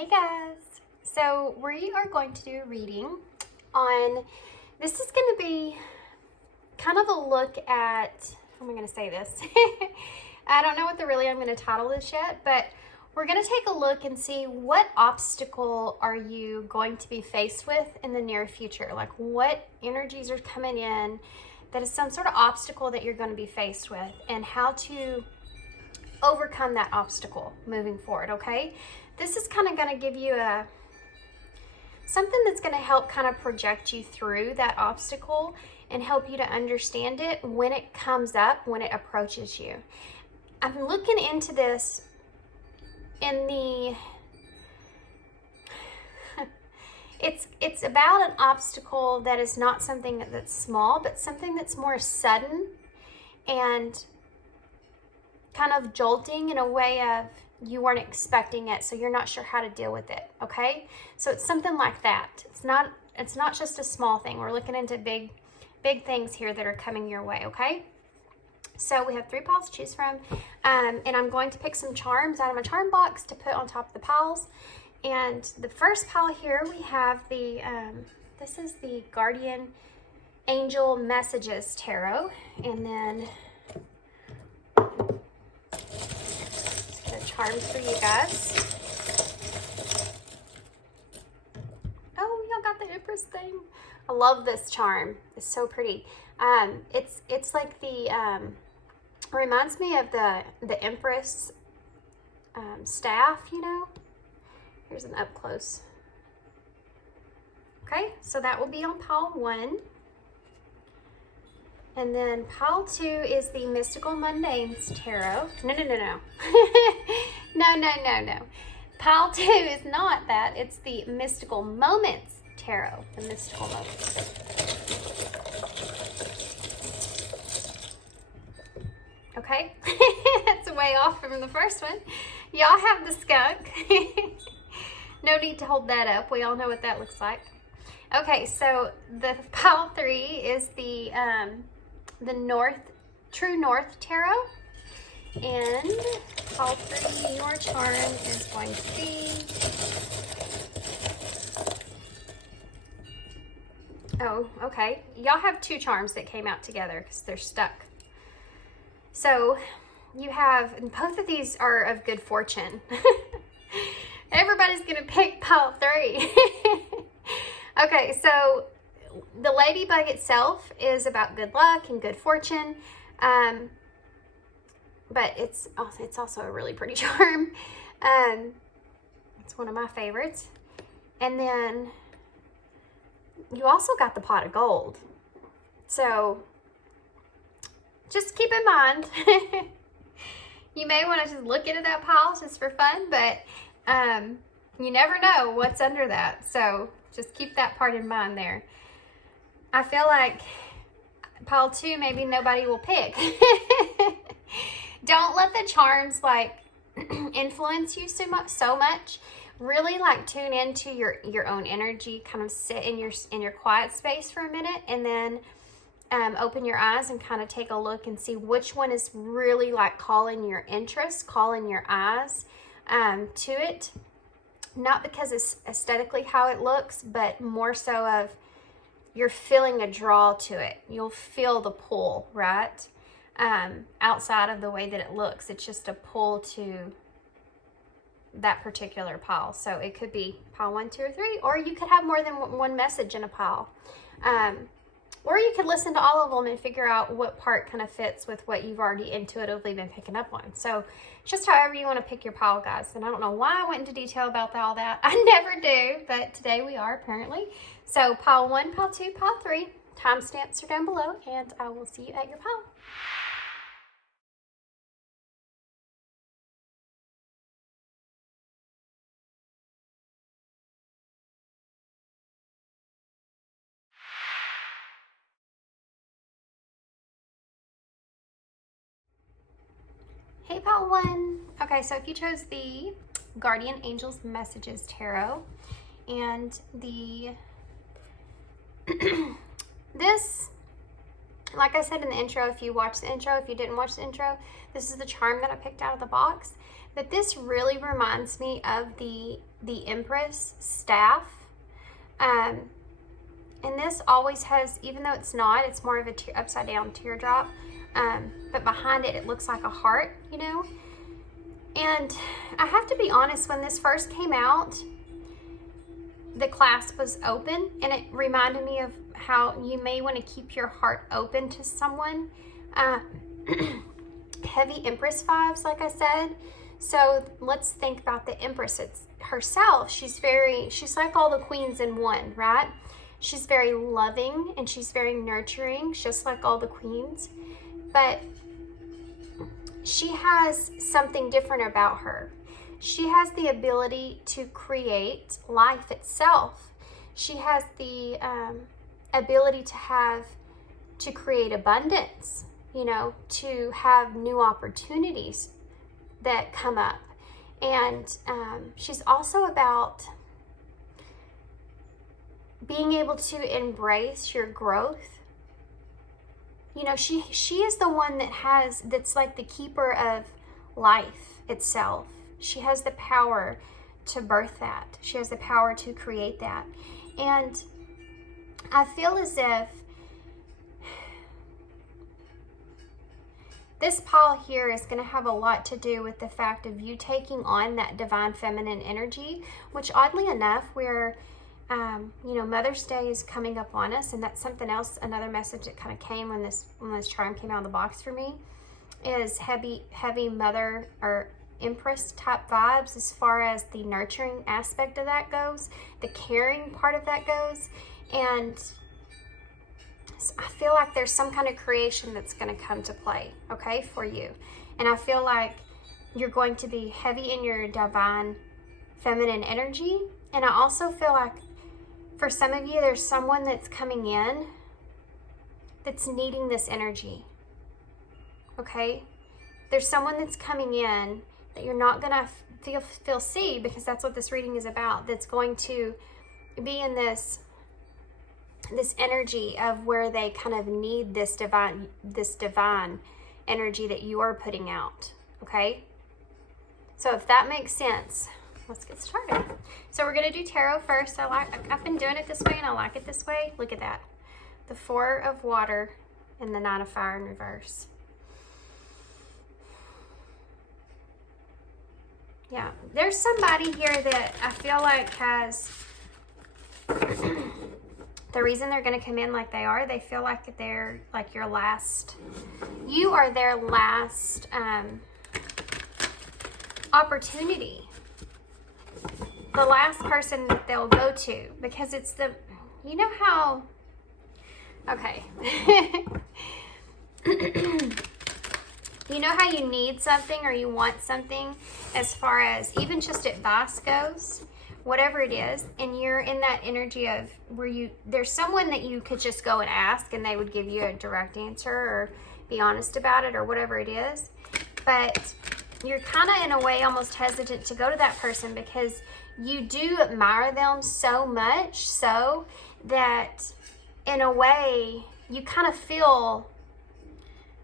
Hey guys, so we are going to do a reading on, this is going to be kind of a look at, how am I going to say this? I don't know what I'm going to title this yet, but we're going to take a look and see what obstacle are you going to be faced with in the near future. Like what energies are coming in that is some sort of obstacle that you're going to be faced with and how to overcome that obstacle moving forward, okay? This is kind of going to give you something that's going to help kind of project you through that obstacle and help you to understand it when it comes up, when it approaches you. I'm looking into this in the, it's about an obstacle that is not something that's small, but something that's more sudden and kind of jolting in a way of you weren't expecting it, so you're not sure how to deal with it, okay? So it's something like that. It's not just a small thing. We're looking into big things here that are coming your way, okay? So we have 3 piles to choose from, and I'm going to pick some charms out of my charm box to put on top of the piles. And the first pile here, we have the, this is the Guardian Angel Messages Tarot, and then charms for you guys. Oh, y'all got the Empress thing. I love this charm. It's so pretty. It's like the reminds me of the Empress staff, you know. Here's an up close. Okay, so that will be on pile 1. And then pile 2 is the Mystical Mundanes Tarot. No. No. Pile 2 is not that. It's the Mystical Moments Tarot. The Mystical Moments. Okay. That's way off from the first one. Y'all have the skunk. No need to hold that up. We all know what that looks like. Okay, so the pile 3 is the True North Tarot, and pile 3, your charm is going to be, oh, okay, y'all have 2 charms that came out together because they're stuck. So you have, and both of these are of good fortune. Everybody's gonna pick pile 3. Okay, so the ladybug itself is about good luck and good fortune, but it's also a really pretty charm. It's one of my favorites. And then you also got the pot of gold. So just keep in mind, you may want to just look into that pile just for fun, but you never know what's under that. So just keep that part in mind there. I feel like pile 2, maybe nobody will pick. Don't let the charms like influence you so much. Really like tune into your own energy, kind of sit in your quiet space for a minute, and then open your eyes and kind of take a look and see which one is really like calling your interest, calling your eyes to it. Not because it's aesthetically how it looks, but more so of you're feeling a draw to it. You'll feel the pull, right? Outside of the way that it looks, it's just a pull to that particular pile. So it could be pile 1, 2, or 3, or you could have more than one message in a pile. Or you could listen to all of them and figure out what part kind of fits with what you've already intuitively been picking up on. So just however you want to pick your pile, guys. And I don't know why I went into detail about all that. I never do, but today we are apparently. So pile 1, pile 2, pile 3. Timestamps are down below, and I will see you at your pile. Hey, pile 1. Okay, so if you chose the Guardian Angels Messages Tarot, and this, like I said in the intro, if you watched the intro, if you didn't watch the intro, this is the charm that I picked out of the box. that this really reminds me of the Empress staff. And this always has, even though it's not, it's more of a upside down teardrop. But behind it, it looks like a heart, you know? And I have to be honest, when this first came out, the clasp was open, and it reminded me of how you may want to keep your heart open to someone. Heavy Empress vibes, like I said. So let's think about the Empress herself. She's like all the queens in one, right? She's very loving and she's very nurturing, just like all the queens. But she has something different about her. She has the ability to create life itself. She has the ability to create abundance, you know, to have new opportunities that come up. And she's also about being able to embrace your growth. You know, she is the one that's like the keeper of life itself. She has the power to birth that. She has the power to create that. And I feel as if this pile here is going to have a lot to do with the fact of you taking on that divine feminine energy, which oddly enough, you know, Mother's Day is coming up on us, and that's something else, another message that kind of came when this charm came out of the box for me, is heavy mother or Empress type vibes as far as the nurturing aspect of that goes, the caring part of that goes. And I feel like there's some kind of creation that's going to come to play, okay, for you. And I feel like you're going to be heavy in your divine feminine energy. And I also feel like for some of you, there's someone that's coming in that's needing this energy, okay? There's someone that's coming in that you're not going to see, because that's what this reading is about, that's going to be in this energy of where they kind of need this divine energy that you are putting out, okay? So if that makes sense, let's get started. So we're going to do tarot first. I've been doing it this way and I like it this way. Look at that. The 4 of water and the 9 of fire in reverse. Yeah, there's somebody here that I feel like has, the reason they're going to come in like they are, they feel like they're like you are their last opportunity. The last person that they'll go to, because it's you know how, okay. You know how you need something or you want something, as far as even just advice goes, whatever it is, and you're in that energy of where there's someone that you could just go and ask and they would give you a direct answer or be honest about it or whatever it is. But you're kind of in a way almost hesitant to go to that person because you do admire them so much, so that in a way you kind of feel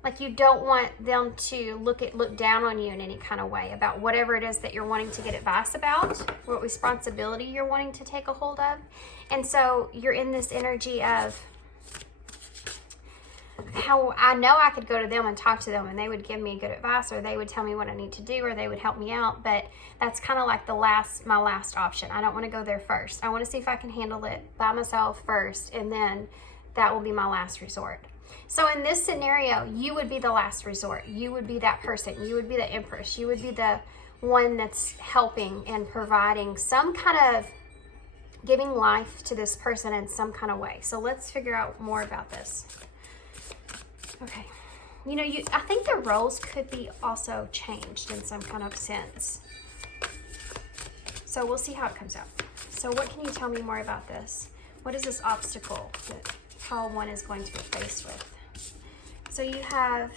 like you don't want them to look down on you in any kind of way about whatever it is that you're wanting to get advice about, what responsibility you're wanting to take a hold of. And so you're in this energy of how I know I could go to them and talk to them and they would give me good advice, or they would tell me what I need to do, or they would help me out. But that's kind of like my last option. I don't want to go there first. I want to see if I can handle it by myself first, and then that will be my last resort. So in this scenario, you would be the last resort. You would be that person. You would be the Empress. You would be the one that's helping and providing some kind of, giving life to this person in some kind of way. So let's figure out more about this. Okay. You know, I think the roles could be also changed in some kind of sense. So we'll see how it comes out. So what can you tell me more about this? What is this obstacle that how one is going to be faced with? So you have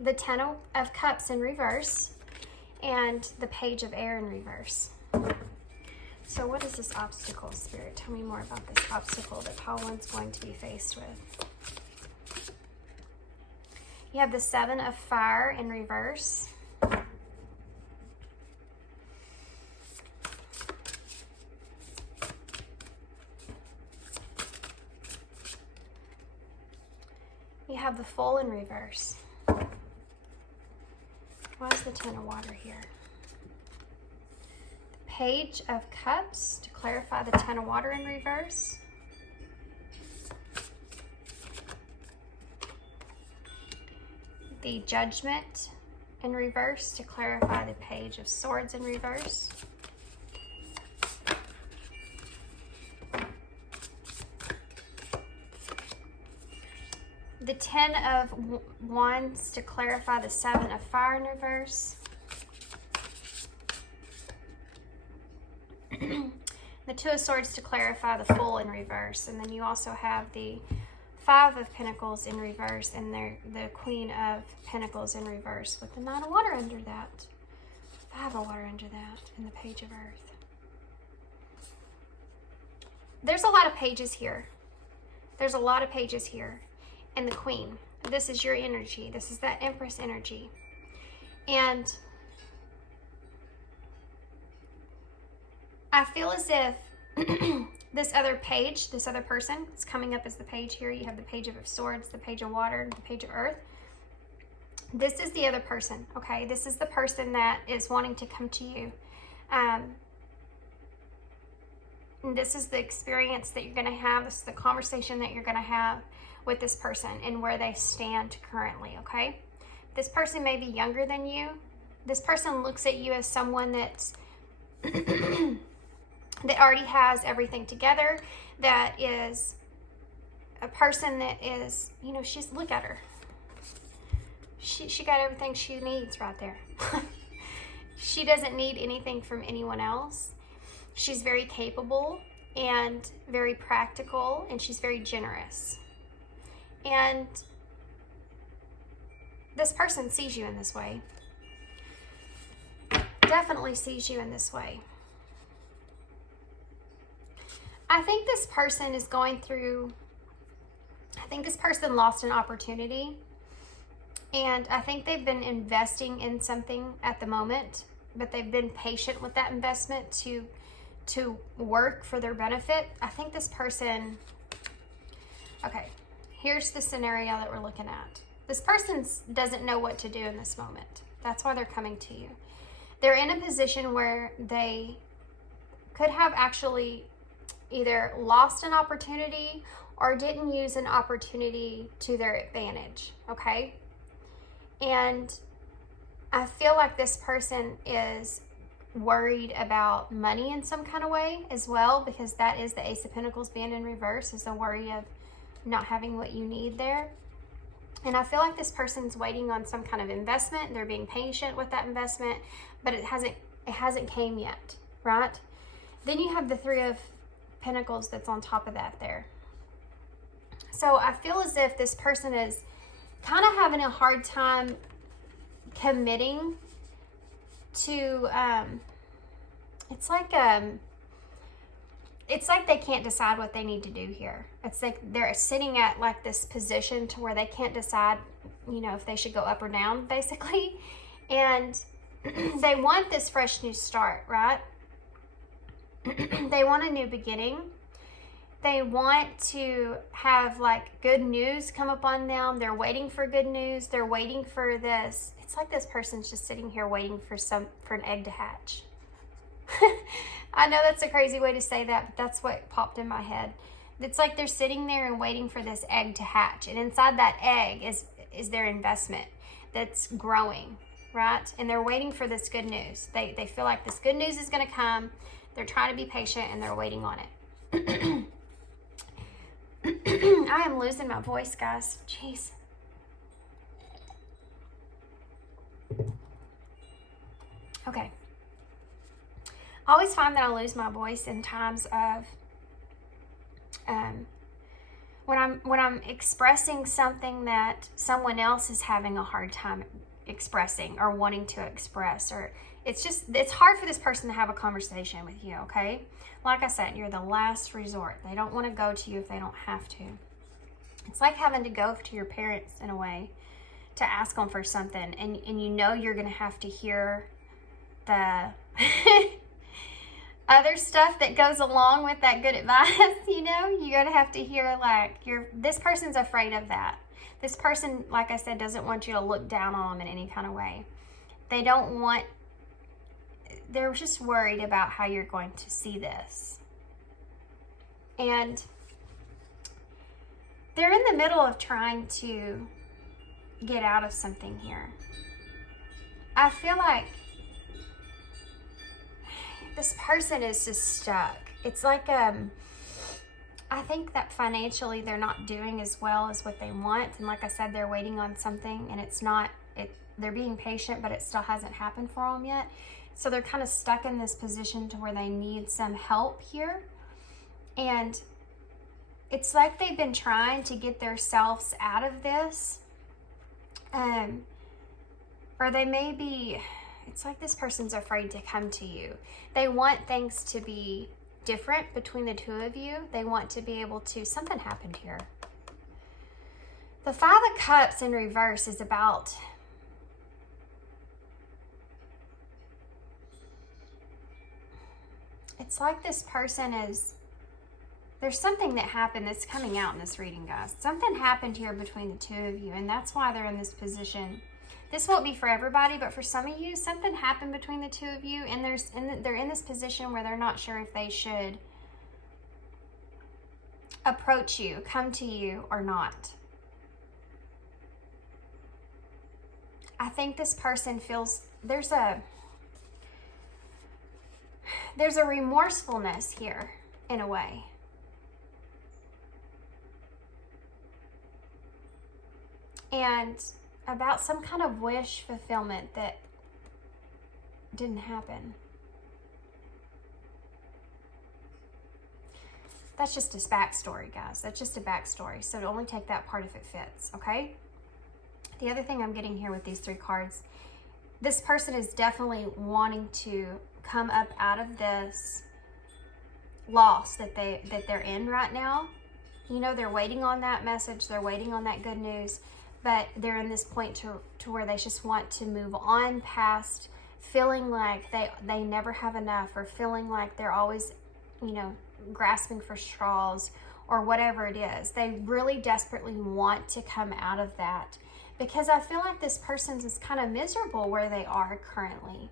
the 10 of Cups in reverse and the Page of Air in reverse. So what is this obstacle, Spirit? Tell me more about this obstacle that how one's going to be faced with. You have the 7 of Fire in reverse. have the Fool in reverse. Why is the Ten of Water here? The Page of Cups to clarify the Ten of Water in reverse. The Judgment in reverse to clarify the Page of Swords in reverse. The Ten of Wands to clarify the Seven of Fire in reverse. The Two of Swords to clarify the Fool in reverse. And then you also have the Five of Pentacles in reverse and the Queen of Pentacles in reverse with the Nine of Water under that. Five of Water under that and the Page of Earth. There's a lot of pages here. There's a lot of pages here. And the Queen. This is your energy. This is that Empress energy. And I feel as if this other page, this other person, it's coming up as the page here. You have the Page of Swords, the Page of Water, the Page of Earth. This is the other person, okay? This is the person that is wanting to come to you. And this is the experience that you're going to have. This is the conversation that you're going to have with this person and where they stand currently, okay? This person may be younger than you. This person looks at you as someone that's that already has everything together, that is a person that is, you know, look at her. She got everything she needs right there. She doesn't need anything from anyone else. She's very capable and very practical, and she's very generous. And this person sees you in this way. Definitely sees you in this way. I think this person is going through, I think this person lost an opportunity. And I think they've been investing in something at the moment, but they've been patient with that investment to work for their benefit. I think this person, okay, here's the scenario that we're looking at. This person doesn't know what to do in this moment. That's why they're coming to you. They're in a position where they could have actually either lost an opportunity or didn't use an opportunity to their advantage, okay? And I feel like this person is worried about money in some kind of way as well, because that is the Ace of Pentacles being in reverse, is the worry of not having what you need there. And I feel like this person's waiting on some kind of investment. They're being patient with that investment, but it hasn't came yet, right? Then you have the Three of Pentacles that's on top of that there. So I feel as if this person is kind of having a hard time committing to it's like they can't decide what they need to do here. It's like they're sitting at like this position to where they can't decide, you know, if they should go up or down, basically. And they want this fresh new start, right? They want a new beginning. They want to have like good news come upon them. They're waiting for good news. They're waiting for this. It's like this person's just sitting here waiting for an egg to hatch. I know that's a crazy way to say that, but that's what popped in my head. It's like they're sitting there and waiting for this egg to hatch. And inside that egg is their investment that's growing, right? And they're waiting for this good news. They feel like this good news is going to come. They're trying to be patient and they're waiting on it. I am losing my voice, guys. Jeez. Okay. I always find that I lose my voice in times of when I'm expressing something that someone else is having a hard time expressing or wanting to express, or it's hard for this person to have a conversation with you, okay? Like I said, you're the last resort. They don't want to go to you if they don't have to. It's like having to go to your parents in a way to ask them for something, and you know you're going to have to hear the other stuff that goes along with that good advice, you know? You're going to have to hear like, this person's afraid of that. This person, like I said, doesn't want you to look down on them in any kind of way. They don't want, they're just worried about how you're going to see this. And they're in the middle of trying to get out of something here. I feel like this person is just stuck. It's like, I think that financially they're not doing as well as what they want. And like I said, they're waiting on something and it's not, they're being patient, but it still hasn't happened for them yet. So they're kind of stuck in this position to where they need some help here. And it's like they've been trying to get themselves out of this. Or they may be, it's like this person's afraid to come to you. They want things to be different between the two of you. They want to be able to, something happened here. The Five of Cups in reverse is about, it's like this person is, there's something that happened that's coming out in this reading, guys. Something happened here between the two of you, and that's why they're in this position. This won't be for everybody, but for some of you, something happened between the two of you, and they're in this position where they're not sure if they should approach you, come to you, or not. I think this person feels there's a remorsefulness here in a way. And about some kind of wish fulfillment that didn't happen. That's just a backstory, guys. That's just a backstory. So only take that part if it fits, okay? The other thing I'm getting here with these three cards, this person is definitely wanting to come up out of this loss that they're in right now. You know, they're waiting on that message. They're waiting on that good news. But they're in this point to where they just want to move on past feeling like they never have enough, or feeling like they're always, you know, grasping for straws or whatever it is. They really desperately want to come out of that, because I feel like this person's is kind of miserable where they are currently.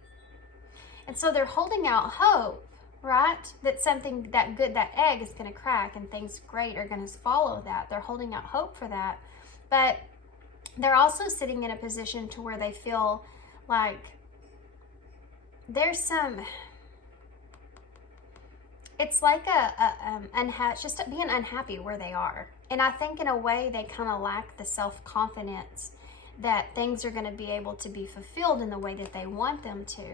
And so they're holding out hope, right? That something that good, that egg is going to crack and things great are going to follow that. They're holding out hope for that. But they're also sitting in a position to where they feel like there's some, it's like just being unhappy where they are. And I think in a way they kind of lack the self-confidence that things are going to be able to be fulfilled in the way that they want them to.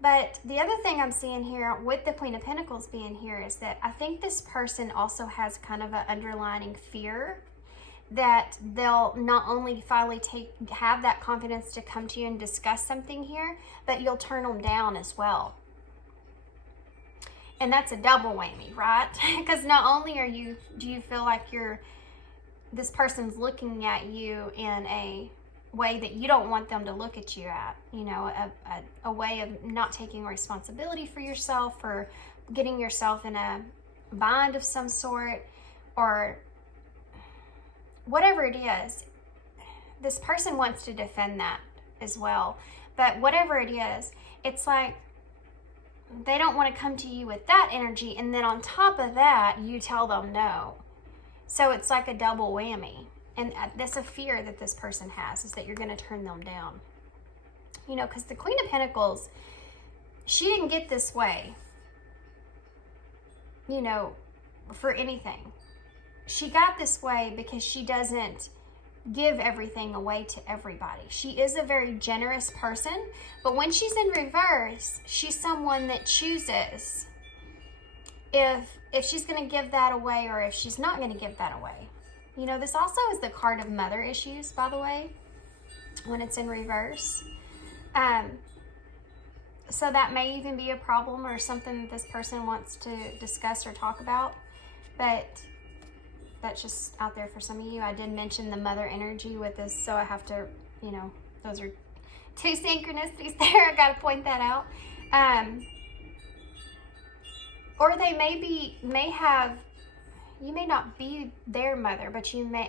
But the other thing I'm seeing here with the Queen of Pentacles being here is that I think this person also has kind of an underlining fear that they'll not only finally have that confidence to come to you and discuss something here, but you'll turn them down as well. And that's a double whammy, right? Because not only do you feel like this person's looking at you in a way that you don't want them to look at you at, you know, a way of not taking responsibility for yourself, or getting yourself in a bind of some sort, or whatever it is. This person wants to defend that as well. But whatever it is, it's like they don't want to come to you with that energy, and then on top of that, you tell them no. So it's like a double whammy. And that's a fear that this person has, is that you're going to turn them down. You know, because the Queen of Pentacles, she didn't get this way, you know, for anything. She got this way because she doesn't give everything away to everybody. She is a very generous person, but when she's in reverse, she's someone that chooses if she's going to give that away or if she's not going to give that away. You know, this also is the card of mother issues, by the way, when it's in reverse. So that may even be a problem or something that this person wants to discuss or talk about, but that's just out there for some of you. I did mention the mother energy with this, so I have to, you know, those are two synchronicities there. I got to point that out. Or they may have, you may not be their mother, but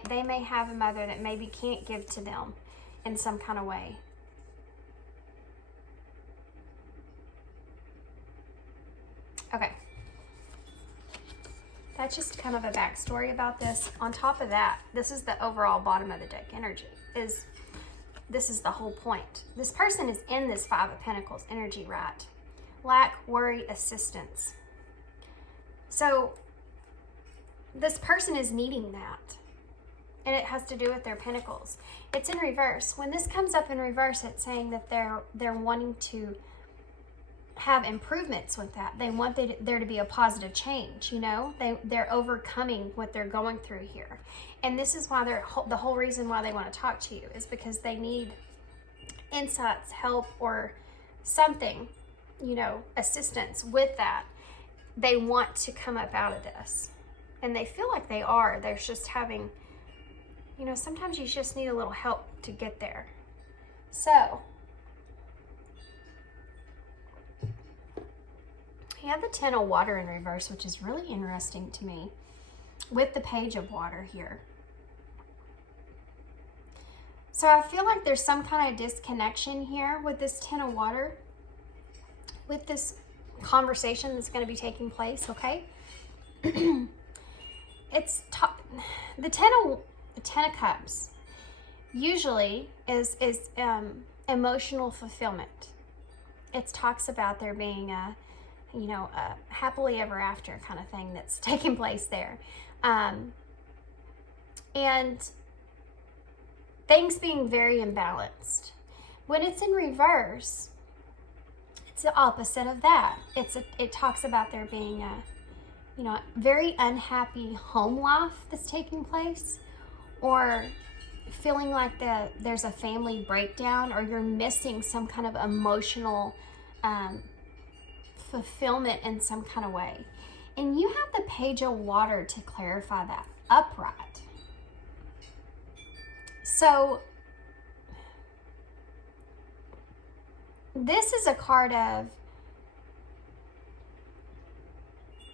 they may have a mother that maybe can't give to them in some kind of way. Okay. That's just kind of a backstory about this. On top of that, this is the overall bottom of the deck energy. This is the whole point. This person is in this Five of Pentacles energy, right? Lack, worry, assistance. So this person is needing that. And it has to do with their pentacles. It's in reverse. When this comes up in reverse, it's saying that they're wanting to have improvements with that. They want there to be a positive change, you know? They're overcoming what they're going through here. And this is why the whole reason why they want to talk to you is because they need insights, help, or something, you know, assistance with that. They want to come up out of this. And they feel like they are. They're just having, you know, sometimes you just need a little help to get there. So, you have the Ten of Water in reverse, which is really interesting to me, with the Page of Water here. So I feel like there's some kind of disconnection here with this Ten of Water, with this conversation that's going to be taking place, okay? It's the Ten of Cups usually is emotional fulfillment. It talks about there being a, you know, a happily ever after kind of thing that's taking place there. And things being very imbalanced. When it's in reverse, it's the opposite of that. It talks about there being a, you know, very unhappy home life that's taking place, or feeling like there's a family breakdown, or you're missing some kind of emotional fulfillment in some kind of way. And you have the Page of Water to clarify that upright. So this is a card of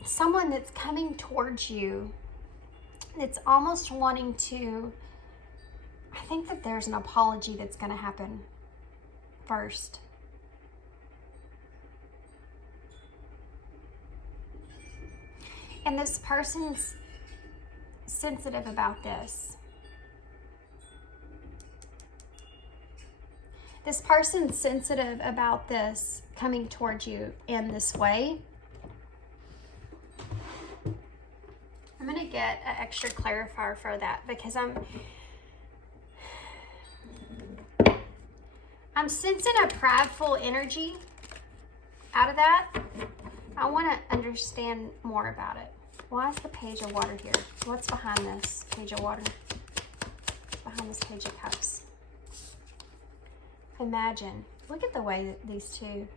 someone that's coming towards you. It's almost wanting to, I think that there's an apology that's going to happen first. And this person's sensitive about this. This person's sensitive about this coming towards you in this way. I'm going to get an extra clarifier for that, because I'm sensing a prideful energy out of that. I want to understand more about it. Why is the Page of Water here? What's behind this Page of Water? Behind this Page of Cups. Imagine. Look at the way that these two,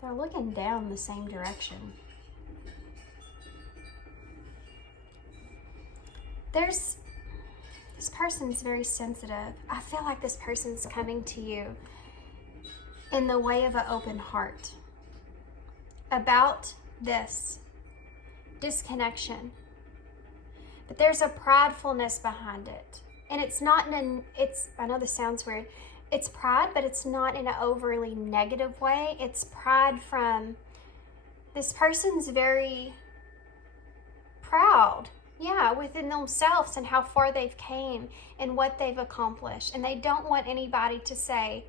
they're looking down the same direction. This person's very sensitive. I feel like this person's coming to you in the way of an open heart about this disconnection. But there's a pridefulness behind it. And it's not I know this sounds weird. It's pride, but it's not in an overly negative way. It's pride from, this person's very proud, yeah, within themselves and how far they've came and what they've accomplished. And they don't want anybody to say,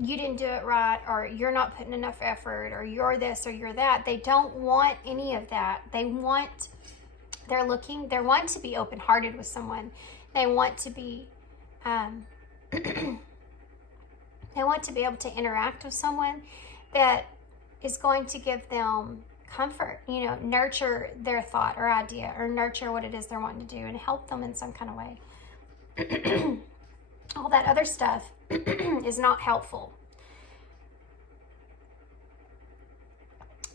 you didn't do it right, or you're not putting enough effort, or you're this or you're that. They don't want any of that. They want to be open-hearted with someone. They want to be they want to be able to interact with someone that is going to give them comfort, you know, nurture their thought or idea, or nurture what it is they're wanting to do and help them in some kind of way. All that other stuff is not helpful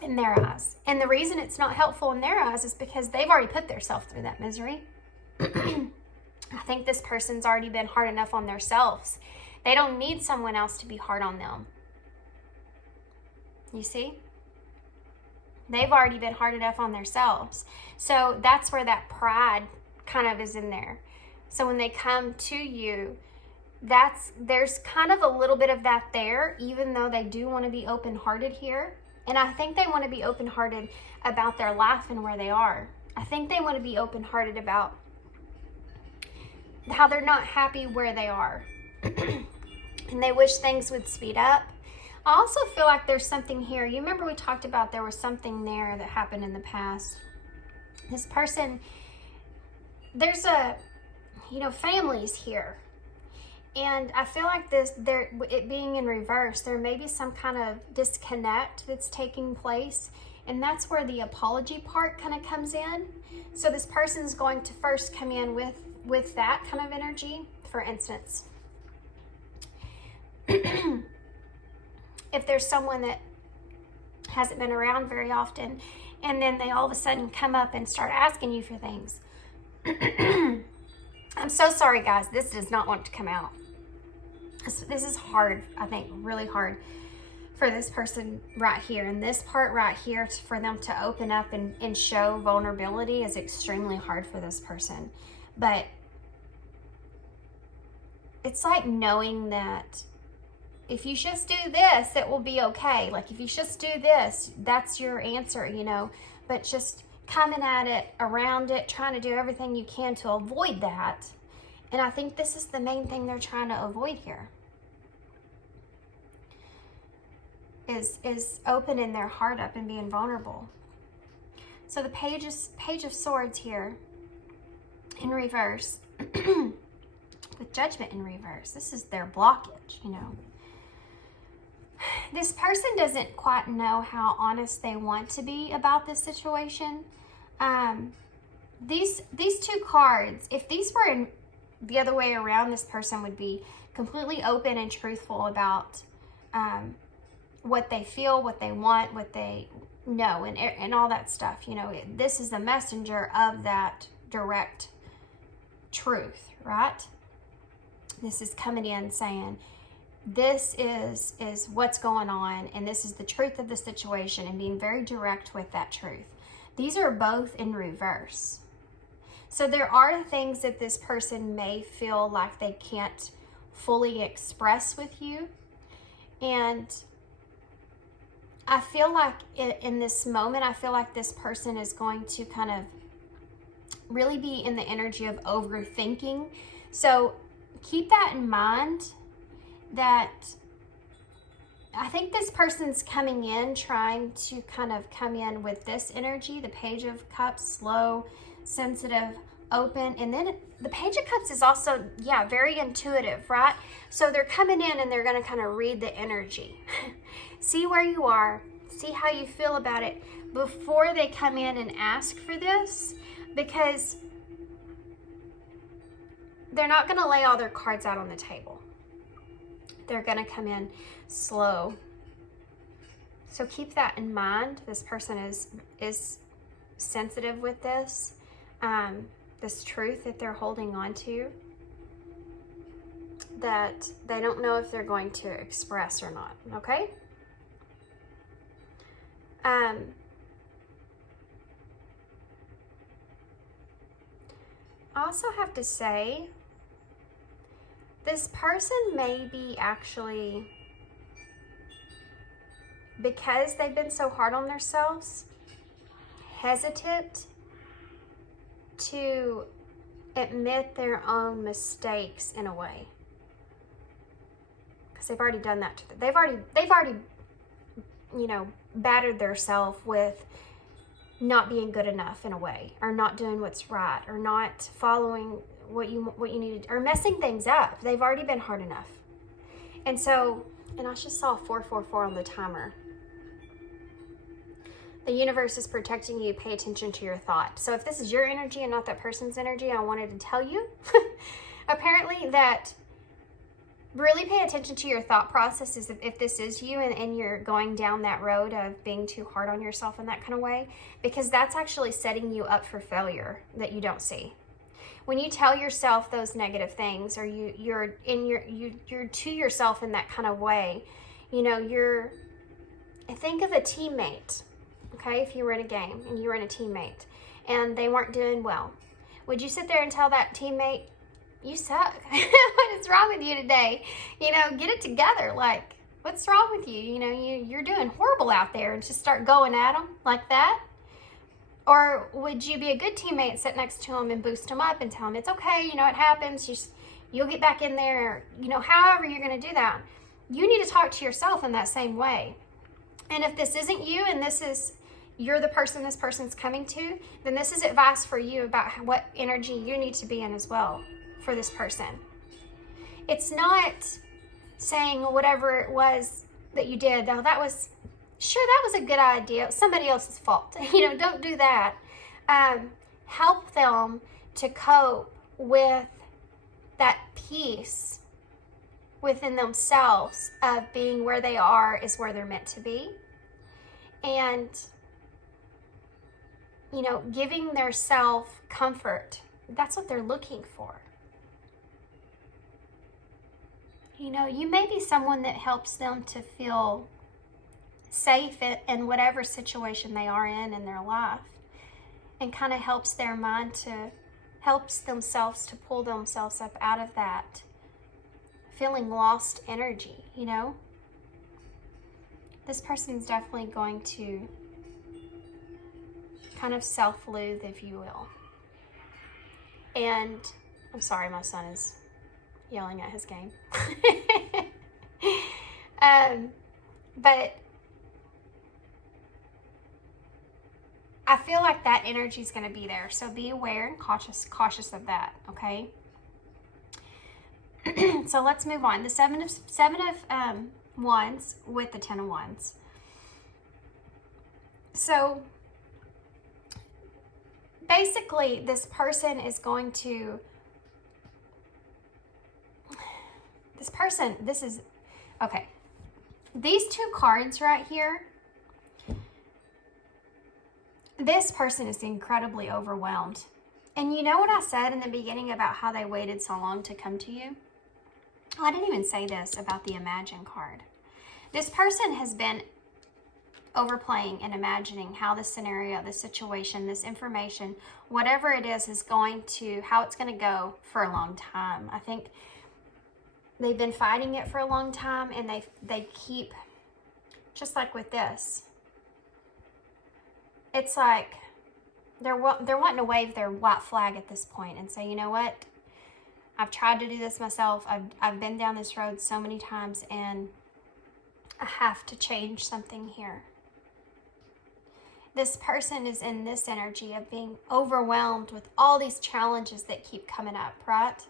in their eyes. And the reason it's not helpful in their eyes is because they've already put themselves through that misery. I think this person's already been hard enough on themselves. They don't need someone else to be hard on them. You see? They've already been hard enough on themselves. So that's where that pride kind of is in there. So when they come to you, there's kind of a little bit of that there, even though they do want to be open-hearted here. And I think they want to be open-hearted about their life and where they are. I think they want to be open-hearted about how they're not happy where they are. And they wish things would speed up. I also feel like there's something here. You remember we talked about there was something there that happened in the past. This person, there's families here. And I feel like it being in reverse, there may be some kind of disconnect that's taking place. And that's where the apology part kind of comes in. So this person's going to first come in with that kind of energy. For instance, if there's someone that hasn't been around very often, and then they all of a sudden come up and start asking you for things. I'm so sorry, guys. This does not want to come out. This is hard, I think, really hard for this person right here. And this part right here, for them to open up and show vulnerability is extremely hard for this person. But it's like knowing that if you just do this, it will be okay. Like if you just do this, that's your answer, but just coming at it, around it, trying to do everything you can to avoid that. And I think this is the main thing they're trying to avoid here. Is opening their heart up and being vulnerable. So the Page of Swords here in reverse, with Judgment in reverse. This is their blockage, This person doesn't quite know how honest they want to be about this situation. These two cards, if these were in the other way around, this person would be completely open and truthful about what they feel, what they want, what they know, and all that stuff. This is the messenger of that direct truth, right? This is coming in saying, this is what's going on, and this is the truth of the situation, and being very direct with that truth. These are both in reverse. So there are things that this person may feel like they can't fully express with you. And I feel like in this moment, I feel like this person is going to kind of really be in the energy of overthinking. So keep that in mind, that I think this person's coming in trying to kind of come in with this energy, the Page of Cups, slow, sensitive, open. And then the Page of Cups is also, very intuitive, right? So they're coming in and they're going to kind of read the energy. See where you are, see how you feel about it before they come in and ask for this, because they're not going to lay all their cards out on the table. They're going to come in slow. So keep that in mind. This person is sensitive with this truth that they're holding on to, that they don't know if they're going to express or not, okay? I also have to say, this person may be actually, because they've been so hard on themselves, hesitant to admit their own mistakes in a way. Because they've already done that to them. They've already battered themselves with not being good enough in a way, or not doing what's right, or not following what you needed, or messing things up. They've already been hard enough. And so, and I just saw 444 on the timer. The universe is protecting you. Pay attention to your thought. So if this is your energy and not that person's energy, I wanted to tell you, apparently, that really pay attention to your thought processes if this is you and you're going down that road of being too hard on yourself in that kind of way, because that's actually setting you up for failure that you don't see. When you tell yourself those negative things, or you're to yourself in that kind of way, think of a teammate. okay, if you were in a game and you were in a teammate and they weren't doing well, would you sit there and tell that teammate, you suck? What is wrong with you today? You know, get it together. Like, what's wrong with you? You know, you're doing horrible out there, and just start going at them like that? Or would you be a good teammate, sit next to them and boost them up and tell them it's okay, you know, it happens, you'll get back in there, you know, however you're going to do that. You need to talk to yourself in that same way. And if this isn't you and you're the person this person's coming to, then this is advice for you about what energy you need to be in as well for this person. It's not saying whatever it was that you did, though that was a good idea, it was somebody else's fault. You know, don't do that. Help them to cope with that peace within themselves of being where they are is where they're meant to be. And, you know, giving their self comfort. That's what they're looking for. You know, you may be someone that helps them to feel safe in whatever situation they are in their life, and kind of helps themselves to pull themselves up out of that feeling lost energy, you know? This person's definitely going to kind of self-loathe, if you will. And I'm sorry, my son is yelling at his game. But I feel like that energy is going to be there. So be aware and cautious of that, okay? So let's move on. The seven of wands with the 10 of wands. So basically, this person is going to, okay. These two cards right here, this person is incredibly overwhelmed. And you know what I said in the beginning about how they waited so long to come to you? I didn't even say this about the Imagine card. This person has been overplaying and imagining how the scenario, the situation, this information, whatever it is how it's going to go for a long time. I think they've been fighting it for a long time, and they keep, just like with this, it's like they're wanting to wave their white flag at this point and say, you know what? I've tried to do this myself. I've been down this road so many times, and I have to change something here. This person is in this energy of being overwhelmed with all these challenges that keep coming up, right?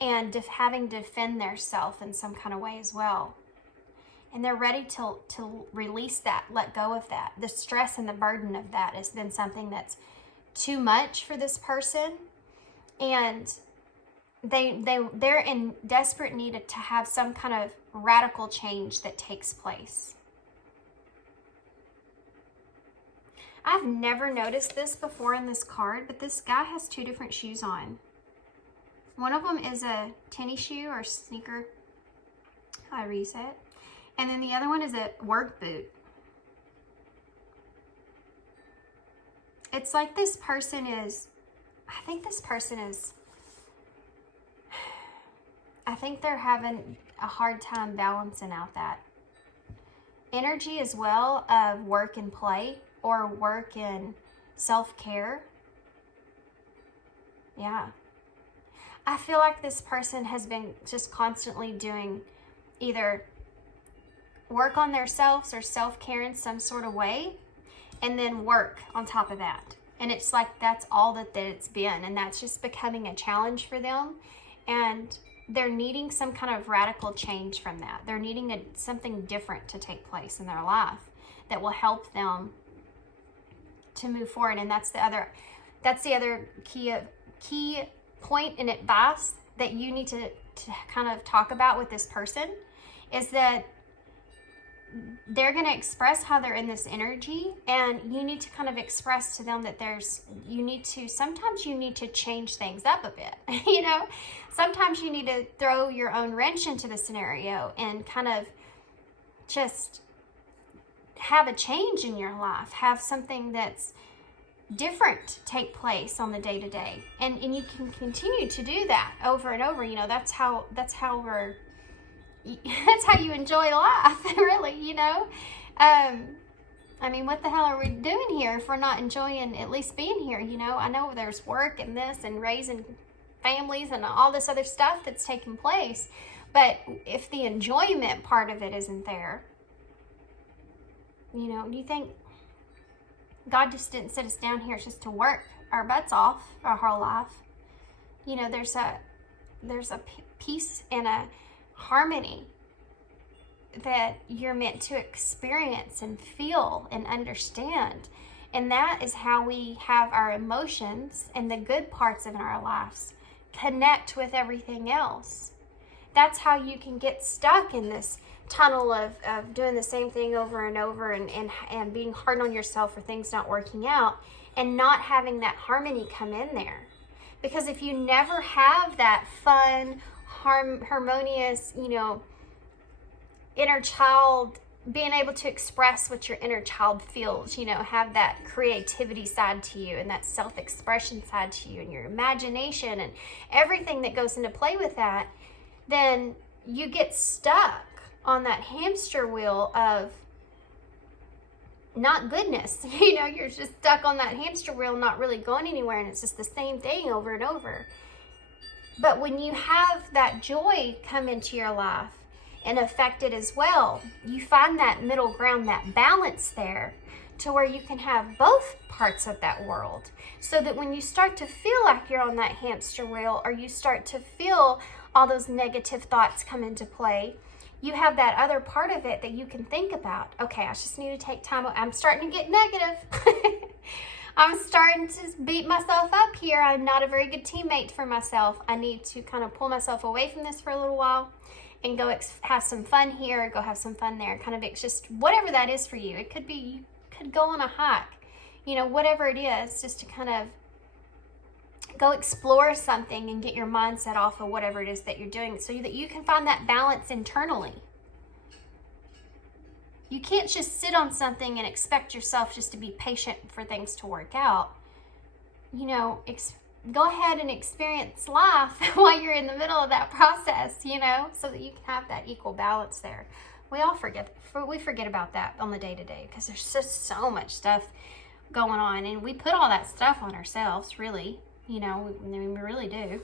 And having to defend their self in some kind of way as well. And they're ready to release that, let go of that. The stress and the burden of that has been something that's too much for this person. And they're in desperate need to have some kind of radical change that takes place. I've never noticed this before in this card, but this guy has two different shoes on. One of them is a tennis shoe or sneaker, however you say it. And then the other one is a work boot. It's like this person is, I think they're having a hard time balancing out that energy as well of work and play, or work and self-care. Yeah. I feel like this person has been just constantly doing either work on themselves or self-care in some sort of way, and then work on top of that. And it's like that's all that it's been, and that's just becoming a challenge for them. And they're needing some kind of radical change from that. They're needing something different to take place in their life that will help them to move forward. And that's the other key point and advice that you need to kind of talk about with this person, is that they're going to express how they're in this energy, and you need to kind of express to them that sometimes you need to change things up a bit. You know, sometimes you need to throw your own wrench into the scenario and kind of just have a change in your life, have something that's different take place on the day-to-day, and you can continue to do that over and over. You know, that's how you enjoy life, really, you know. I mean, what the hell are we doing here if we're not enjoying at least being here, you know? I know there's work and this and raising families and all this other stuff that's taking place, but if the enjoyment part of it isn't there, you know, do you think God just didn't sit us down here just to work our butts off our whole life? You know, there's a peace and a harmony that you're meant to experience and feel and understand. And that is how we have our emotions and the good parts of our lives connect with everything else. That's how you can get stuck in this tunnel of doing the same thing over and over and being hard on yourself for things not working out and not having that harmony come in there. Because if you never have that fun, harmonious, you know, inner child, being able to express what your inner child feels, you know, have that creativity side to you and that self-expression side to you and your imagination and everything that goes into play with that, then you get stuck on that hamster wheel of not goodness. You know, you're just stuck on that hamster wheel, not really going anywhere, and it's just the same thing over and over. But when you have that joy come into your life and affect it as well, you find that middle ground, that balance there, to where you can have both parts of that world, so that when you start to feel like you're on that hamster wheel, or you start to feel all those negative thoughts come into play, you have that other part of it that you can think about. Okay, I just need to take time. I'm starting to get negative. I'm starting to beat myself up here. I'm not a very good teammate for myself. I need to kind of pull myself away from this for a little while and go have some fun here, go have some fun there. Kind of, it's just whatever that is for you. It could be, you could go on a hike, you know, whatever it is, just to kind of go explore something and get your mindset off of whatever it is that you're doing, so that you can find that balance internally. You can't just sit on something and expect yourself just to be patient for things to work out. You know, go ahead and experience life while you're in the middle of that process, you know, so that you can have that equal balance there. We forget about that on the day-to-day, because there's just so much stuff going on, and we put all that stuff on ourselves, really. You know, we really do.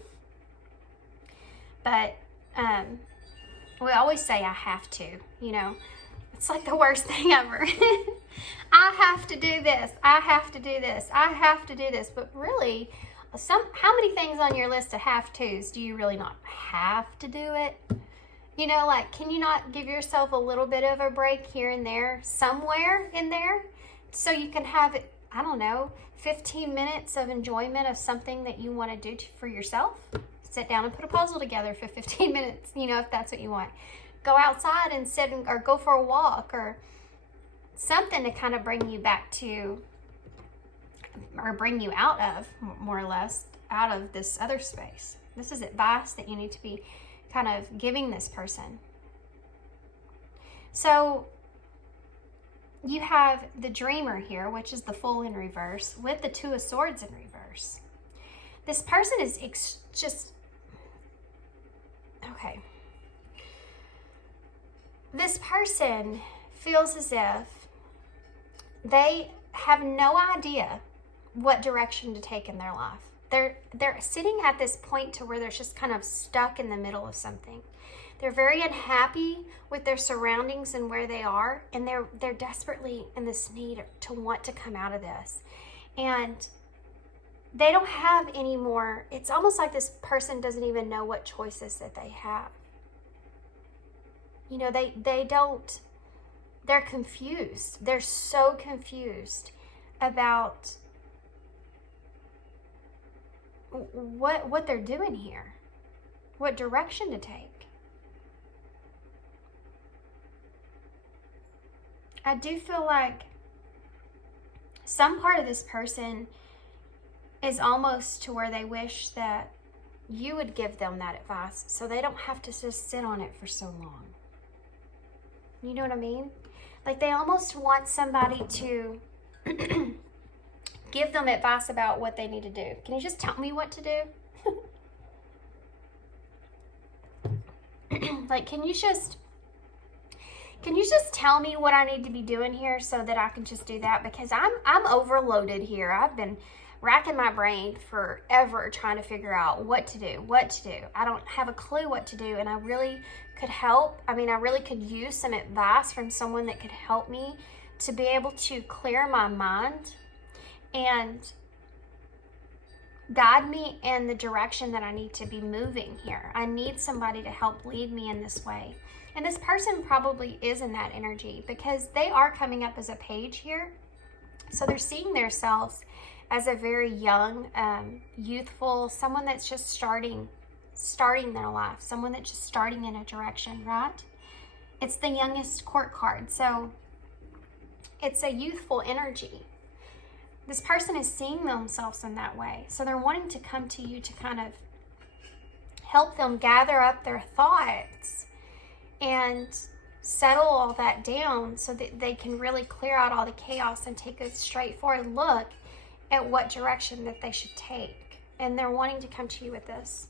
But we always say, I have to, you know. It's like the worst thing ever. I have to do this. I have to do this. I have to do this. But really, how many things on your list of have-tos do you really not have to do it? You know, like, can you not give yourself a little bit of a break here and there, somewhere in there, so you can have it, I don't know, 15 minutes of enjoyment of something that you want to do for yourself? Sit down and put a puzzle together for 15 minutes, you know, if that's what you want. Go outside and sit or go for a walk, or something to kind of bring you back to, or bring you out of, more or less, out of this other space. This is advice that you need to be kind of giving this person. So you have the dreamer here, which is the Fool in reverse, with the Two of Swords in reverse. This person is just, okay. This person feels as if they have no idea what direction to take in their life. They're sitting at this point to where they're just kind of stuck in the middle of something. They're very unhappy with their surroundings and where they are, and they're desperately in this need to want to come out of this. And they don't have any more, it's almost like this person doesn't even know what choices that they have. You know, they don't, they're confused. They're so confused about what they're doing here, what direction to take. I do feel like some part of this person is almost to where they wish that you would give them that advice so they don't have to just sit on it for so long. You know what I mean? Like they almost want somebody to give them advice about what they need to do. Can you just tell me what to do? Like, can you just tell me what I need to be doing here so that I can just do that? Because I'm overloaded here. I've been racking my brain forever trying to figure out what to do. I don't have a clue what to do, and I really could help. I mean, I really could use some advice from someone that could help me to be able to clear my mind and guide me in the direction that I need to be moving here. I need somebody to help lead me in this way. And this person probably is in that energy because they are coming up as a page here. So they're seeing themselves as a very young, youthful, someone that's just starting their life, someone that's just starting in a direction, right? It's the youngest court card. So it's a youthful energy. This person is seeing themselves in that way. So they're wanting to come to you to kind of help them gather up their thoughts and settle all that down so that they can really clear out all the chaos and take a straightforward look at what direction that they should take. And they're wanting to come to you with this.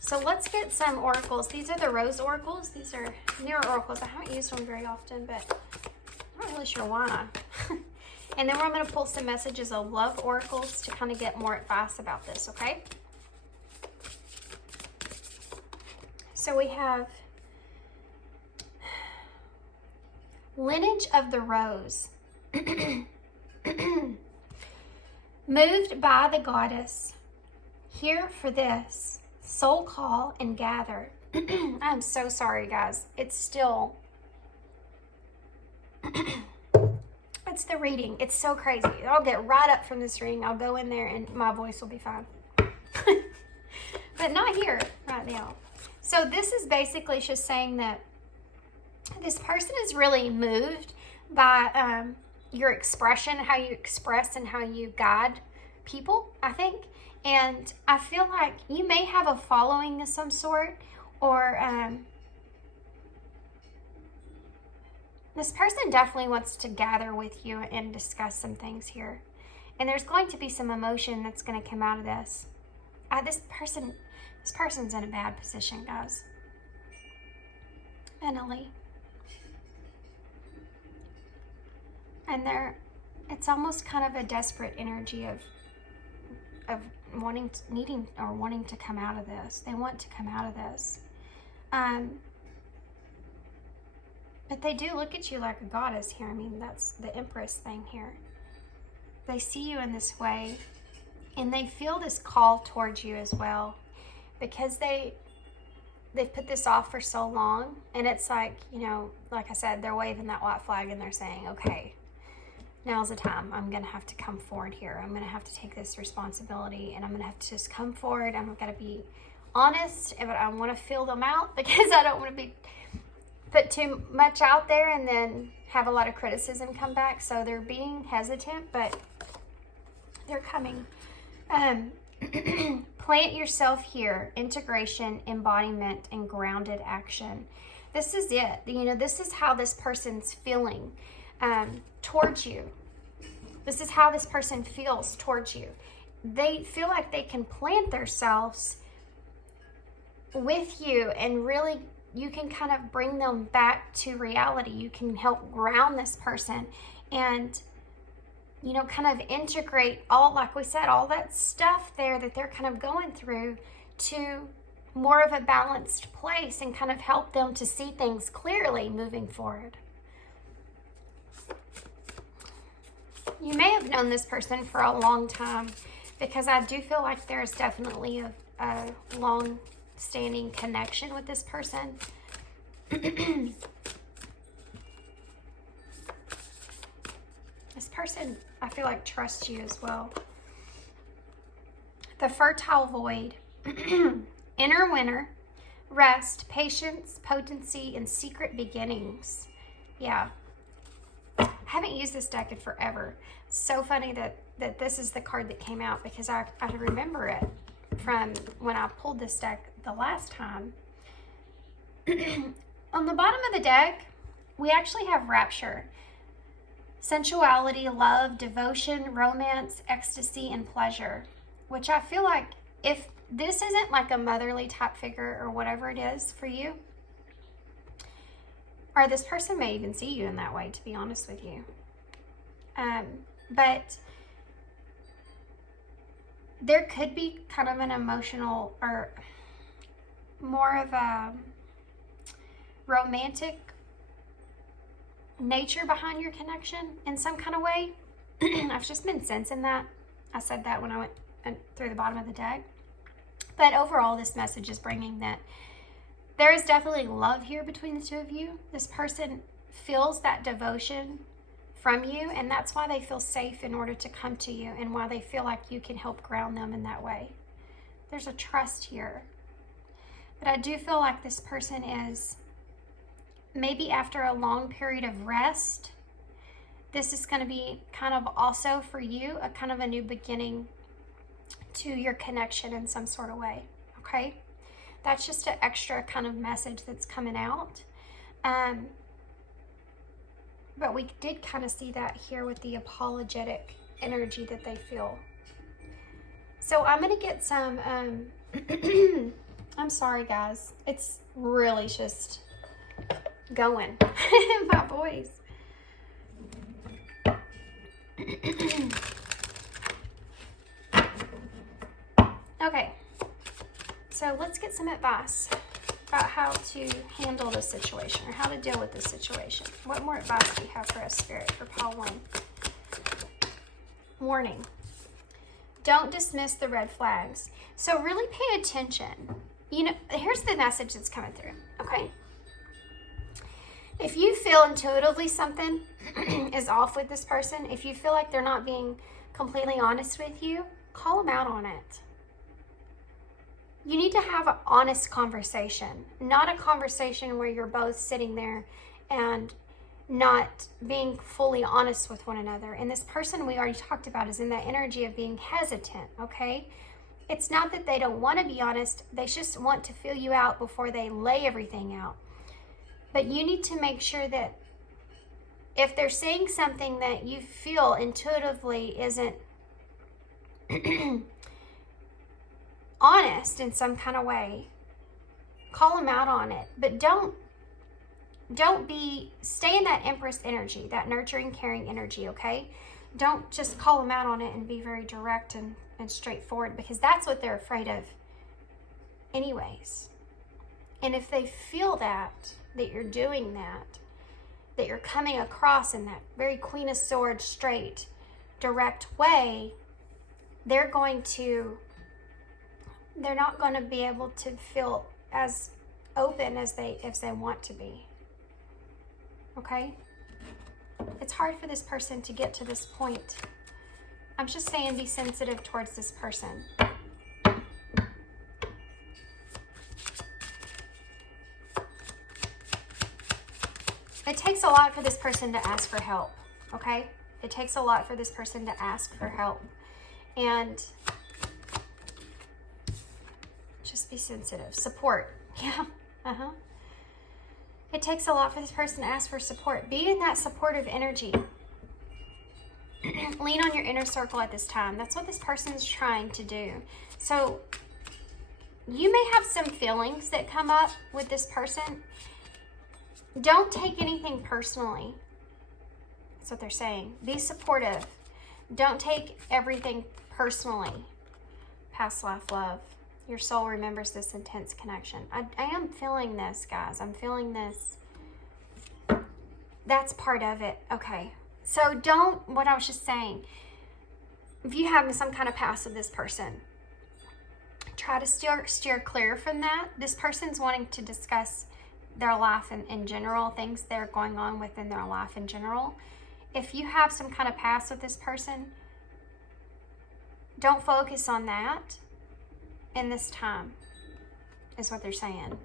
So let's get some oracles. These are the rose oracles. These are newer oracles. I haven't used them very often, but I'm not really sure why. And then I'm going to pull some messages of love oracles to kind of get more advice about this, okay? So we have lineage of the rose. Moved by the goddess, here for this, soul call and gather. I'm so sorry, guys. It's still... It's the reading. It's so crazy. I'll get right up from this reading. I'll go in there and my voice will be fine. But not here right now. So this is basically just saying that this person is really moved by your expression, how you express and how you guide people, I think. And I feel like you may have a following of some sort, or this person definitely wants to gather with you and discuss some things here. And there's going to be some emotion that's going to come out of this. This person's in a bad position, guys. Mentally. And it's almost kind of a desperate energy of wanting to come out of this. They want to come out of this. But they do look at you like a goddess here. I mean, that's the Empress thing here. They see you in this way, and they feel this call towards you as well, because they've put this off for so long. And it's like, you know, like I said, they're waving that white flag and they're saying, okay, now's the time. I'm going to have to come forward here. I'm going to have to take this responsibility, and I'm going to have to just come forward. I'm going to be honest, but I want to feel them out because I don't want to be put too much out there and then have a lot of criticism come back. So they're being hesitant, but they're coming. Plant yourself here. Integration, embodiment, and grounded action. This is it. You know, this is how this person's feeling towards you. This is how this person feels towards you. They feel like they can plant themselves with you, and really you can kind of bring them back to reality. You can help ground this person and, you know, kind of integrate all, like we said, all that stuff there that they're kind of going through to more of a balanced place, and kind of help them to see things clearly moving forward. You may have known this person for a long time, because I do feel like there's definitely a long-standing connection with this person. This person, I feel like, trusts you as well. The fertile void. Inner winter, rest, patience, potency, and secret beginnings. Yeah. I haven't used this deck in forever. So funny that this is the card that came out, because I remember it from when I pulled this deck the last time. On the bottom of the deck, we actually have rapture, sensuality, love, devotion, romance, ecstasy, and pleasure, which I feel like if this isn't like a motherly type figure or whatever it is for you, or this person may even see you in that way, to be honest with you. But there could be kind of an emotional or more of a romantic nature behind your connection in some kind of way. I've just been sensing that. I said that when I went through the bottom of the deck. But overall, this message is bringing that there is definitely love here between the two of you. This person feels that devotion from you, and that's why they feel safe in order to come to you, and why they feel like you can help ground them in that way. There's a trust here. But I do feel like this person is, maybe after a long period of rest, this is going to be kind of also for you a kind of a new beginning to your connection in some sort of way. Okay, that's just an extra kind of message that's coming out. But we did kind of see that here with the apologetic energy that they feel. So I'm going to get some, I'm sorry guys, it's really just going. My voice. Okay, so let's get some advice about how to handle this situation, or how to deal with this situation. What more advice do you have for us, Spirit, for pile 1? Warning. Don't dismiss the red flags. So really pay attention. You know, here's the message that's coming through, okay? If you feel intuitively something is off with this person, if you feel like they're not being completely honest with you, call them out on it. You need to have an honest conversation, not a conversation where you're both sitting there and not being fully honest with one another. And this person we already talked about is in that energy of being hesitant, okay? It's not that they don't want to be honest, they just want to feel you out before they lay everything out. But you need to make sure that if they're saying something that you feel intuitively isn't honest in some kind of way, call them out on it. But stay in that Empress energy, that nurturing, caring energy, okay? Don't just call them out on it and be very direct and straightforward, because that's what they're afraid of anyways. And if they feel that you're doing that you're coming across in that very Queen of Swords, straight, direct way, they're not going to be able to feel as open as they want to be. Okay? It's hard for this person to get to this point. I'm just saying, be sensitive towards this person. It takes a lot for this person to ask for help, okay? It takes a lot for this person to ask for help. And just be sensitive. Support. Yeah. It takes a lot for this person to ask for support. Be in that supportive energy. Lean on your inner circle at this time. That's what this person is trying to do. So you may have some feelings that come up with this person. Don't take anything personally. That's what they're saying. Be supportive. Don't take everything personally. Past life love. Your soul remembers this intense connection. I am feeling this, guys. I'm feeling this. That's part of it. Okay. So what I was just saying, if you have some kind of past with this person, try to steer clear from that. This person's wanting to discuss their life in general, things that are going on within their life in general. If you have some kind of past with this person, don't focus on that in this time, is what they're saying.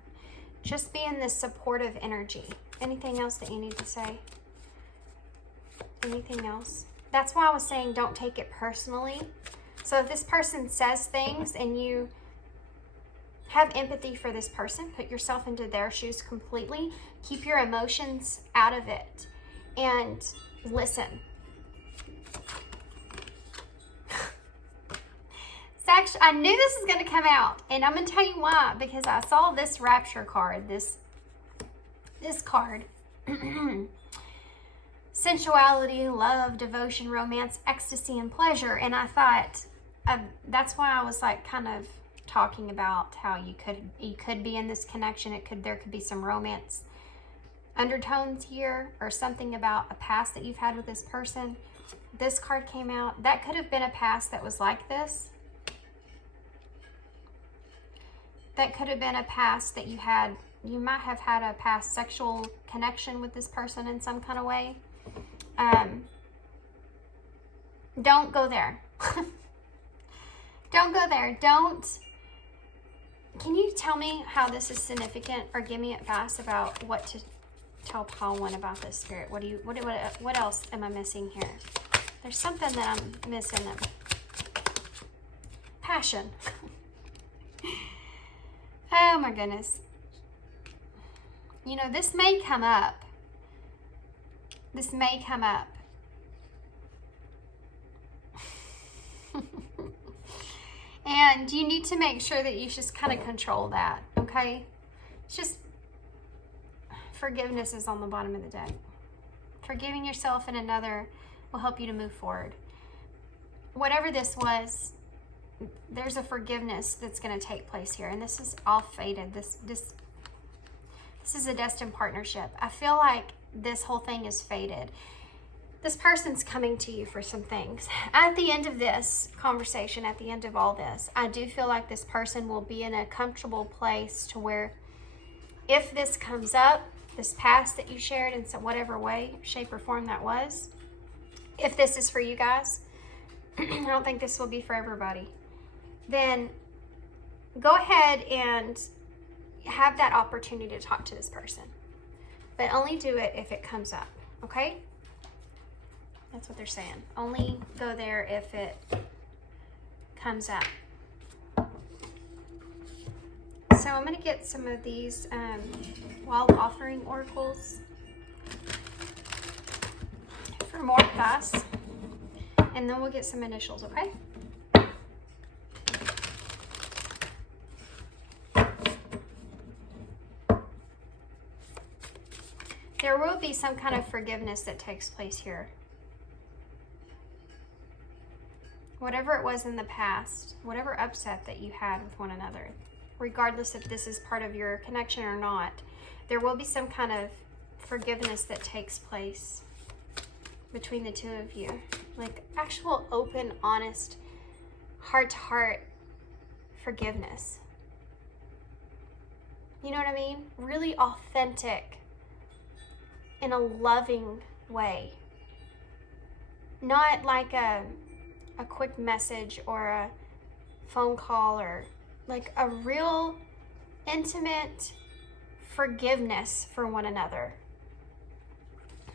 Just be in this supportive energy. Anything else that you need to say? Anything else? That's why I was saying don't take it personally. So if this person says things and you Have empathy for this person. Put yourself into their shoes completely. Keep your emotions out of it. And listen. Actually, I knew this was going to come out, and I'm going to tell you why, because I saw this rapture card, this card. Sensuality, love, devotion, romance, ecstasy, and pleasure. And I thought, that's why I was like kind of talking about how you could be in this connection. There could be some romance undertones here, or something about a past that you've had with this person. This card came out. That could have been a past that was like this. That could have been a past that you might have had a past sexual connection with this person in some kind of way. Don't go there. Don't go there. Can you tell me how this is significant, or give me advice about what to tell Paul one about this, Spirit? What else am I missing here? There's something that I'm missing. Passion. Oh my goodness. You know, this may come up. This may come up. And you need to make sure that you just kind of control that, okay? It's just, forgiveness is on the bottom of the deck. Forgiving yourself and another will help you to move forward. Whatever this was, there's a forgiveness that's going to take place here, and this is all fated. This is a destined partnership. I feel like this whole thing is fated. This person's coming to you for some things. At the end of this conversation, at the end of all this, I do feel like this person will be in a comfortable place to where, if this comes up, this past that you shared in some whatever way, shape, or form that was, if this is for you guys, I don't think this will be for everybody, then go ahead and have that opportunity to talk to this person. But only do it if it comes up, okay? That's what they're saying. Only go there if it comes up. So I'm going to get some of these wild offering oracles for more advice. And then we'll get some initials, okay? There will be some kind of forgiveness that takes place here. Whatever it was in the past, whatever upset that you had with one another, regardless if this is part of your connection or not, there will be some kind of forgiveness that takes place between the two of you. Like actual open, honest, heart-to-heart forgiveness. You know what I mean? Really authentic, in a loving way. Not like a quick message or a phone call, or like a real intimate forgiveness for one another.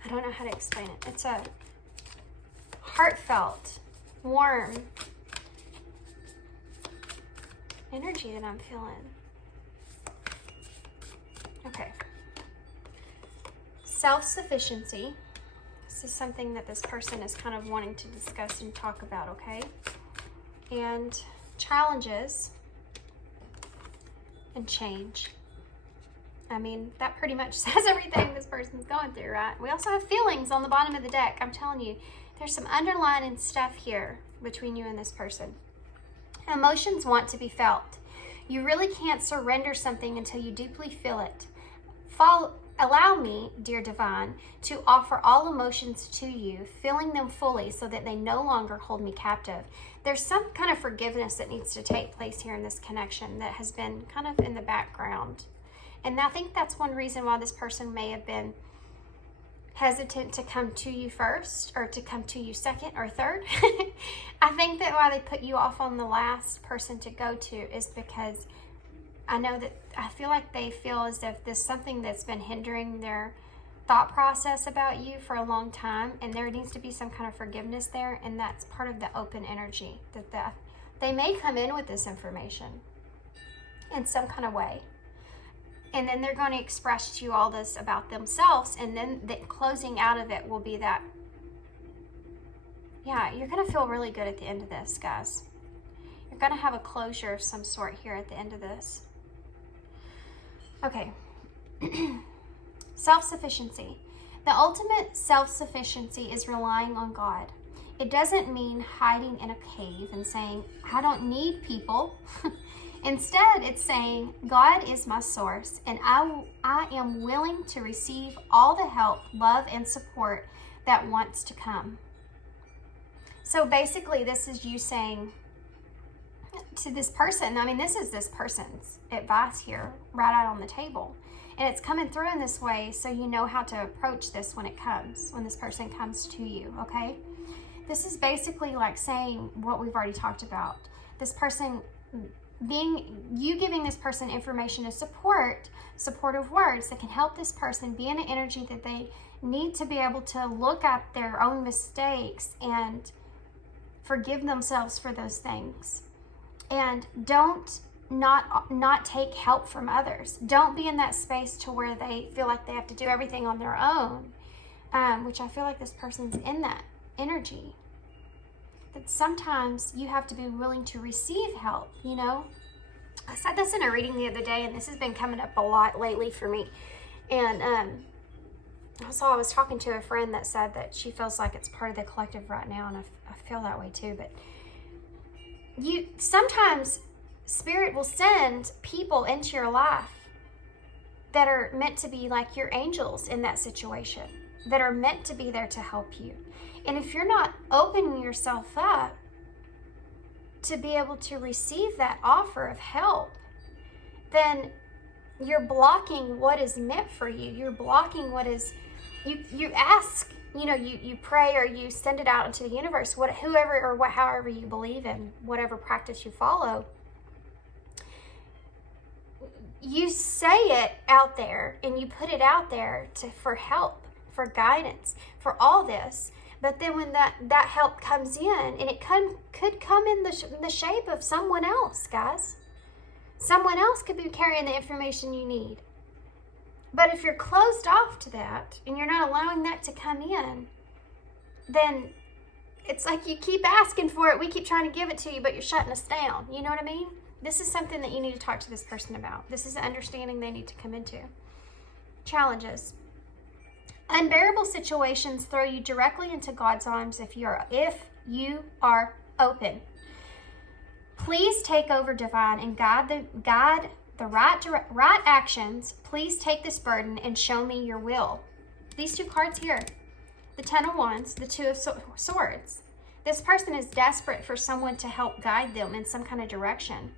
I don't know how to explain it. It's a heartfelt, warm energy that I'm feeling. Okay. Self-sufficiency. This is something that this person is kind of wanting to discuss and talk about, okay? And challenges and change. I mean, that pretty much says everything this person's going through, right? We also have feelings on the bottom of the deck. I'm telling you, there's some underlying stuff here between you and this person. Emotions want to be felt. You really can't surrender something until you deeply feel it. Allow me, dear divine, to offer all emotions to you, feeling them fully so that they no longer hold me captive. There's some kind of forgiveness that needs to take place here in this connection that has been kind of in the background. And I think that's one reason why this person may have been hesitant to come to you first, or to come to you second or third. I think that why they put you off on the last person to go to is because I feel like they feel as if there's something that's been hindering their thought process about you for a long time, and there needs to be some kind of forgiveness there, and that's part of the open energy that they may come in with this information. in some kind of way. And then they're going to express to you all this about themselves, and then the closing out of it will be that, yeah, you're going to feel really good at the end of this, guys. You're going to have a closure of some sort here at the end of this. Okay. Self-sufficiency. The ultimate self-sufficiency is relying on God. It doesn't mean hiding in a cave and saying, I don't need people. Instead, it's saying, God is my source, and I am willing to receive all the help, love, and support that wants to come. So basically, this is you saying to this person, I mean, this is this person's advice here, right out on the table. And it's coming through in this way so you know how to approach this when it comes, when this person comes to you, okay? This is basically like saying what we've already talked about. This person you giving this person information to supportive words that can help this person be in an energy that they need to be able to look at their own mistakes and forgive themselves for those things. And don't not take help from others. Don't be in that space to where they feel like they have to do everything on their own, which I feel like this person's in that energy. That sometimes you have to be willing to receive help, you know? I said this in a reading the other day, and this has been coming up a lot lately for me. And also I was talking to a friend that said that she feels like it's part of the collective right now, and I feel that way too. But sometimes Spirit will send people into your life that are meant to be like your angels in that situation, that are meant to be there to help you. And if you're not opening yourself up to be able to receive that offer of help, then you're blocking what is meant for you. You're blocking what is, you ask, you pray, or you send it out into the universe, however you believe in, whatever practice you follow. You say it out there and you put it out there for help, for guidance, for all this. But then when that help comes in, and it could come in the shape of someone else, guys. Someone else could be carrying the information you need. But if you're closed off to that, and you're not allowing that to come in, then it's like you keep asking for it. We keep trying to give it to you, but you're shutting us down. You know what I mean? This is something that you need to talk to this person about. This is an understanding they need to come into. Challenges. Unbearable situations throw you directly into God's arms if you are open. Please take over, divine, and guide the right actions. Please take this burden and show me your will. These two cards here, the Ten of Wands, the Two of Swords. This person is desperate for someone to help guide them in some kind of direction.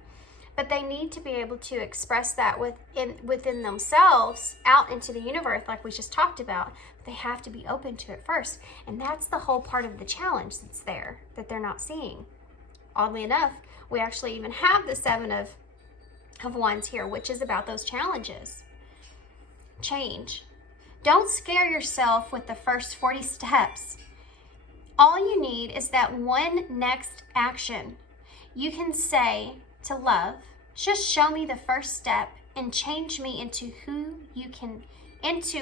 But they need to be able to express that within themselves out into the universe, like we just talked about. They have to be open to it first. And that's the whole part of the challenge that's there, that they're not seeing. Oddly enough, we actually even have the Seven of Wands here, which is about those challenges. Change. Don't scare yourself with the first 40 steps. All you need is that one next action. You can say to love, just show me the first step and change me into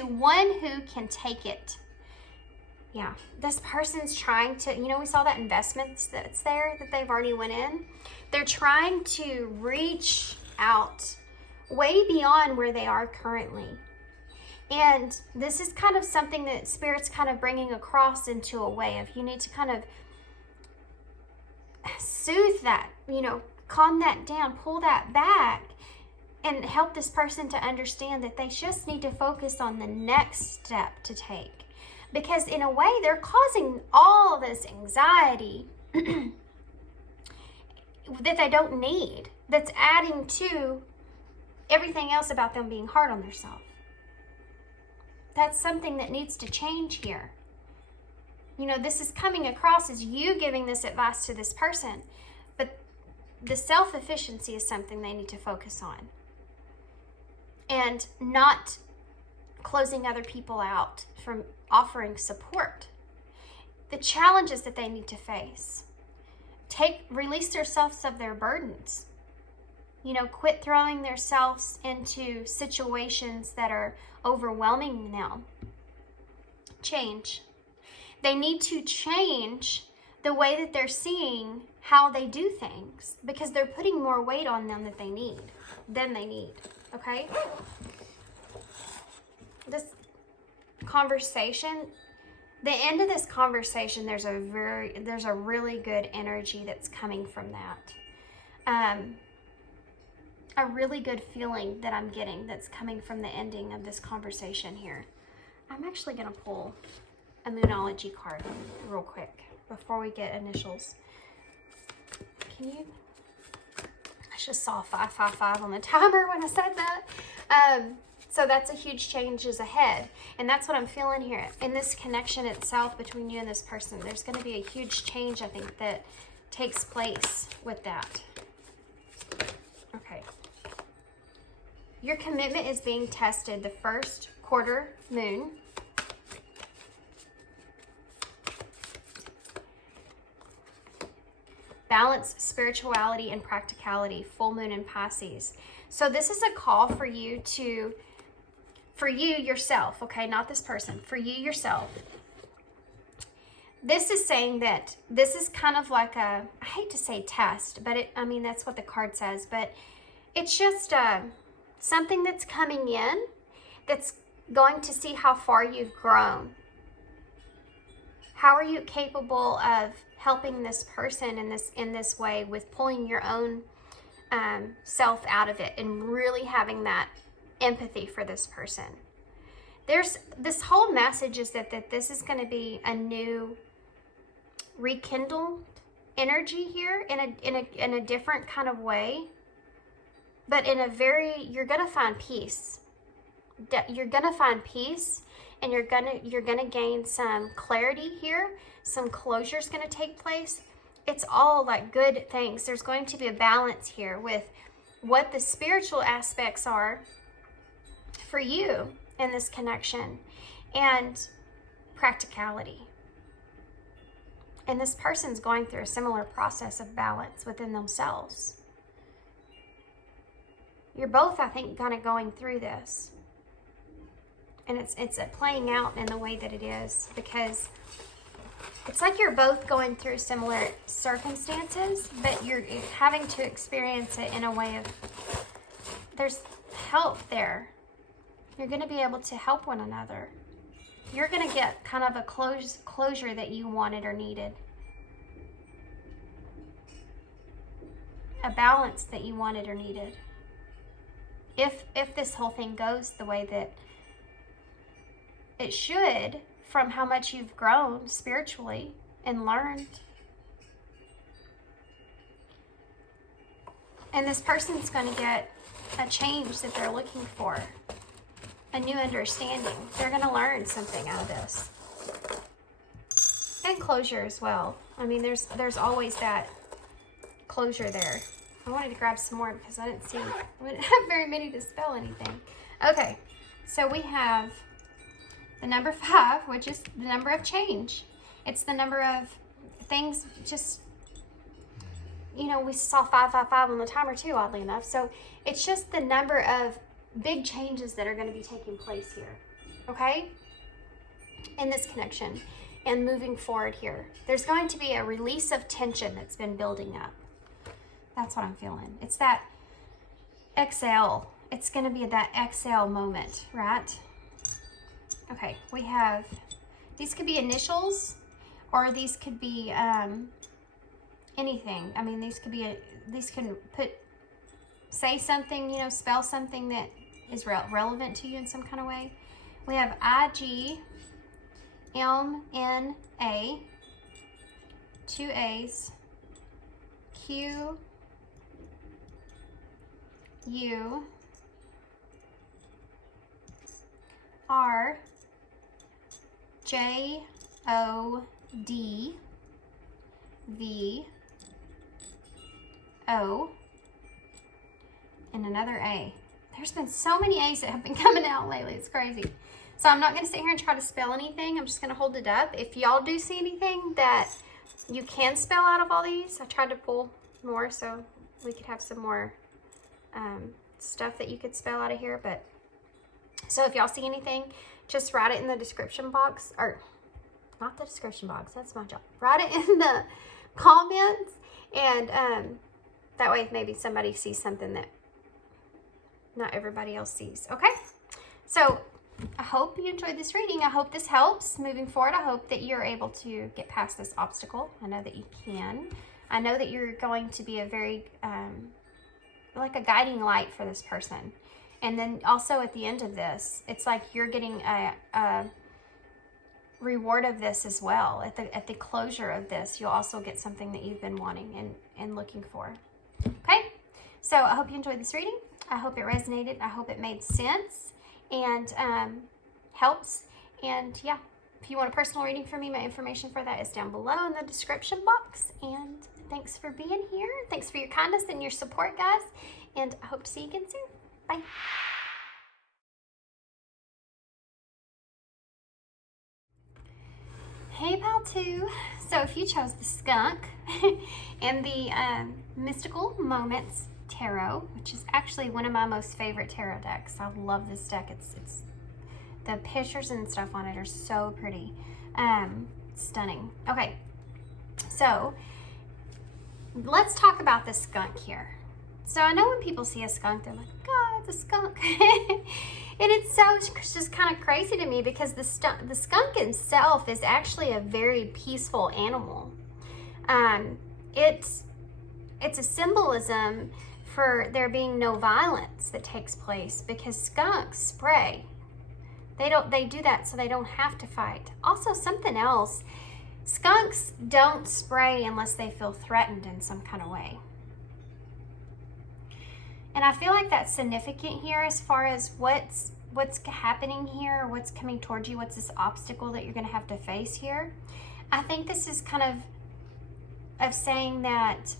one who can take it. Yeah, this person's trying to, we saw that investments that's there that they've already went in. They're trying to reach out way beyond where they are currently. And this is kind of something that Spirit's kind of bringing across into a way of, you need to kind of soothe that, calm that down, pull that back, and help this person to understand that they just need to focus on the next step to take. Because in a way, they're causing all this anxiety that they don't need, that's adding to everything else about them being hard on themselves. That's something that needs to change here. This is coming across as you giving this advice to this person, but the self-efficiency is something they need to focus on. And not closing other people out from offering support. The challenges that they need to face. Release themselves of their burdens. You know, quit throwing themselves into situations that are overwhelming them. Change. They need to change the way that they're seeing how they do things, because they're putting more weight on them than they need. Okay? This conversation, the end of this conversation, there's a really good energy that's coming from that. A really good feeling that I'm getting that's coming from the ending of this conversation here. I'm actually going to pull a Moonology card real quick before we get initials. Can you? I just saw 555 on the timer when I said that. So that's a huge change is ahead. And that's what I'm feeling here. In this connection itself between you and this person, there's going to be a huge change, I think, that takes place with that. Okay. Your commitment is being tested the first quarter moon. Balance, spirituality, and practicality, full moon and Pisces. So this is a call for you yourself, okay? Not this person, for you yourself. This is saying that this is kind of like I hate to say test, but that's what the card says, but it's just something that's coming in that's going to see how far you've grown. How are you capable of helping this person in this way with pulling your own self out of it and really having that empathy for this person? There's this whole message is that this is going to be a new rekindled energy here in a different kind of way, but you're going to find peace. You're going to find peace, and you're going to gain some clarity here. Some closure is going to take place. It's all like good things. There's going to be a balance here with what the spiritual aspects are for you in this connection and practicality. And this person's going through a similar process of balance within themselves. You're both, I think, kind of going through this. And it's playing out in the way that it is, because it's like you're both going through similar circumstances, but you're having to experience it in a way of, there's help there. You're going to be able to help one another. You're going to get kind of a closure that you wanted or needed. A balance that you wanted or needed. If this whole thing goes the way that it should, from how much you've grown spiritually and learned. And this person's going to get a change that they're looking for. A new understanding. They're going to learn something out of this. And closure as well. I mean, there's always that closure there. I wanted to grab some more because I didn't have very many to spell anything. Okay, so we have the number 5, which is the number of change. It's the number of things just, we saw 555 on the timer too, oddly enough. So it's just the number of big changes that are going to be taking place here, okay? In this connection and moving forward here. There's going to be a release of tension that's been building up. That's what I'm feeling. It's that exhale. It's going to be that exhale moment, right? Okay, we have, these could be initials, or these could be anything. I mean, these can say something, spell something that is relevant to you in some kind of way. We have ᴏ, 2 A's, Q, U, R, J, O, D, V, O, and another A. There's been so many A's that have been coming out lately. It's crazy. So I'm not going to sit here and try to spell anything. I'm just going to hold it up. If y'all do see anything that you can spell out of all these, I tried to pull more so we could have some more stuff that you could spell out of here. But so if y'all see anything, just write it in the description box, or not the description box, that's my job. Write it in the comments, and that way maybe somebody sees something that not everybody else sees. Okay, so I hope you enjoyed this reading. I hope this helps moving forward. I hope that you're able to get past this obstacle. I know that you can. I know that you're going to be a very like a guiding light for this person. And then also at the end of this, it's like you're getting a reward of this as well. At the closure of this, you'll also get something that you've been wanting and looking for. Okay, so I hope you enjoyed this reading. I hope it resonated. I hope it made sense and helps. And yeah, if you want a personal reading from me, my information for that is down below in the description box. And thanks for being here. Thanks for your kindness and your support, guys. And I hope to see you again soon. Bye. Hey, pal two. So if you chose the skunk and the Mystical Moments Tarot, which is actually one of my most favorite tarot decks. I love this deck. It's the pictures and stuff on it are so pretty. Stunning. Okay, so let's talk about the skunk here. So I know when people see a skunk, they're like, God, it's a skunk. And it's just kind of crazy to me because the skunk itself is actually a very peaceful animal. It's a symbolism for there being no violence that takes place because skunks spray. They do that so they don't have to fight. Also, something else, skunks don't spray unless they feel threatened in some kind of way. And I feel like that's significant here as far as what's happening here, what's coming towards you, what's this obstacle that you're going to have to face here. I think this is kind of saying that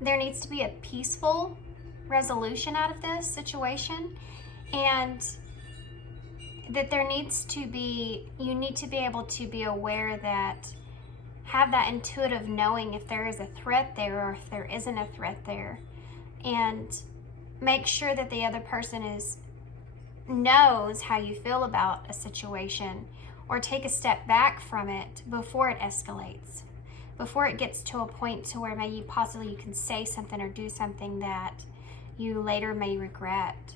there needs to be a peaceful resolution out of this situation, and that there needs to be, you need to be able to be aware that, have that intuitive knowing if there is a threat there or if there isn't a threat there. And make sure that the other person knows how you feel about a situation, or take a step back from it before it escalates, before it gets to a point to where maybe possibly you can say something or do something that you later may regret.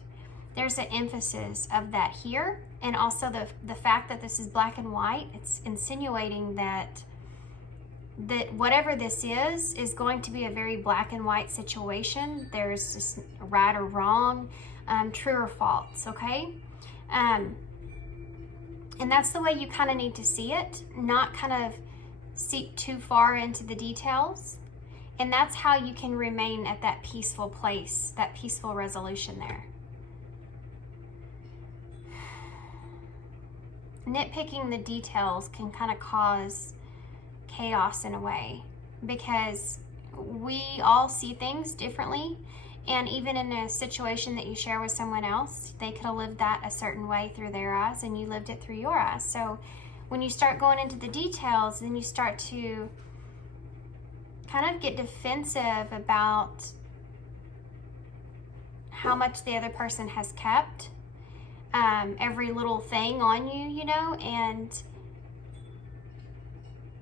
There's an emphasis of that here, and also the fact that this is black and white. It's insinuating that whatever this is going to be a very black and white situation. There's just right or wrong, true or false, okay? And that's the way you kind of need to see it, not kind of seek too far into the details. And that's how you can remain at that peaceful place, that peaceful resolution there. Nitpicking the details can kind of cause chaos in a way, because we all see things differently, and even in a situation that you share with someone else, they could have lived that a certain way through their eyes and you lived it through your eyes. So when you start going into the details, then you start to kind of get defensive about how much the other person has kept, every little thing on you, you know, and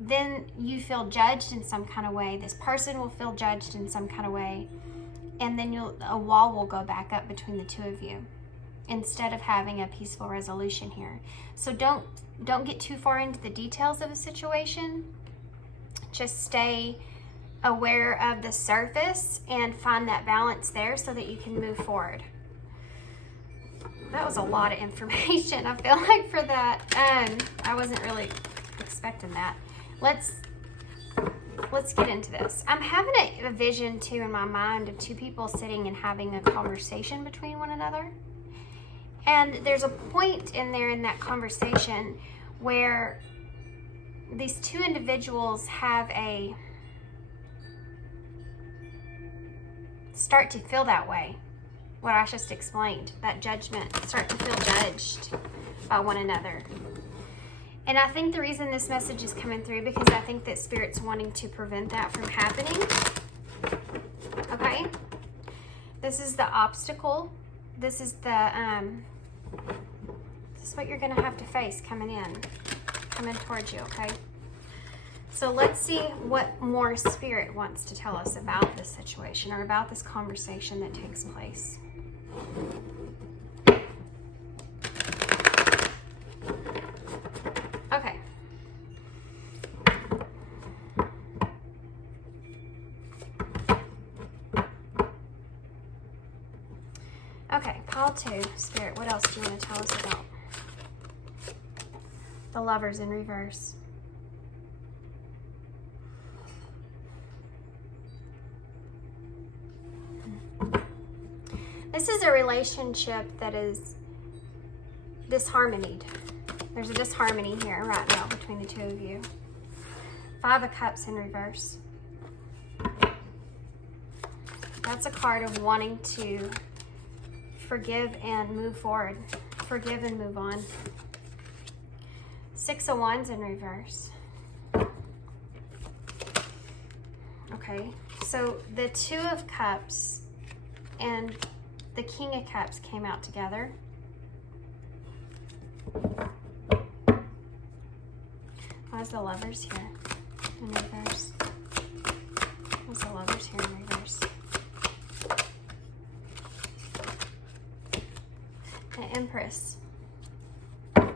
then you feel judged in some kind of way. This person will feel judged in some kind of way, and then a wall will go back up between the two of you instead of having a peaceful resolution here. So don't get too far into the details of a situation. Just stay aware of the surface and find that balance there so that you can move forward. That was a lot of information, I feel like, for that. I wasn't really expecting that. Let's get into this. I'm having a vision too in my mind of two people sitting and having a conversation between one another. And there's a point in there in that conversation where these two individuals start to feel that way. What I just explained, that judgment, start to feel judged by one another. And I think the reason this message is coming through, because I think that Spirit's wanting to prevent that from happening. Okay? This is the obstacle. This is the, this is what you're gonna have to face coming towards you, okay? So let's see what more Spirit wants to tell us about this situation or about this conversation that takes place. Okay. Okay, pile 2, Spirit, what else do you want to tell us about the Lovers in reverse? This is a relationship that is disharmonied. There's a disharmony here right now between the two of you. 5 of Cups in reverse. That's a card of wanting to forgive and move forward. Forgive and move on. 6 of Wands in reverse. Okay, so the 2 of Cups and the King of Cups came out together. Why's the Lovers here in reverse? Why's the Lovers here in reverse? The Empress. 5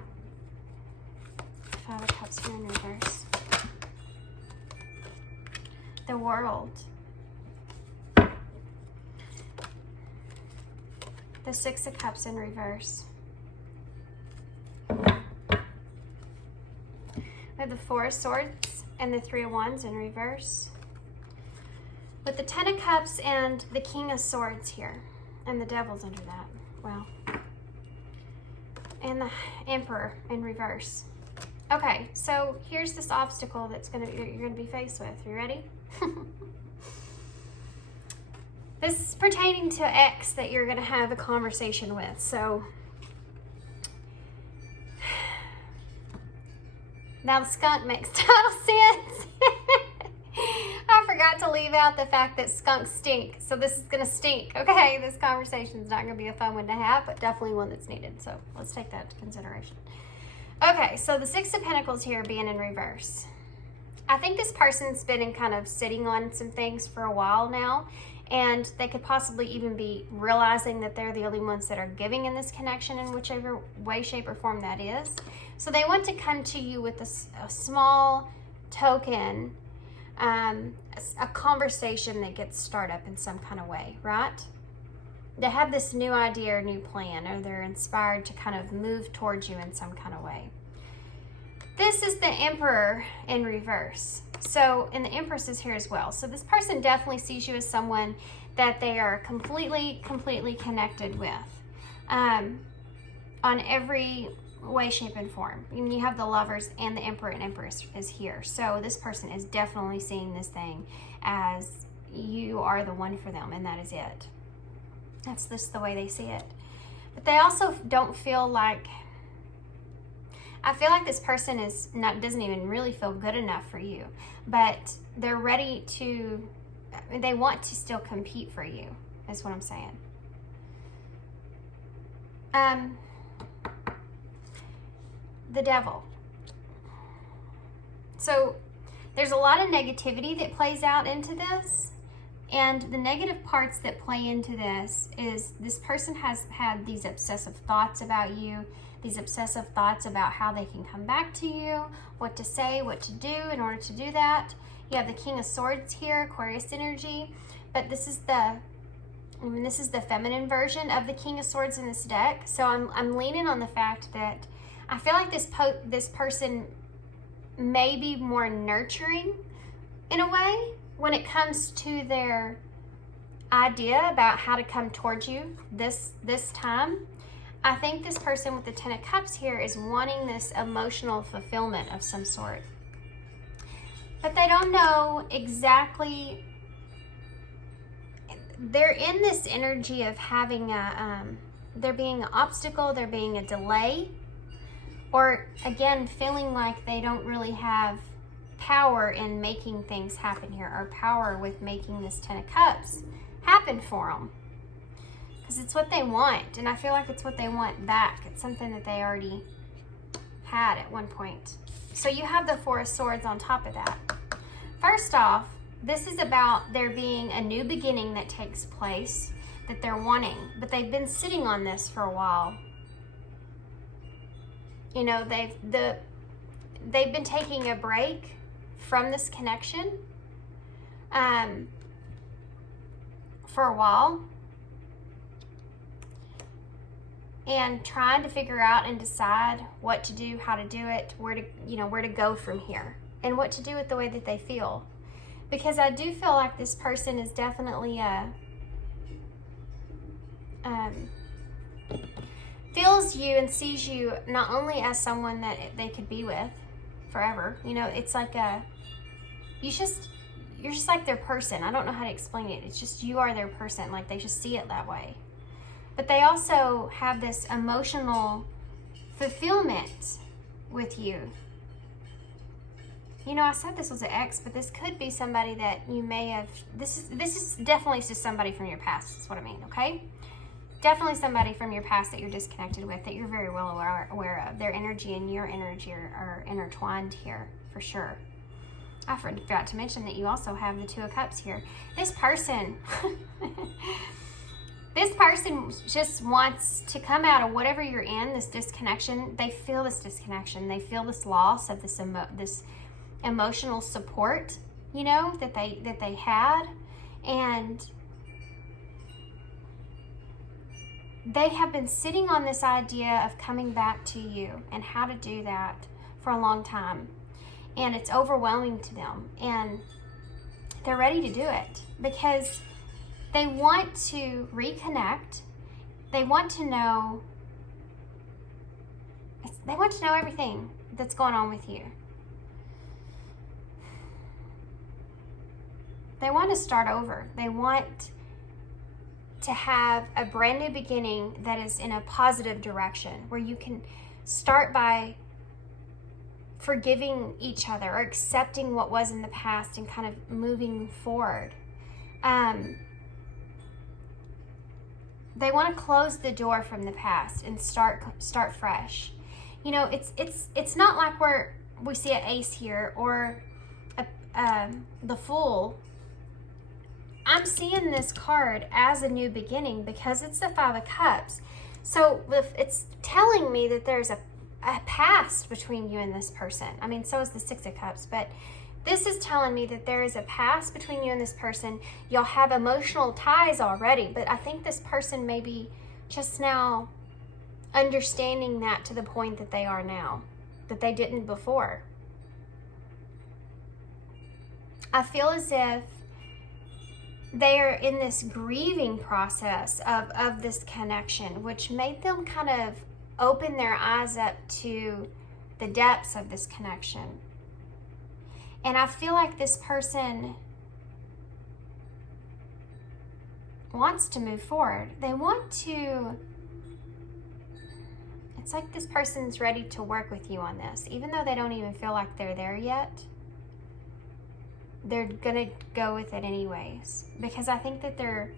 of Cups here in reverse. The World. The 6 of Cups in reverse. We have the 4 of Swords and the 3 of Wands in reverse. With the 10 of Cups and the King of Swords here. And the Devil's under that. Wow. And the Emperor in reverse. Okay, so here's this obstacle that's you're gonna be faced with. You ready? This is pertaining to X that you're gonna have a conversation with. So now the skunk makes total sense. I forgot to leave out the fact that skunks stink. So this is gonna stink, okay? This conversation's not gonna be a fun one to have, but definitely one that's needed. So let's take that into consideration. Okay, so the 6 of Pentacles here being in reverse. I think this person's been kind of sitting on some things for a while now, and they could possibly even be realizing that they're the only ones that are giving in this connection in whichever way, shape, or form that is. So they want to come to you with a small token, a conversation that gets started up in some kind of way, right? They have this new idea or new plan, or they're inspired to kind of move towards you in some kind of way. This is the Emperor in reverse. So, and the Empress is here as well. So this person definitely sees you as someone that they are completely connected with on every way, shape, and form. And you have the Lovers and the Emperor and Empress is here. So this person is definitely seeing this thing as you are the one for them, and that is it. That's just the way they see it. But they also don't feel like, I feel like this person doesn't even really feel good enough for you, but they're ready to, they want to still compete for you, is what I'm saying. The Devil. So there's a lot of negativity that plays out into this. And the negative parts that play into this is this person has had these obsessive thoughts about you, these obsessive thoughts about how they can come back to you, what to say, what to do in order to do that. You have the King of Swords here, Aquarius energy, but this is the feminine version of the King of Swords in this deck. So I'm leaning on the fact that I feel like this person may be more nurturing in a way when it comes to their idea about how to come towards you this time. I think this person with the 10 of Cups here is wanting this emotional fulfillment of some sort. But they don't know exactly, they're in this energy of having there being an obstacle, there being a delay, or again, feeling like they don't really have power in making things happen here, or power with making this 10 of Cups happen for them. Because it's what they want, and I feel like it's what they want back. It's something that they already had at one point. So you have the Four of Swords on top of that. First off, this is about there being a new beginning that takes place that they're wanting, but they've been sitting on this for a while. You know, they've been taking a break from this connection for a while, and trying to figure out and decide what to do, how to do it, where to go from here, and what to do with the way that they feel. Because I do feel like this person is definitely feels you and sees you not only as someone that they could be with forever. You know, it's like you're just like their person. I don't know how to explain it. It's just you are their person. Like, they just see it that way. But they also have this emotional fulfillment with you. You know, I said this was an ex, but this could be somebody that you may have, this is definitely just somebody from your past, is what I mean, okay? Definitely somebody from your past that you're disconnected with, that you're very well aware of. Their energy and your energy are intertwined here, for sure. I forgot to mention that you also have the Two of Cups here. This person, this person just wants to come out of whatever you're in, this disconnection. They feel this disconnection. They feel this loss of this emotional support, you know, that they had, and they have been sitting on this idea of coming back to you and how to do that for a long time, and it's overwhelming to them, and they're ready to do it because they want to reconnect. They want to know everything that's going on with you. They want to start over. They want to have a brand new beginning that is in a positive direction, where you can start by forgiving each other or accepting what was in the past and kind of moving forward. They want to close the door from the past and start fresh. You know, it's not like we see an ace here or the Fool. I'm seeing this card as a new beginning because it's the Five of Cups. So if it's telling me that there's a past between you and this person. I mean, so is the Six of Cups, but this is telling me that there is a past between you and this person. Y'all have emotional ties already, but I think this person may be just now understanding that to the point that they are now, that they didn't before. I feel as if they are in this grieving process of this connection, which made them kind of open their eyes up to the depths of this connection. And I feel like this person wants to move forward. They want to, it's like this person's ready to work with you on this, even though they don't even feel like they're there yet. They're gonna go with it anyways, because I think that they're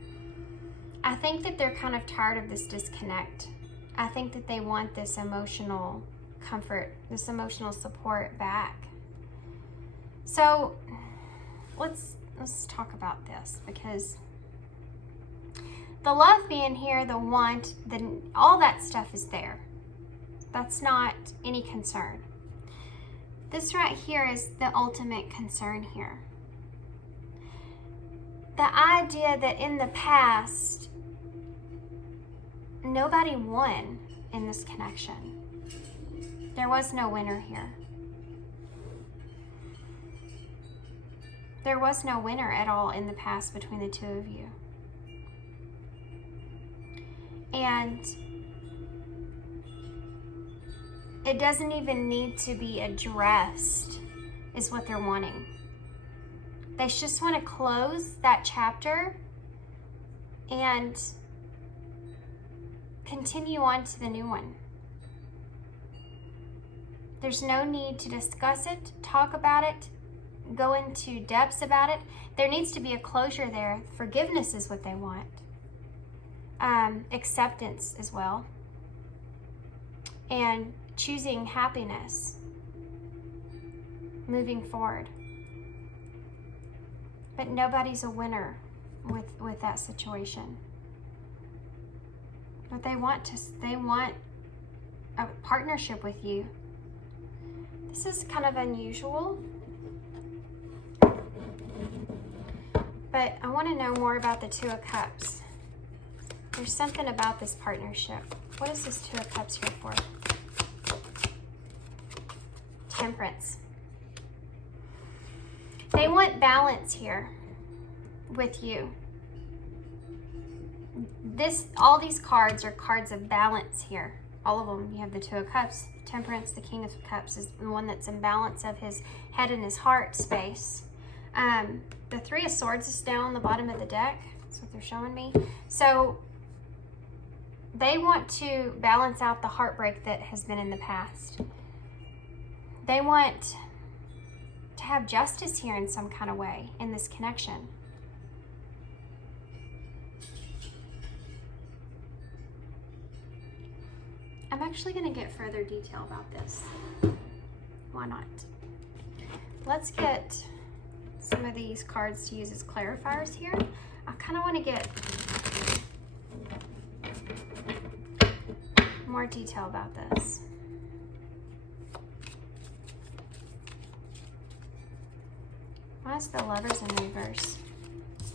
kind of tired of this disconnect. I think that they want this emotional comfort, this emotional support back. So let's talk about this, because the love being here, the want, all that stuff is there. That's not any concern. This right here is the ultimate concern here. The idea that in the past, nobody won in this connection. There was no winner here. There was no winner at all in the past between the two of you. And it doesn't even need to be addressed, is what they're wanting. They just want to close that chapter and continue on to the new one. There's no need to discuss it, talk about it, go into depths about it. There needs to be a closure there. Forgiveness is what they want. acceptance as well, and choosing happiness, moving forward. But nobody's a winner with that situation. But they want a partnership with you. This is kind of unusual, but I want to know more about the Two of Cups. There's something about this partnership. What is this Two of Cups here for? Temperance. They want balance here with you. All these cards are cards of balance here. All of them. You have the Two of Cups, Temperance, the King of Cups is the one that's in balance of his head and his heart space. The Three of Swords is down on the bottom of the deck. That's what they're showing me. So they want to balance out the heartbreak that has been in the past. They want to have justice here in some kind of way in this connection. I'm actually going to get further detail about this. Why not? Let's get some of these cards to use as clarifiers here. I kind of want to get more detail about this. Why is the Lovers in reverse?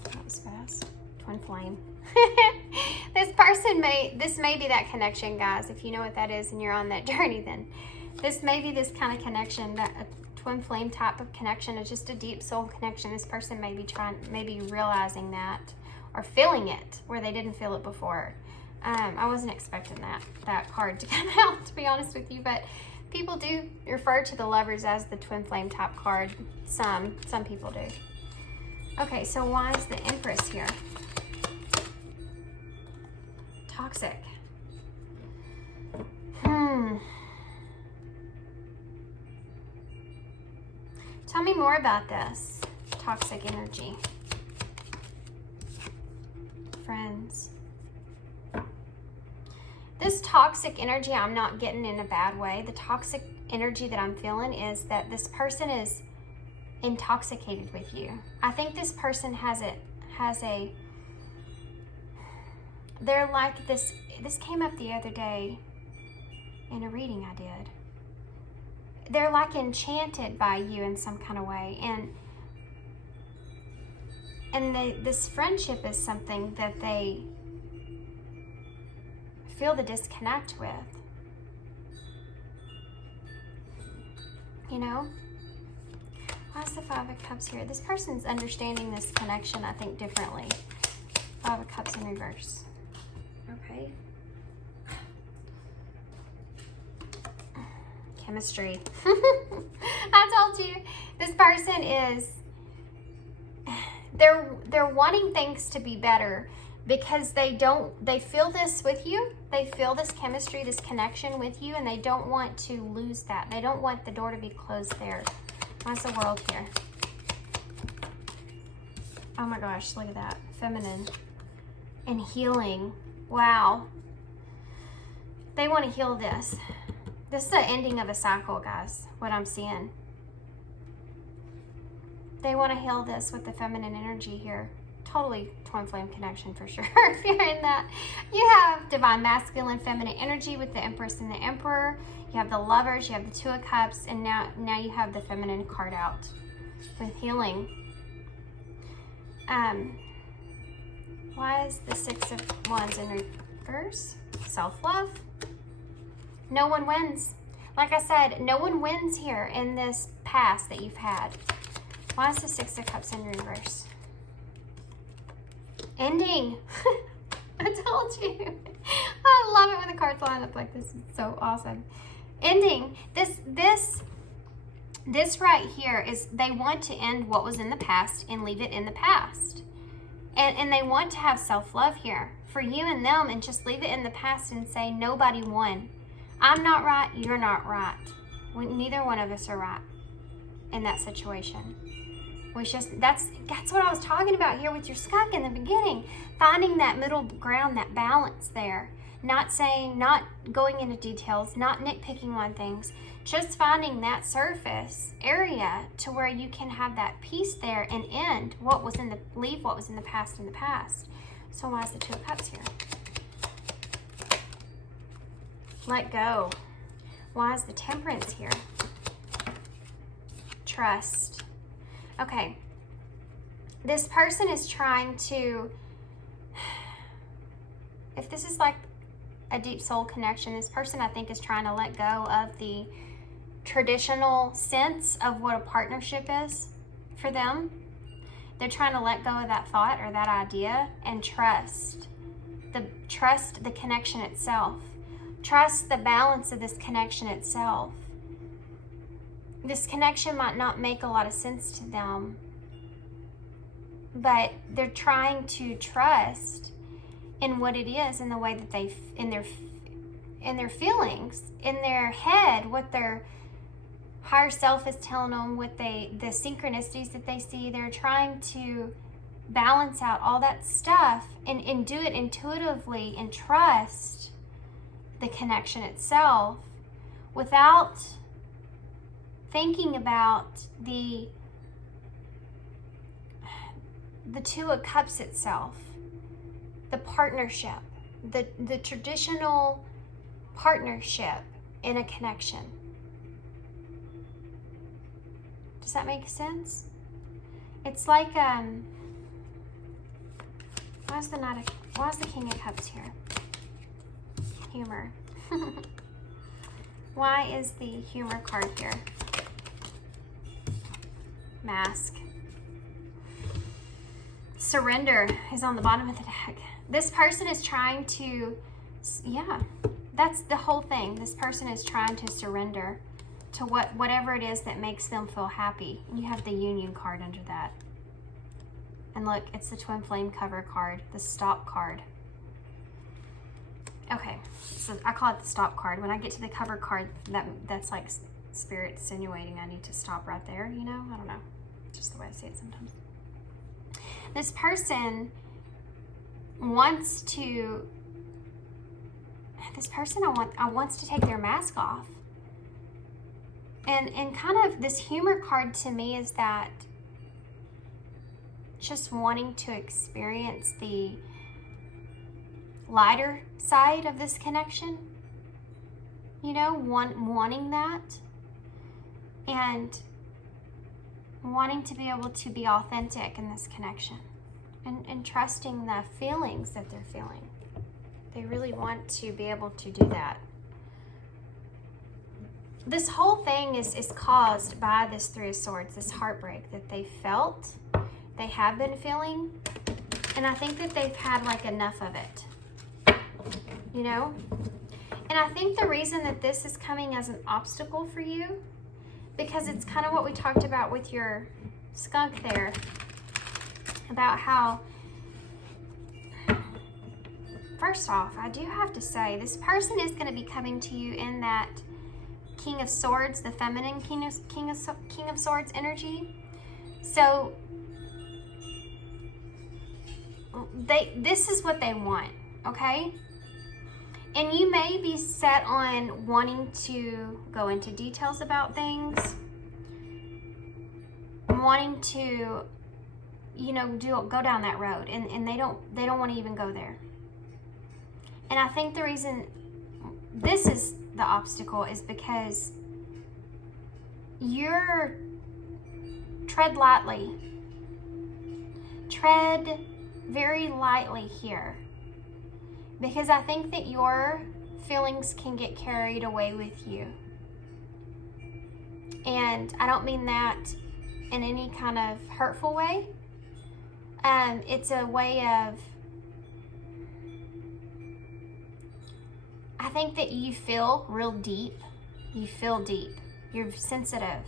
That was fast. Twin flame. This may be that connection, guys. If you know what that is and you're on that journey, then this may be this kind of connection, that a twin flame type of connection. Is just a deep soul connection. This person may be realizing that or feeling it where they didn't feel it before. I wasn't expecting that card to come out, to be honest with you, but people do refer to the Lovers as the twin flame type card. Some people do. Okay, so why is the Empress here? Toxic. Tell me more about this toxic energy. Friends. This toxic energy I'm not getting in a bad way. The toxic energy that I'm feeling is that this person is intoxicated with you. I think this person has a they're like this came up the other day in a reading I did. They're like enchanted by you in some kind of way, and this friendship is something that they feel the disconnect with. You know? Why is the Five of Cups here? This person's understanding this connection, I think, differently. Five of Cups in reverse. Okay. Chemistry. I told you, this person is, they're wanting things to be better because they feel this with you. They feel this chemistry, this connection with you, and they don't want to lose that. They don't want the door to be closed there. Why's the World here? Oh my gosh, look at that. Feminine and healing. Wow. They want to heal this. This is the ending of a cycle, guys, what I'm seeing. They want to heal this with the feminine energy here. Totally twin flame connection for sure. If you're in that, you have divine masculine feminine energy with the Empress and the Emperor. You have the Lovers, you have the Two of Cups, and now you have the feminine card out with healing. Why is the Six of Wands in reverse? Self-love. No one wins. Like I said, no one wins here in this past that you've had. Why is the Six of Cups in reverse? Ending. I told you. I love it when the cards line up like this. It's so awesome. Ending. This right here is they want to end what was in the past and leave it in the past. And they want to have self-love here for you and them, and just leave it in the past and say nobody won. I'm not right, you're not right. Neither one of us are right in that situation. That's what I was talking about here with your skunk in the beginning. Finding that middle ground, that balance there. Not going into details, not nitpicking on things, just finding that surface area to where you can have that peace there and leave what was in the past in the past. So why is the Two of Cups here? Let go. Why is the Temperance here? Trust. Okay. This person is trying to, if this is like a deep soul connection, this person I think is trying to let go of the traditional sense of what a partnership is for them. They're trying to let go of that thought or that idea and trust the connection itself. Trust the balance of this connection itself. This connection might not make a lot of sense to them, but they're trying to trust in what it is, in the way that in their feelings, in their head, what their higher self is telling them, the synchronicities that they see. They're trying to balance out all that stuff and do it intuitively and trust the connection itself without thinking about the Two of Cups itself, the partnership, the traditional partnership in a connection. Does that make sense? It's like why is the King of Cups here? Humor. Why is the humor card here? Mask. Surrender is on the bottom of the deck. This person is trying to, that's the whole thing. This person is trying to surrender to whatever it is that makes them feel happy. And you have the Union card under that. And look, it's the Twin Flame cover card, the Stop card. Okay, so I call it the Stop card. When I get to the cover card, that's like Spirit insinuating I need to stop right there, I don't know. Just the way I see it sometimes. This person wants to take their mask off. And kind of this humor card to me is that just wanting to experience the lighter side of this connection, wanting that and wanting to be able to be authentic in this connection and trusting the feelings that they're feeling. They really want to be able to do that. This whole thing is caused by this Three of Swords, this heartbreak that they felt, they have been feeling, and I think that they've had like enough of it, And I think the reason that this is coming as an obstacle for you, because it's kind of what we talked about with your skunk there, about how, first off, I do have to say, this person is going to be coming to you in that King of Swords, the feminine King of Swords energy. So this is what they want, okay? And you may be set on wanting to go into details about things, wanting to, go down that road, and they don't want to even go there. And I think the reason this is the obstacle is because you're tread lightly. Tread very lightly here. Because I think that your feelings can get carried away with you. And I don't mean that in any kind of hurtful way. It's a way of, I think that you feel real deep. You feel deep. You're sensitive.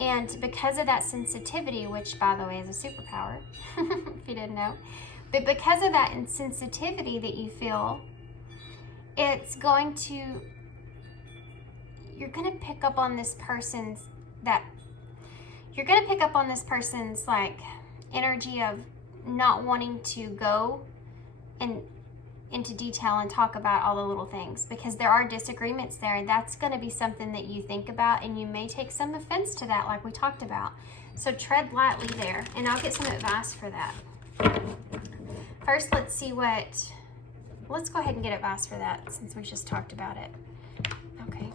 And because of that sensitivity, which by the way is a superpower, if you didn't know, but because of that insensitivity that you feel, you're going to pick up on this person's, you're going to pick up on this person's like energy of not wanting to go into detail and talk about all the little things, because there are disagreements there, and that's going to be something that you think about, and you may take some offense to that like we talked about. So tread lightly there, and I'll get some advice for that. First, let's go ahead and get advice for that since we just talked about it. Okay.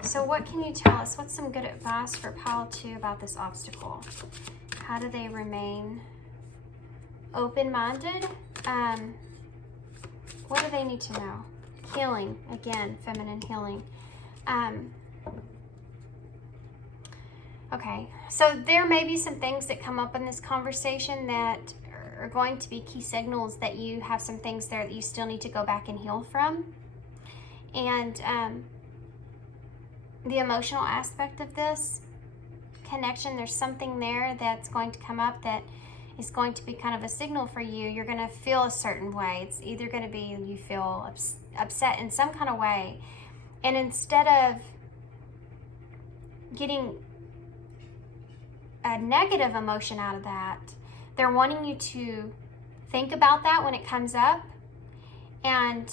So what can you tell us? What's some good advice for pile 2 about this obstacle? How do they remain open-minded? What do they need to know? Healing, again, feminine healing. Okay, so there may be some things that come up in this conversation that are going to be key signals that you have some things there that you still need to go back and heal from. And the emotional aspect of this connection, there's something there that's going to come up that is going to be kind of a signal for you. You're going to feel a certain way. It's either going to be you feel upset in some kind of way, and instead of getting a negative emotion out of that, they're wanting you to think about that when it comes up and,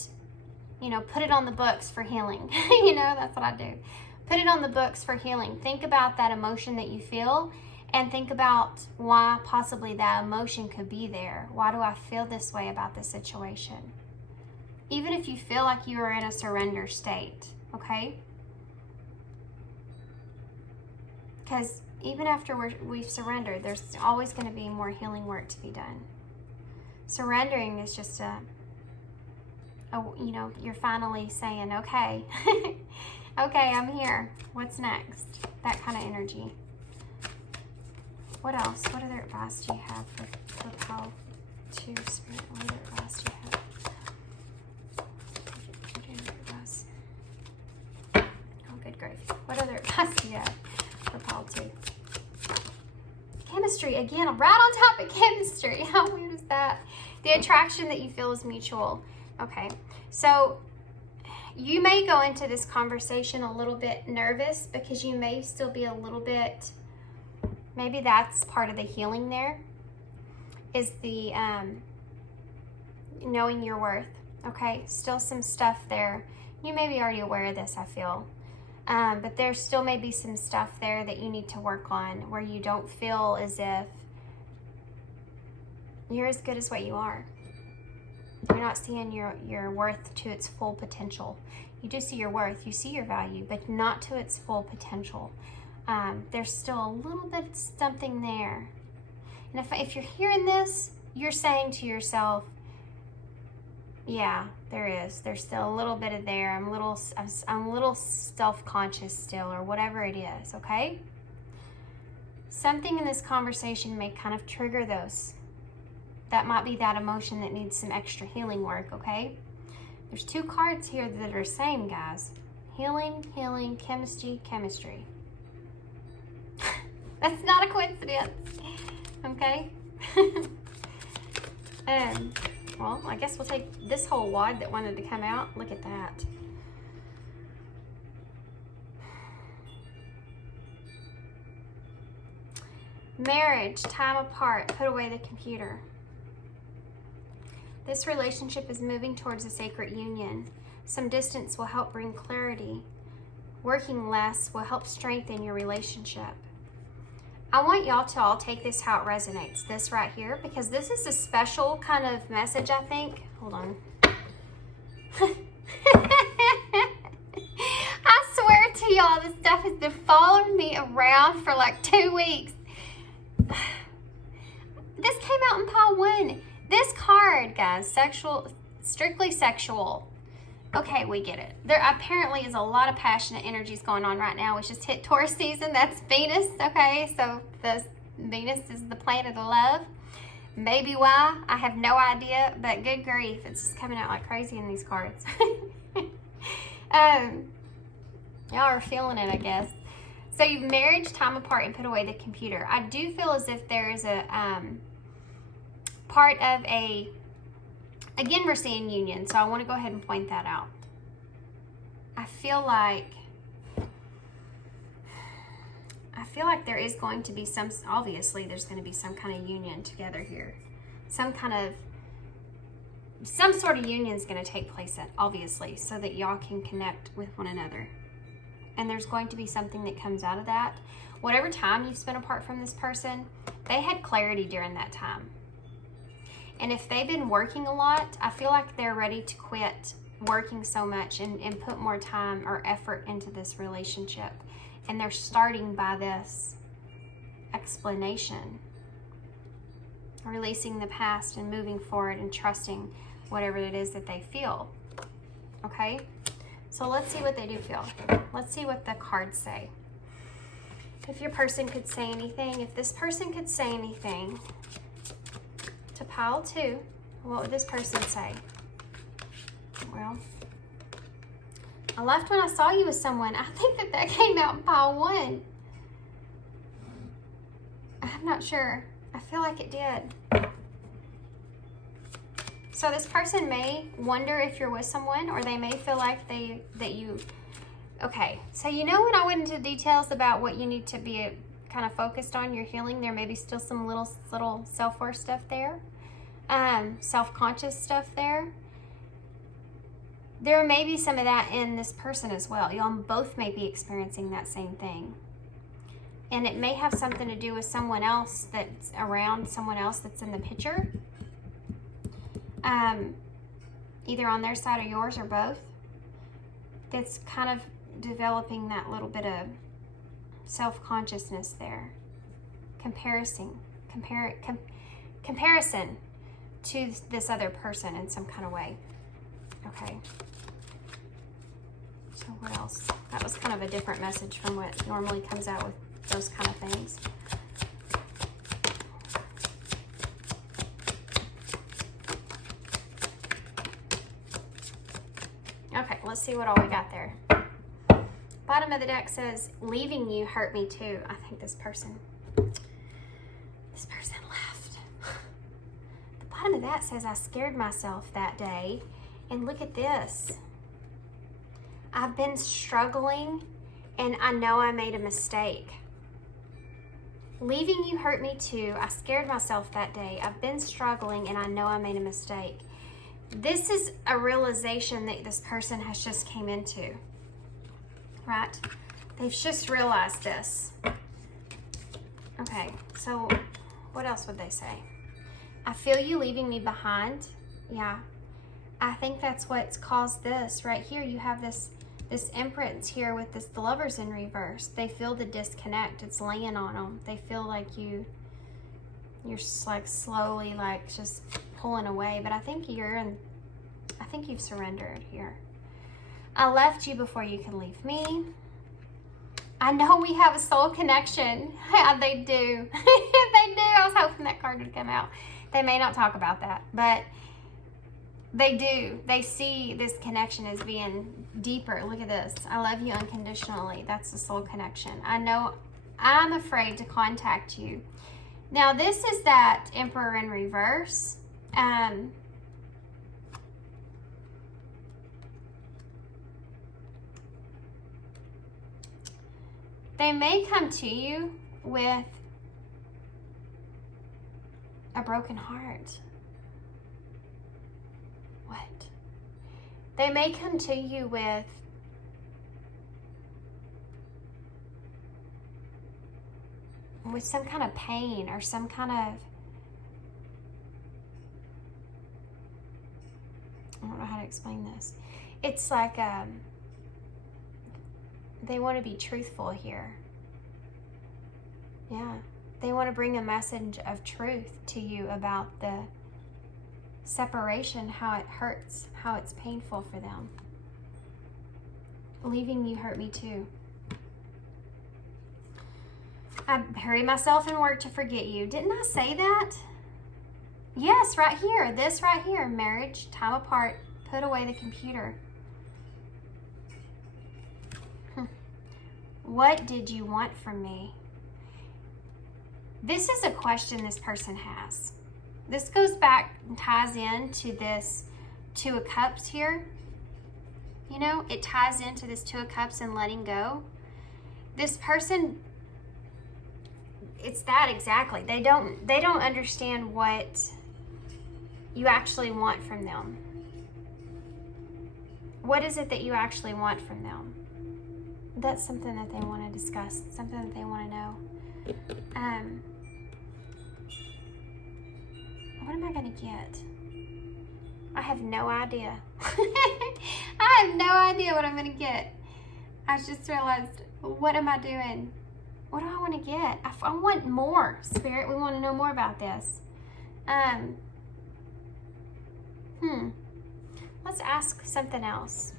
you know, put it on the books for healing. You know, that's what I do. Put it on the books for healing. Think about that emotion that you feel, and think about why possibly that emotion could be there. Why do I feel this way about this situation? Even if you feel like you are in a surrender state, okay? Because even after we've surrendered, there's always going to be more healing work to be done. Surrendering is just you know, you're finally saying, okay, okay, I'm here. What's next? That kind of energy. What else? What other advice do you have for pile 2 spirit? What other advice do you have? What other advice? Oh, good grief. What other advice do you have for pile 2? Chemistry, again, right on top of chemistry. How weird is that? The attraction that you feel is mutual. Okay, so you may go into this conversation a little bit nervous because you may still be a little bit, maybe that's part of the healing there, is the knowing your worth. Okay, still some stuff there. You may be already aware of this, I feel. But there still may be some stuff there that you need to work on where you don't feel as if you're as good as what you are. You're not seeing your worth to its full potential. You do see your worth, you see your value, but not to its full potential. There's still a little bit something there. And if you're hearing this, you're saying to yourself, yeah, there is. There's still a little bit of there. I'm a little self-conscious still, or whatever it is, okay? Something in this conversation may kind of trigger those. That might be that emotion that needs some extra healing work, okay? There's 2 cards here that are same, guys. Healing, healing, chemistry, chemistry. That's not a coincidence, okay? Well, I guess we'll take this whole wad that wanted to come out. Look at that. Marriage, time apart, put away the computer. This relationship is moving towards a sacred union. Some distance will help bring clarity. Working less will help strengthen your relationship. I want y'all to all take this how it resonates, this right here, because this is a special kind of message, I think. Hold on. I swear to y'all, this stuff has been following me around for like 2 weeks. This came out in pile 1. This card, guys, sexual, strictly sexual. Okay, we get it. There apparently is a lot of passionate energies going on right now. We just hit Taurus season. That's Venus, okay? So Venus is the planet of love. Maybe why, I have no idea, but good grief, it's just coming out like crazy in these cards. Y'all are feeling it, I guess. So you've marriage, time apart, and put away the computer. I do feel as if there is a part of a, again, we're seeing union, so I want to go ahead and point that out. I feel like there is going to be obviously there's going to be some kind of union together here. Some sort of union is going to take place, obviously, so that y'all can connect with one another. And there's going to be something that comes out of that. Whatever time you've spent apart from this person, they had clarity during that time. And if they've been working a lot, I feel like they're ready to quit working so much and put more time or effort into this relationship. And they're starting by this explanation, releasing the past and moving forward and trusting whatever it is that they feel. Okay? So let's see what they do feel. Let's see what the cards say. If your person could say anything, if this person could say anything to pile 2, what would this person say? Well, I left when I saw you with someone. I think that came out in pile 1. I'm not sure. I feel like it did. So this person may wonder if you're with someone, or they may feel like okay, so you know when I went into details about what you need to be kind of focused on, your healing, there may be still some little self-worth stuff there, self-conscious stuff there. There may be some of that in this person as well. Y'all both may be experiencing that same thing. And it may have something to do with someone else that's around, someone else that's in the picture. Either on their side or yours or both. That's kind of developing that little bit of self-consciousness there. Comparison to this other person in some kind of way. Okay. So what else? That was kind of a different message from what normally comes out with those kind of things. Okay, let's see what all we got there. Bottom of the deck says, leaving you hurt me too. I think this person left. The bottom of that says, I scared myself that day. And look at this. I've been struggling and I know I made a mistake. Leaving you hurt me too. I scared myself that day. I've been struggling and I know I made a mistake. This is a realization that this person has just came into, right? They've just realized this. Okay, so what else would they say? I feel you leaving me behind. Yeah, I think that's what's caused this. Right here, you have this Empress here with the Lovers in reverse. They feel the disconnect. It's laying on them. They feel like you're just like slowly like just pulling away. But I think you've surrendered here. I left you before you can leave me. I know we have a soul connection. Yeah, they do. They do. I was hoping that card would come out. They may not talk about that, but they do. They see this connection as being deeper. Look at this. I love you unconditionally. That's the soul connection. I know I'm afraid to contact you. Now, this is that Emperor in reverse. They may come to you with a broken heart. What? They may come to you with some kind of pain or some kind of, I don't know how to explain this. It's like they want to be truthful here. Yeah. They want to bring a message of truth to you about the separation, how it hurts, how it's painful for them. Leaving you hurt me too. I bury myself in work to forget you. Didn't I say that? Yes, right here. This right here. Marriage, time apart, put away the computer. What did you want from me? This is a question this person has. This goes back and ties into this Two of Cups here. You know, it ties into this Two of Cups and letting go. This person, it's that exactly. They don't understand what you actually want from them. What is it that you actually want from them? That's something that they want to discuss, something that they want to know. What am I going to get? I have no idea. I have no idea what I'm going to get. I just realized, what am I doing? What do I want to get? I want more, Spirit. We want to know more about this. Let's ask something else.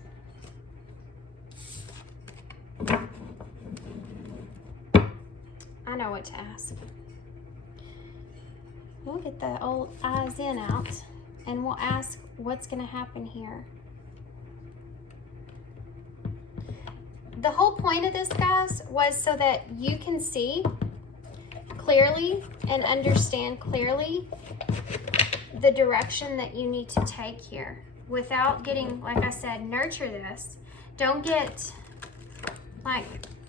I know what to ask. We'll get the old eyes in out and we'll ask what's going to happen here. The whole point of this, guys, was so that you can see clearly and understand clearly the direction that you need to take here without getting, like I said, nurture this. Don't get like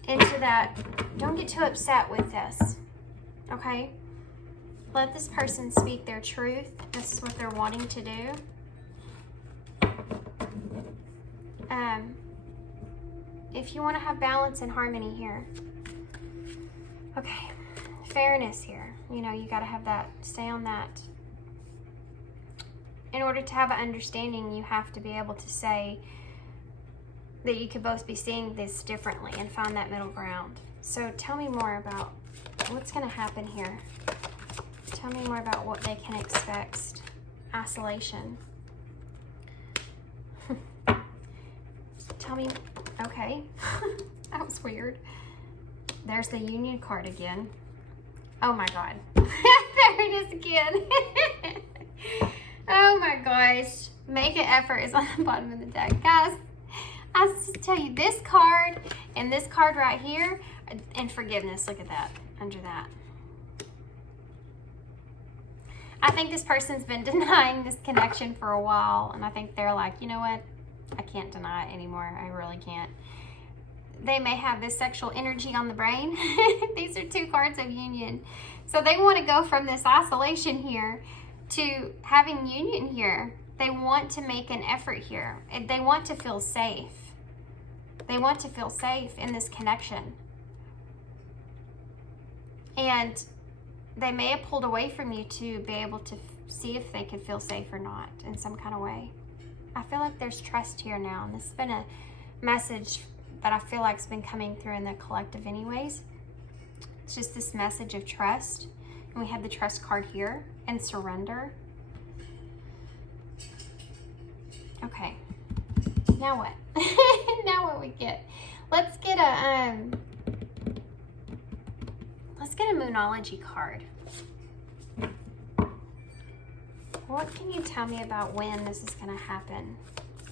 into that. Don't get too upset with this, okay? Let this person speak their truth. This is what they're wanting to do. If you want to have balance and harmony here. Okay, fairness here. You know, you got to have that, stay on that. In order to have an understanding, you have to be able to say that you could both be seeing this differently and find that middle ground. So tell me more about what's going to happen here. Tell me more about what they can expect. Isolation. Tell me, okay. That was weird. There's the Union card again. Oh my God. There it is again. Oh my gosh. Make an effort is on the bottom of the deck. Guys, I just tell you, this card and this card right here, and forgiveness, look at that, under that. I think this person's been denying this connection for a while, and I think they're like, you know what? I can't deny it anymore. I really can't. They may have this sexual energy on the brain. These are two cards of union. So they want to go from this isolation here to having union here. They want to make an effort here. They want to feel safe. They want to feel safe in this connection. And they may have pulled away from you to be able to see if they could feel safe or not in some kind of way. I feel like there's trust here now, and this has been a message that I feel like has been coming through in the collective anyways. It's just this message of trust. And we have the trust card here, and surrender. Okay, now what? Now what we get? Let's get a Moonology card. What can you tell me about when this is going to happen?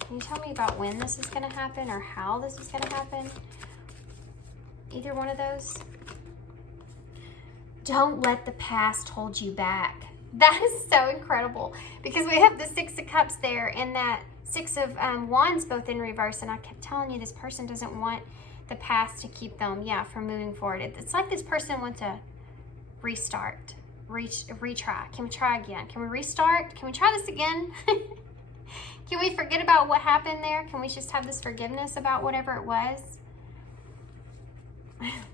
Can you tell me about when this is going to happen or how this is going to happen? Either one of those. Don't let the past hold you back. That is so incredible because we have the Six of Cups there and that Six of Wands both in reverse, and I kept telling you this person doesn't want the past to keep them, from moving forward. It's like this person wants to restart, retry. Can we try again? Can we restart? Can we try this again? Can we forget about what happened there? Can we just have this forgiveness about whatever it was?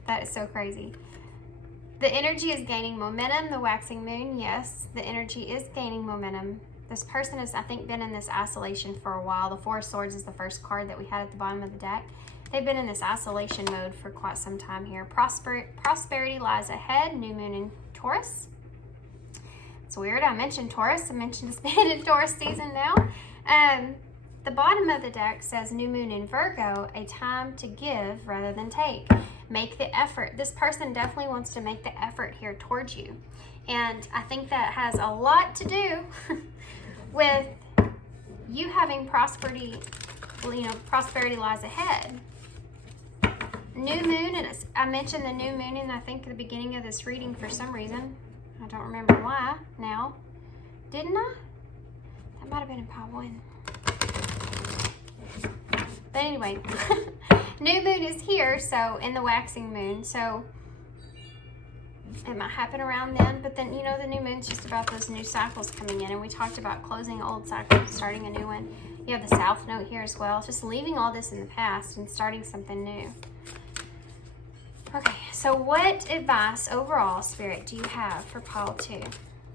That is so crazy. The energy is gaining momentum. The waxing moon, yes, the energy is gaining momentum. This person has, I think, been in this isolation for a while. The Four of Swords is the first card that we had at the bottom of the deck. They've been in this isolation mode for quite some time here. Prosperity lies ahead. New moon in Taurus. It's weird. I mentioned Taurus. I mentioned it's been in Taurus season now. The bottom of the deck says new moon in Virgo, a time to give rather than take. Make the effort. This person definitely wants to make the effort here towards you. And I think that has a lot to do with you having prosperity, prosperity lies ahead. New moon, and I mentioned the new moon in, I think, the beginning of this reading for some reason. I don't remember why now. Didn't I? That might have been in pile 1. But anyway, new moon is here, so in the waxing moon, so it might happen around then. But then, you know, the new moon's just about those new cycles coming in, and we talked about closing old cycles, starting a new one. You have the South Node here as well, just leaving all this in the past and starting something new. Okay, so what advice overall, Spirit, do you have for pile 2?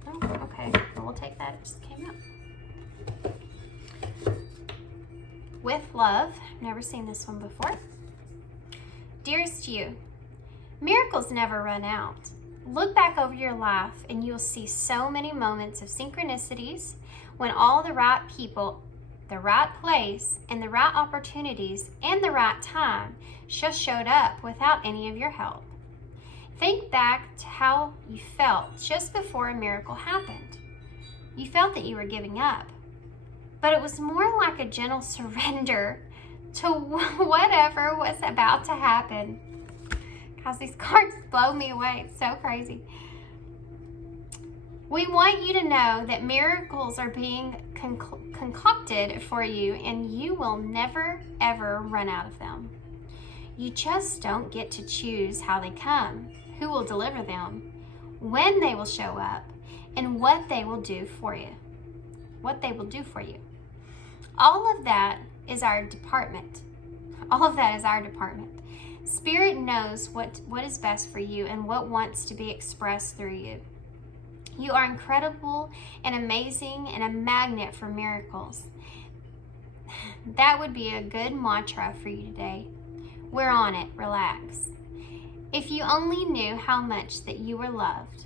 Oh, okay, well, we'll take that. It just came up. With love. I've never seen this one before. Dearest you, miracles never run out. Look back over your life and you'll see so many moments of synchronicities when all the right people, the right place, and the right opportunities and the right time just showed up without any of your help. Think back to how you felt just before a miracle happened. You felt that you were giving up, but it was more like a gentle surrender to whatever was about to happen. Guys, these cards blow me away. It's so crazy. We want you to know that miracles are being concocted for you, and you will never, ever run out of them. You just don't get to choose how they come, who will deliver them, when they will show up, and what they will do for you. What they will do for you. All of that is our department. All of that is our department. Spirit knows what is best for you and what wants to be expressed through you. You are incredible and amazing and a magnet for miracles. That would be a good mantra for you today. We're on it. Relax. If you only knew how much that you were loved.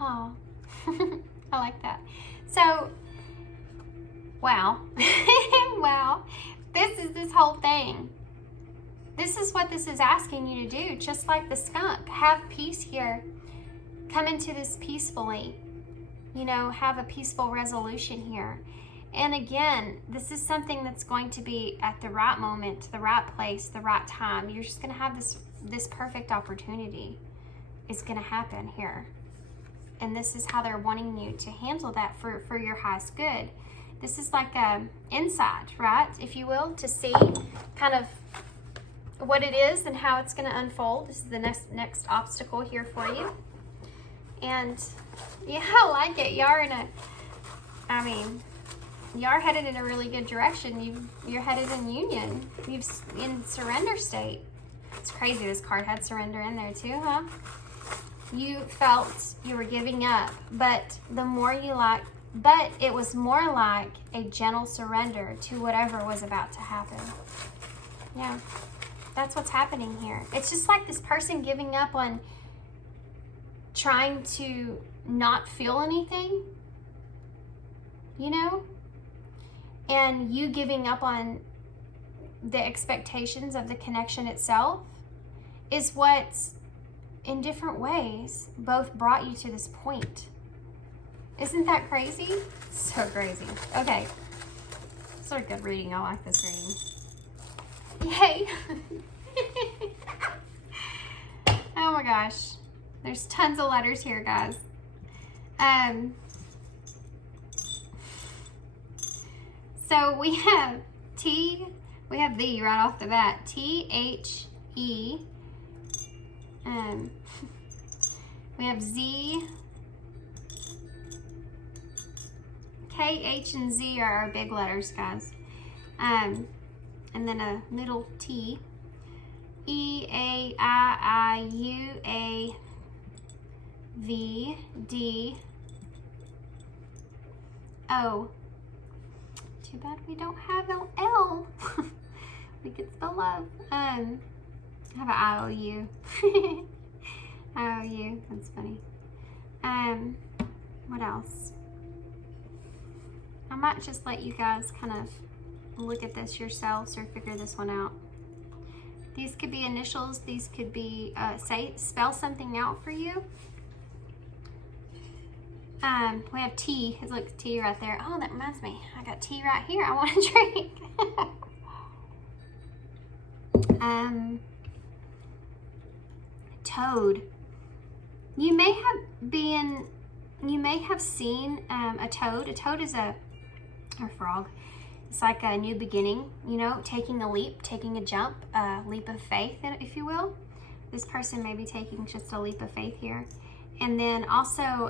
Oh, I like that. So, wow. Wow. This is this whole thing. This is what this is asking you to do, just like the skunk. Have peace here. Come into this peacefully. You know, have a peaceful resolution here. And again, this is something that's going to be at the right moment, the right place, the right time. You're just going to have this perfect opportunity. It's going to happen here. And this is how they're wanting you to handle that for your highest good. This is like a insight, right? If you will, to see kind of what it is and how it's going to unfold. This is the next obstacle here for you. And yeah, I like it. Y'all are y'all are headed in a really good direction. You're headed in union. You've in surrender state. It's crazy this card had surrender in there too, huh? You felt you were giving up, but it was more like a gentle surrender to whatever was about to happen. Yeah, that's what's happening here. It's just like this person giving up on trying to not feel anything, you know? And you giving up on the expectations of the connection itself is what's, in different ways, both brought you to this point. Isn't that crazy? So crazy. Okay. It's a good reading. I like this reading. Yay! Oh my gosh. There's tons of letters here, guys. So we have T, we have V right off the bat. T-H-E. We have Z. K, H, and Z are our big letters, guys. And then a middle T. E, A, I, U, A, V, D, O. Too bad we don't have an L. We could spell love. I have an I-O-U. I-O-U, that's funny. What else? I might just let you guys kind of look at this yourselves or figure this one out. These could be initials. These could be, spell something out for you. We have tea. Look, tea right there. Oh, that reminds me. I got tea right here. I want to drink. Toad. You may have seen a toad. A toad is a frog. It's like a new beginning, you know, taking a leap, taking a jump, a leap of faith, if you will. This person may be taking just a leap of faith here. And then also,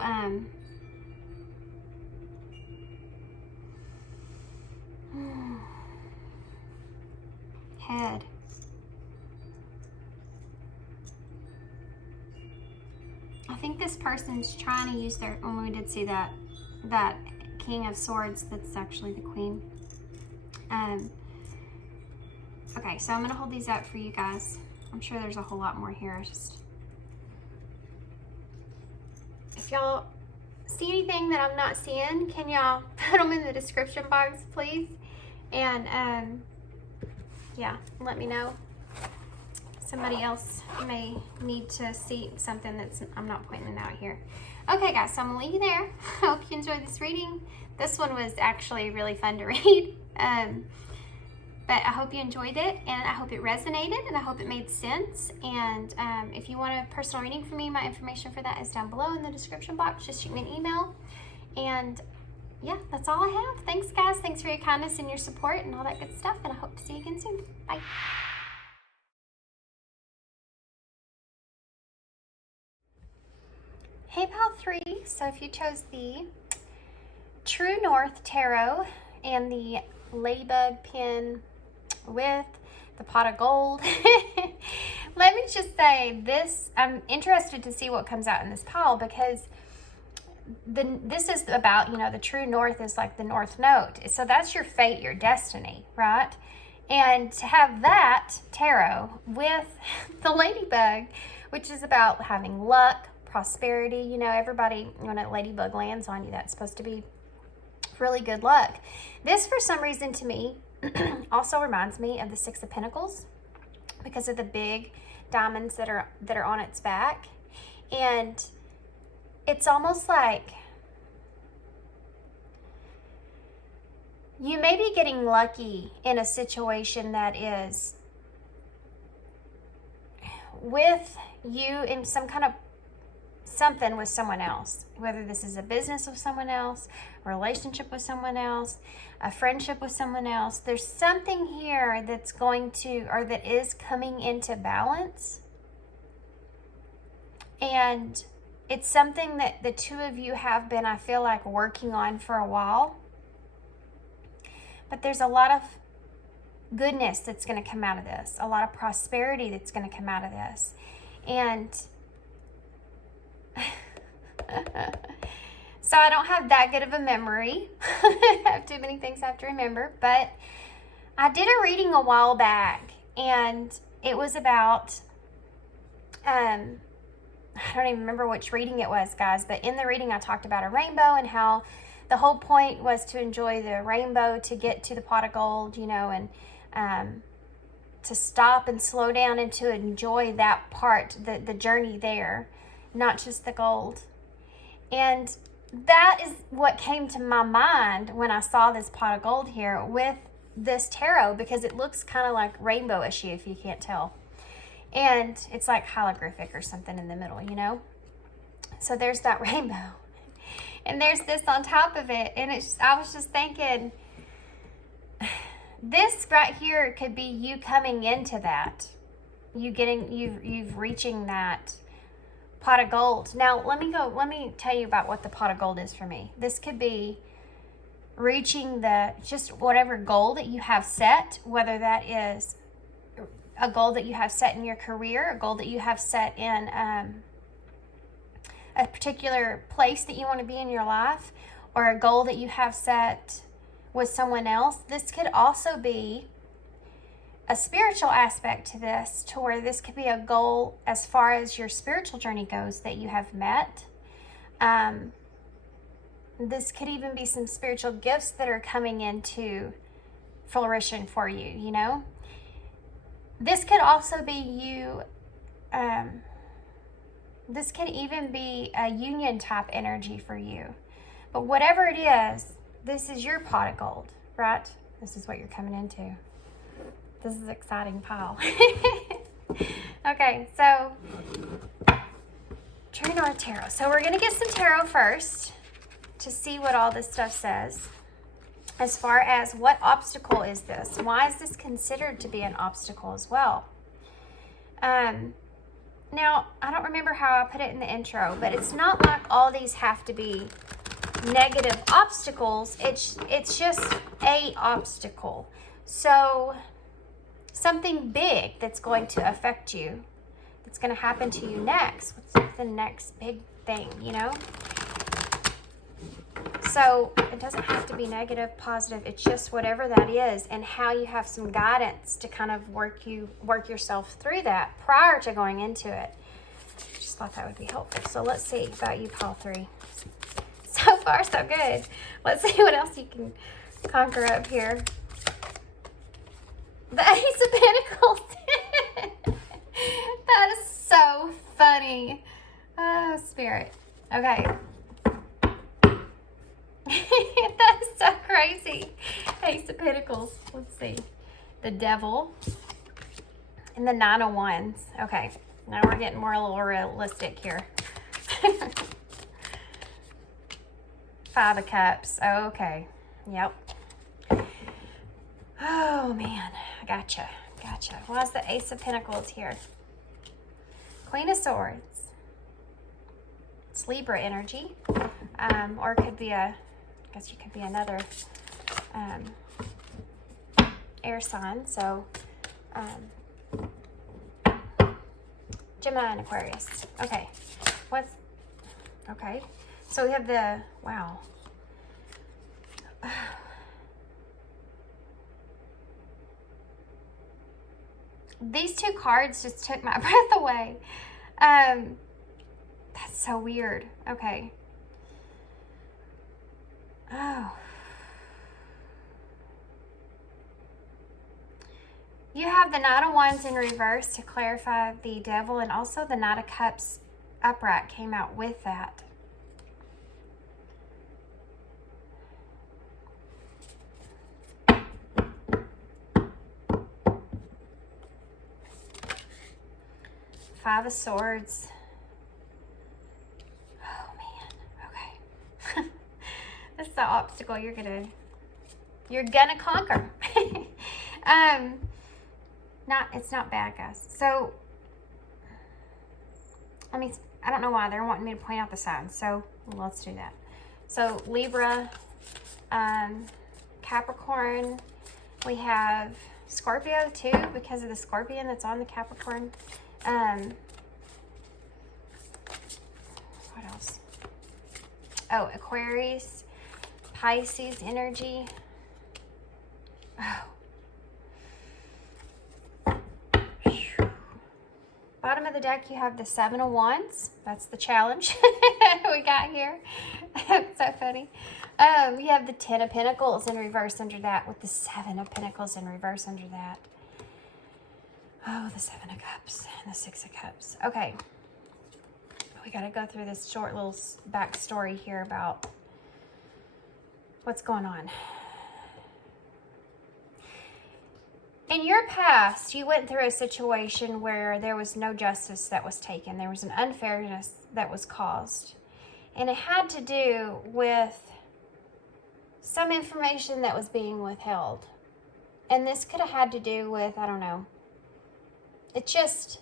head. I think this person's trying to use their, oh, we did see that King of Swords, that's actually the Queen. Okay, so I'm going to hold these up for you guys. I'm sure there's a whole lot more here. If y'all see anything that I'm not seeing, can y'all put them in the description box, please? And yeah, let me know. Somebody else may need to see something that's I'm not pointing out here. Okay, guys, so I'm gonna leave you there. I hope you enjoyed this reading. This one was actually really fun to read. But I hope you enjoyed it, and I hope it resonated, and I hope it made sense. And if you want a personal reading from me, my information for that is down below in the description box. Just shoot me an email. And yeah, that's all I have. Thanks, guys. Thanks for your kindness and your support and all that good stuff. And I hope to see you again soon. Bye. Hey, Pile 3. So if you chose the True North Tarot and the ladybug pin with the pot of gold, let me just say this, I'm interested to see what comes out in this pile, because this is about, you know, the true north is like the north node. So that's your fate, your destiny, right? And to have that tarot with the ladybug, which is about having luck, prosperity, you know, everybody, when a ladybug lands on you, that's supposed to be really good luck. This, for some reason, to me, also reminds me of the Six of Pentacles because of the big diamonds that are on its back. And it's almost like you may be getting lucky in a situation that is with you in some kind of something with someone else, whether this is a business with someone else, a relationship with someone else, a friendship with someone else. There's something here that's going to, or that is coming into balance. And it's something that the two of you have been, I feel like, working on for a while. But there's a lot of goodness that's going to come out of this, a lot of prosperity that's going to come out of this. And so I don't have that good of a memory. I have too many things I have to remember. But I did a reading a while back, and it was about, I don't even remember which reading it was, guys, but in the reading I talked about a rainbow and how the whole point was to enjoy the rainbow to get to the pot of gold, you know, and to stop and slow down and to enjoy that part, the journey there, not just the gold. And that is what came to my mind when I saw this pot of gold here with this tarot, because it looks kind of like rainbowish if you can't tell. And it's like hieroglyphic or something in the middle, you know? So there's that rainbow. And there's this on top of it. And I was just thinking, this right here could be you coming into that. You've reaching that pot of gold. Now, let me tell you about what the pot of gold is for me. This could be reaching just whatever goal that you have set, whether that is a goal that you have set in your career, a goal that you have set in a particular place that you want to be in your life, or a goal that you have set with someone else. This could also be a spiritual aspect to this, to where this could be a goal as far as your spiritual journey goes that you have met. This could even be some spiritual gifts that are coming into fruition for you, you know? This could also be you, this could even be a union type energy for you. But whatever it is, this is your pot of gold, right? This is what you're coming into. This is an exciting pile. Okay, so True North Tarot. So we're going to get some tarot first to see what all this stuff says. as far as what obstacle is this? Why is this considered to be an obstacle as well? Now, I don't remember how I put it in the intro, but it's not like all these have to be negative obstacles. It's just a obstacle. So something big that's going to affect you, that's going to happen to you next. What's the next big thing, you know? So it doesn't have to be negative, positive. It's just whatever that is, and how you have some guidance to kind of work yourself through that prior to going into it. Just thought that would be helpful. So let's see about you, pile 3. So far, so good. Let's see what else you can conquer up here. The Ace of Pentacles. That is so funny. Oh, Spirit. Okay. That is so crazy. Ace of Pentacles. Let's see. The Devil. And the 9 of Wands. Okay. Now we're getting more a little realistic here. 5 of Cups. Oh, okay. Yep. Oh, man. I gotcha. Why is the Ace of Pentacles here? Queen of Swords. It's Libra energy. Or it could be I guess you could be another air sign. So, Gemini and Aquarius. Okay. Okay. So we have the, wow. These 2 cards just took my breath away. That's so weird. Okay. Oh. You have the Knight of Wands in reverse to clarify the Devil, and also the Knight of Cups upright came out with that. Five of Swords. Oh man, okay. That's the obstacle you're gonna conquer. It's not bad, guys. So, I mean, I don't know why they're wanting me to point out the signs. So let's do that. So Libra, Capricorn. We have Scorpio too, because of the Scorpion that's on the Capricorn. What else? Oh, Aquarius, Pisces energy. Oh. Bottom of the deck, you have the 7 of Wands. That's the challenge we got here. It's so funny. You have the 10 of Pentacles in reverse under that, with the 7 of Pentacles in reverse under that. Oh, the 7 of Cups and the 6 of Cups. Okay. We got to go through this short little backstory here about what's going on. In your past, you went through a situation where there was no justice that was taken. There was an unfairness that was caused. And it had to do with some information that was being withheld. And this could have had to do with, I don't know. It's just,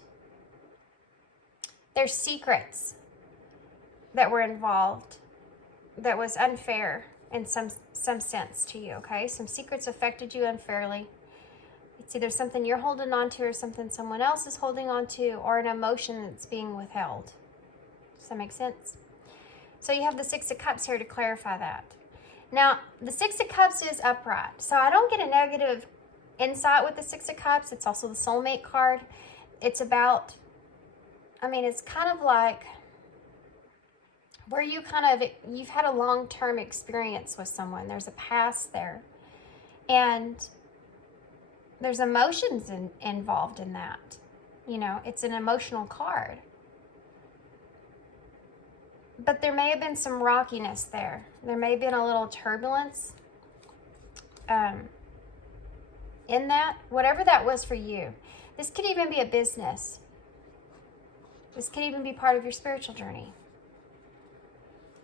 there's secrets that were involved that was unfair in some sense to you, okay? Some secrets affected you unfairly. It's either something you're holding on to or something someone else is holding on to, or an emotion that's being withheld. Does that make sense? So you have the 6 of Cups here to clarify that. Now, the 6 of Cups is upright. So I don't get a negative insight with the 6 of Cups. It's also the soulmate card. It's about, I mean, it's kind of like where you've had a long-term experience with someone. There's a past there. And there's emotions involved in that. You know, it's an emotional card. But there may have been some rockiness there. There may have been a little turbulence in that. Whatever that was for you. This could even be a business. This could even be part of your spiritual journey.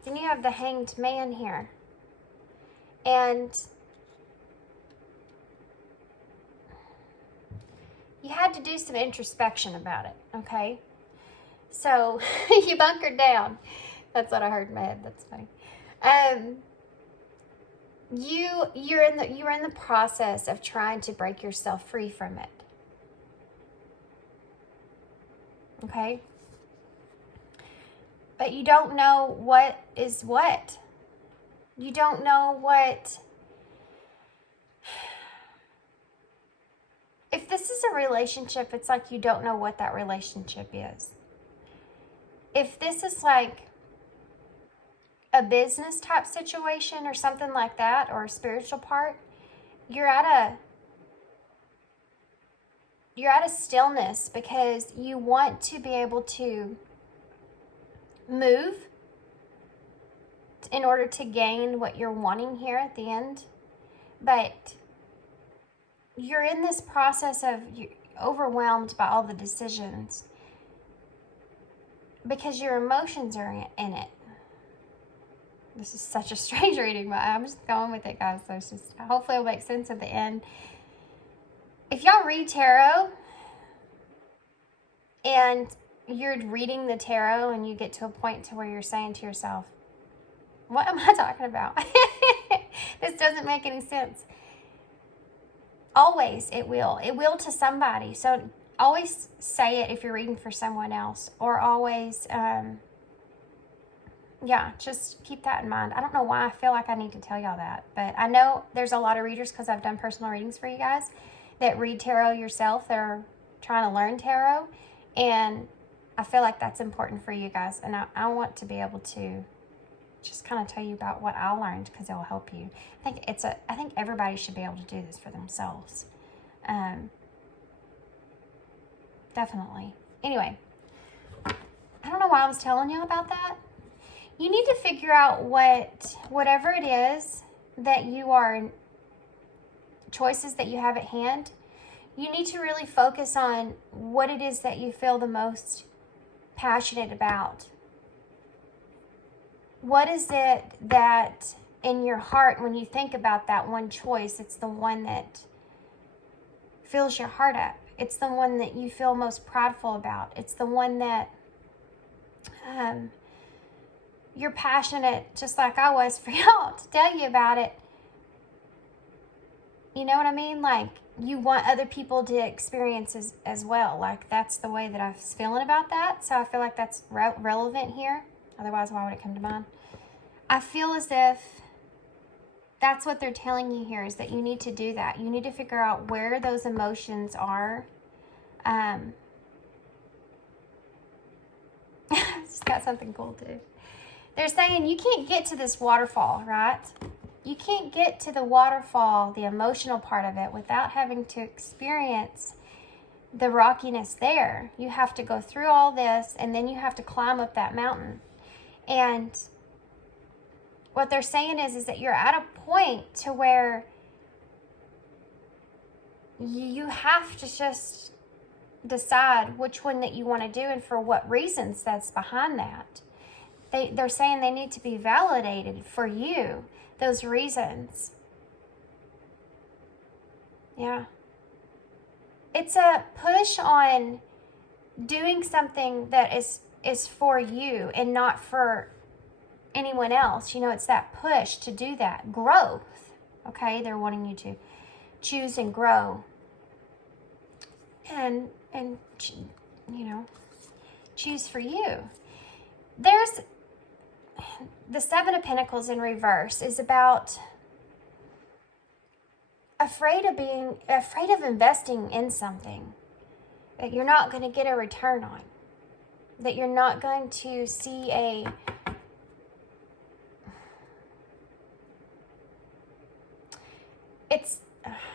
Then you have the Hanged Man here. And you had to do some introspection about it, okay? So you bunkered down. That's what I heard in my head. That's funny. You were in the process of trying to break yourself free from it. Okay? But you don't know what is what. You don't know what. If this is a relationship, it's like you don't know what that relationship is. If this is like a business type situation or something like that, or a spiritual part, you're at a stillness because you want to be able to move in order to gain what you're wanting here at the end. But you're in this process of you're overwhelmed by all the decisions because your emotions are in it. This is such a strange reading, but I'm just going with it, guys. So it's just, hopefully it'll make sense at the end. If y'all read tarot and you're reading the tarot and you get to a point to where you're saying to yourself, what am I talking about? This doesn't make any sense. Always it will to somebody. So always say it if you're reading for someone else, or always, just keep that in mind. I don't know why I feel like I need to tell y'all that, but I know there's a lot of readers, because I've done personal readings for you guys, that read tarot yourself. They're trying to learn tarot, and I feel like that's important for you guys, and I want to be able to just kind of tell you about what I learned, because it will help you. I think everybody should be able to do this for themselves. Definitely. Anyway, I don't know why I was telling you about that. You need to figure out whatever it is that you are, choices that you have at hand. You need to really focus on what it is that you feel the most passionate about. What is it that in your heart, when you think about that one choice, it's the one that fills your heart up. It's the one that you feel most prideful about. It's the one that you're passionate, just like I was, for y'all to tell you about it. You know what I mean? Like, you want other people to experience as well. Like, that's the way that I was feeling about that. So I feel like that's relevant here. Otherwise, why would it come to mind? I feel as if that's what they're telling you here, is that you need to do that. You need to figure out where those emotions are. It's got something cool too. They're saying you can't get to this waterfall, right? You can't get to the waterfall, the emotional part of it, without having to experience the rockiness there. You have to go through all this, and then you have to climb up that mountain. And what they're saying is that you're at a point to where you have to just decide which one that you want to do and for what reasons that's behind that. They're saying they need to be validated for you, those reasons. Yeah. It's a push on doing something that is for you and not for anyone else. You know, it's that push to do that. Growth. Okay? They're wanting you to choose and grow. And you know, choose for you. There's the Seven of Pentacles in reverse is about afraid of investing in something that you're not going to get a return on, that you're not going to see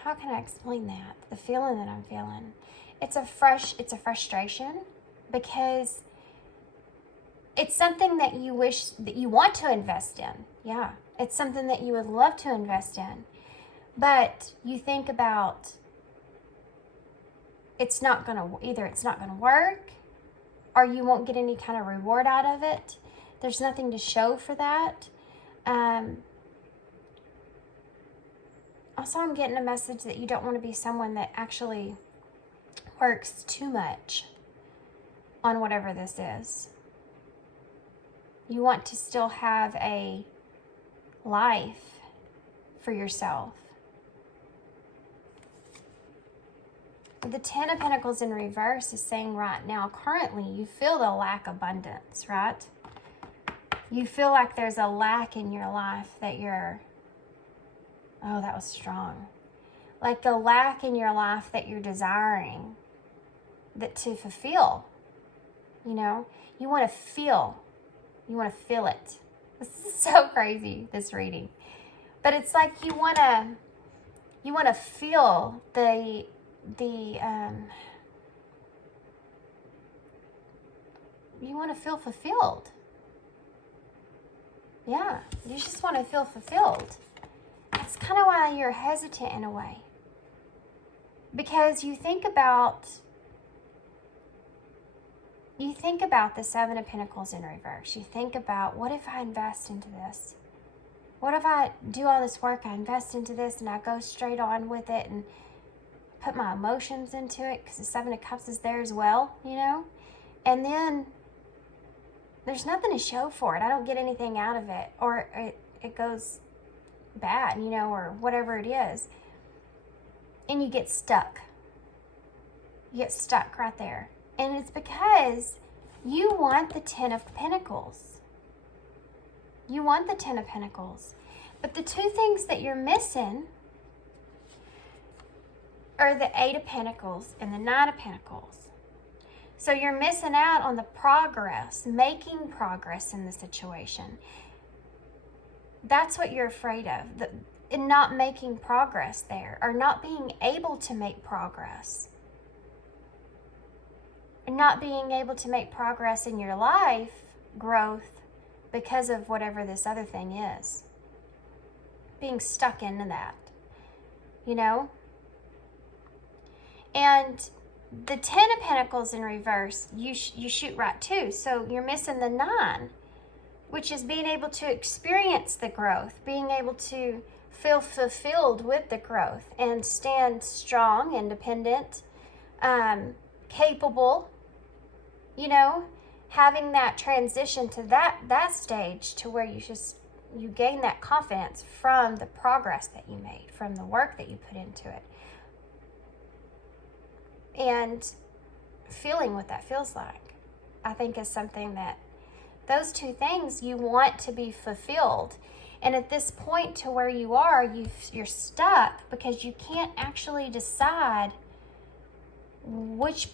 how can I explain that? The feeling that I'm feeling. It's a frustration, because it's something that you wish that you want to invest in. Yeah. It's something that you would love to invest in. But you think about it's not going to work, or you won't get any kind of reward out of it. There's nothing to show for that. Also, I'm getting a message that you don't want to be someone that actually works too much on whatever this is. You want to still have a life for yourself. The Ten of Pentacles in reverse is saying right now, currently, you feel the lack of abundance, right? You feel like there's a lack in your life that you're, oh, that was strong. Like a lack in your life that you're desiring that to fulfill. You know, you want to feel. You want to feel it. This is so crazy, this reading. But it's like you want to feel you want to feel fulfilled. Yeah, you just want to feel fulfilled. That's kind of why you're hesitant in a way. Because you think about the Seven of Pentacles in reverse. You think about, what if I invest into this? What if I do all this work, I invest into this, and I go straight on with it and put my emotions into it, because the Seven of Cups is there as well, you know? And then there's nothing to show for it. I don't get anything out of it, or it goes bad, you know, or whatever it is. And you get stuck. You get stuck right there. And it's because you want the Ten of Pentacles. You want the Ten of Pentacles. But the two things that you're missing are the Eight of Pentacles and the Nine of Pentacles. So you're missing out on the progress, making progress in the situation. That's what you're afraid of, in not making progress there, or not being able to make progress. And not being able to make progress in your life growth because of whatever this other thing is. Being stuck into that, you know? And the Ten of Pentacles in reverse, you shoot right too. So you're missing the Nine, which is being able to experience the growth, being able to feel fulfilled with the growth and stand strong, independent, capable, you know, having that transition to that stage to where you gain that confidence from the progress that you made, from the work that you put into it. And feeling what that feels like, I think, is something that those two things you want to be fulfilled. And at this point to where you are, you're stuck because you can't actually decide which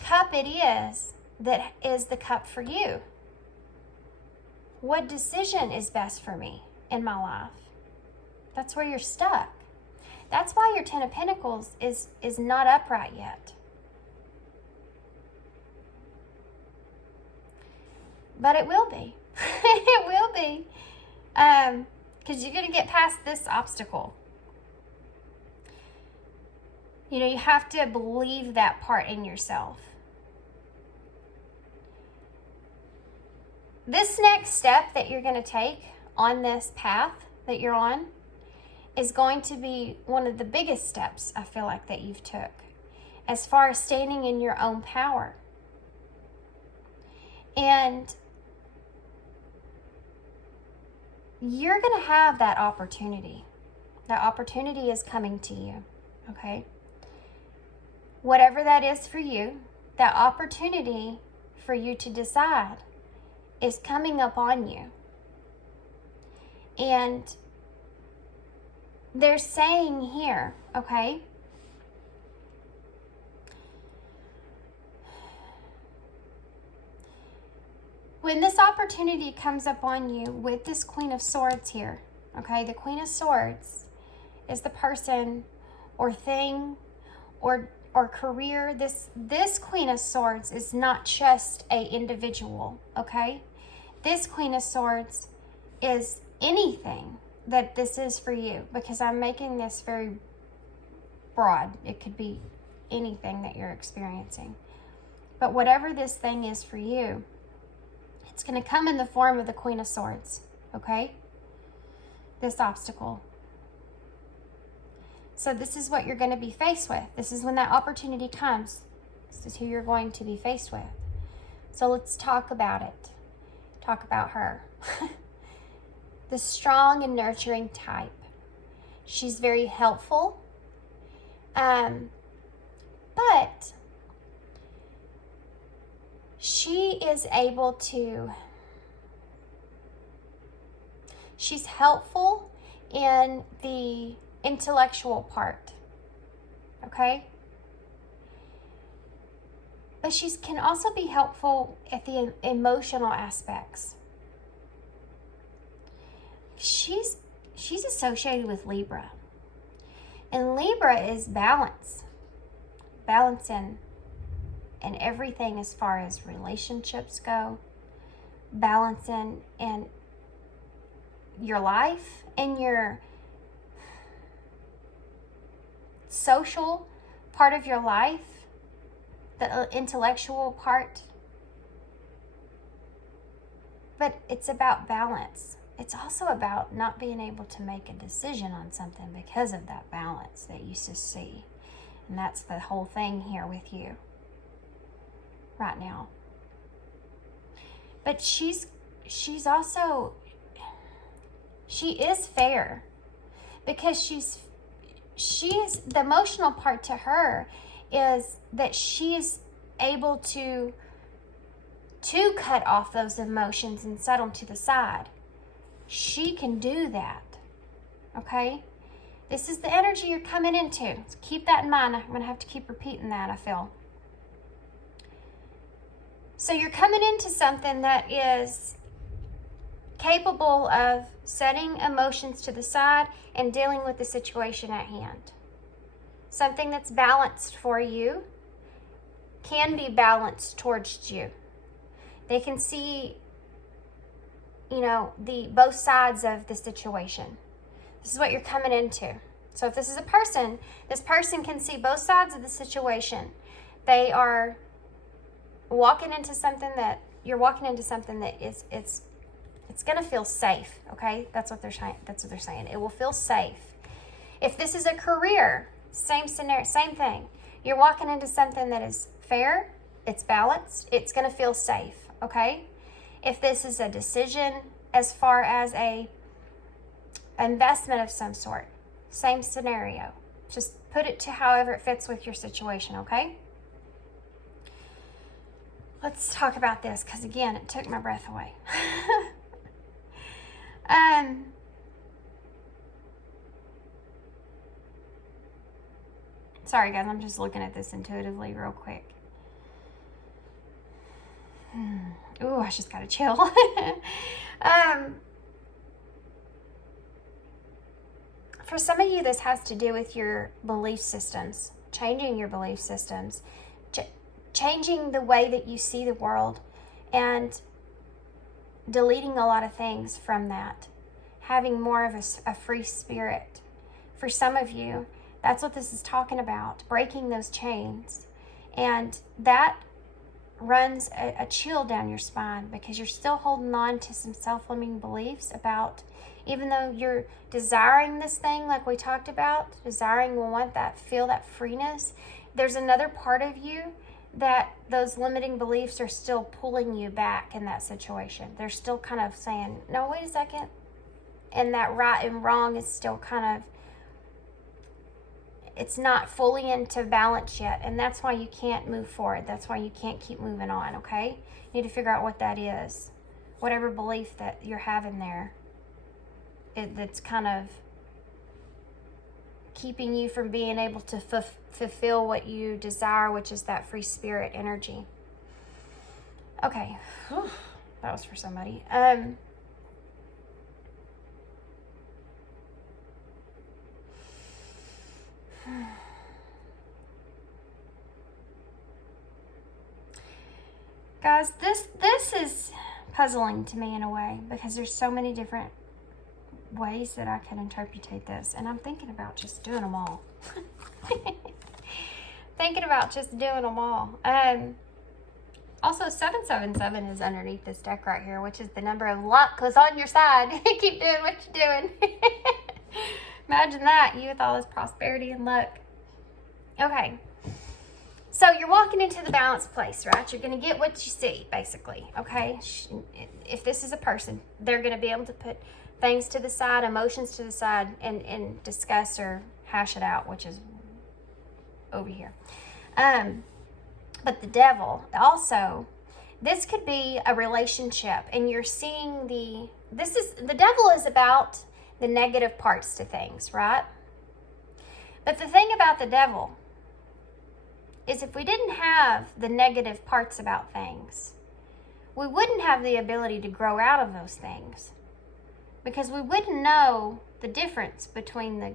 cup it is that is the cup for you. What decision is best for me in my life? That's where you're stuck. That's why your Ten of Pentacles is not upright yet. But it will be. It will be. Because you're going to get past this obstacle. You know, you have to believe that part in yourself. This next step that you're going to take on this path that you're on is going to be one of the biggest steps, I feel like, that you've took as far as standing in your own power. And you're going to have that opportunity. That opportunity is coming to you, okay? Whatever that is for you, that opportunity for you to decide is coming up on you. And they're saying here, okay, when this opportunity comes up on you with this Queen of Swords here, okay, the Queen of Swords is the person or thing or career. This Queen of Swords is not just a individual, okay? This Queen of Swords is anything that this is for you, because I'm making this very broad. It could be anything that you're experiencing. But whatever this thing is for you, it's going to come in the form of the Queen of Swords, okay? This obstacle. So this is what you're going to be faced with. This is when that opportunity comes. This is who you're going to be faced with. So let's talk about it. Talk about her. The strong and nurturing type. She's very helpful. But she is able to, she's helpful in the intellectual part, okay? But she can also be helpful at the emotional aspects. She's associated with Libra. And Libra is balance. Balance in everything as far as relationships go. Balance in your life and your social part of your life, the intellectual part. But it's about balance. It's also about not being able to make a decision on something because of that balance that you see. And that's the whole thing here with you right now. But she's also, she is fair because she is, the emotional part to her is that she is able to cut off those emotions and set them to the side. She can do that, okay? This is the energy you're coming into. So keep that in mind. I'm going to have to keep repeating that, I feel. So you're coming into something that is capable of setting emotions to the side and dealing with the situation at hand. Something that's balanced for you can be balanced towards you. They can see, the both sides of the situation. This is what you're coming into. So if this is a person, this person can see both sides of the situation. They are walking into something that you're walking into something that it's going to feel safe, okay? That's what they're saying. It will feel safe. If this is a career, same scenario, same thing. You're walking into something that is fair, it's balanced, it's going to feel safe, okay? If this is a decision as far as a investment of some sort, same scenario. Just put it to however it fits with your situation, okay? Let's talk about this because, again, it took my breath away. Sorry, guys. I'm just looking at this intuitively real quick. Ooh, I just got to chill. For some of you, this has to do with your belief systems, changing your belief systems, changing the way that you see the world, and deleting a lot of things from that, having more of a free spirit. For some of you, that's what this is talking about, breaking those chains. And that runs a chill down your spine because you're still holding on to some self-limiting beliefs about, even though you're desiring this thing like we talked about, desiring, will want that, feel that freeness, there's another part of you that those limiting beliefs are still pulling you back in that situation. They're still kind of saying, no, wait a second. And that right and wrong is still kind of, it's not fully into balance yet. And that's why you can't move forward. That's why you can't keep moving on, okay? You need to figure out what that is. Whatever belief that you're having there, that's kind of keeping you from being able to fulfill what you desire, which is that free spirit energy. Okay. Whew. That was for somebody. Guys, this is puzzling to me in a way because there's so many different ways that I can interpret this, and I'm thinking about just doing them all. Also 777 is underneath this deck right here, which is the number of luck was on your side. Keep doing what you're doing. Imagine that, you with all this prosperity and luck. Okay, So you're walking into the balanced place, right? You're going to get what you see, basically, okay? If this is a person, they're going to be able to put things to the side, emotions to the side, and discuss or hash it out, which is over here. But the devil, also, this could be a relationship, and you're seeing the devil is about the negative parts to things, right? But the thing about the devil is if we didn't have the negative parts about things, we wouldn't have the ability to grow out of those things, because we wouldn't know the difference between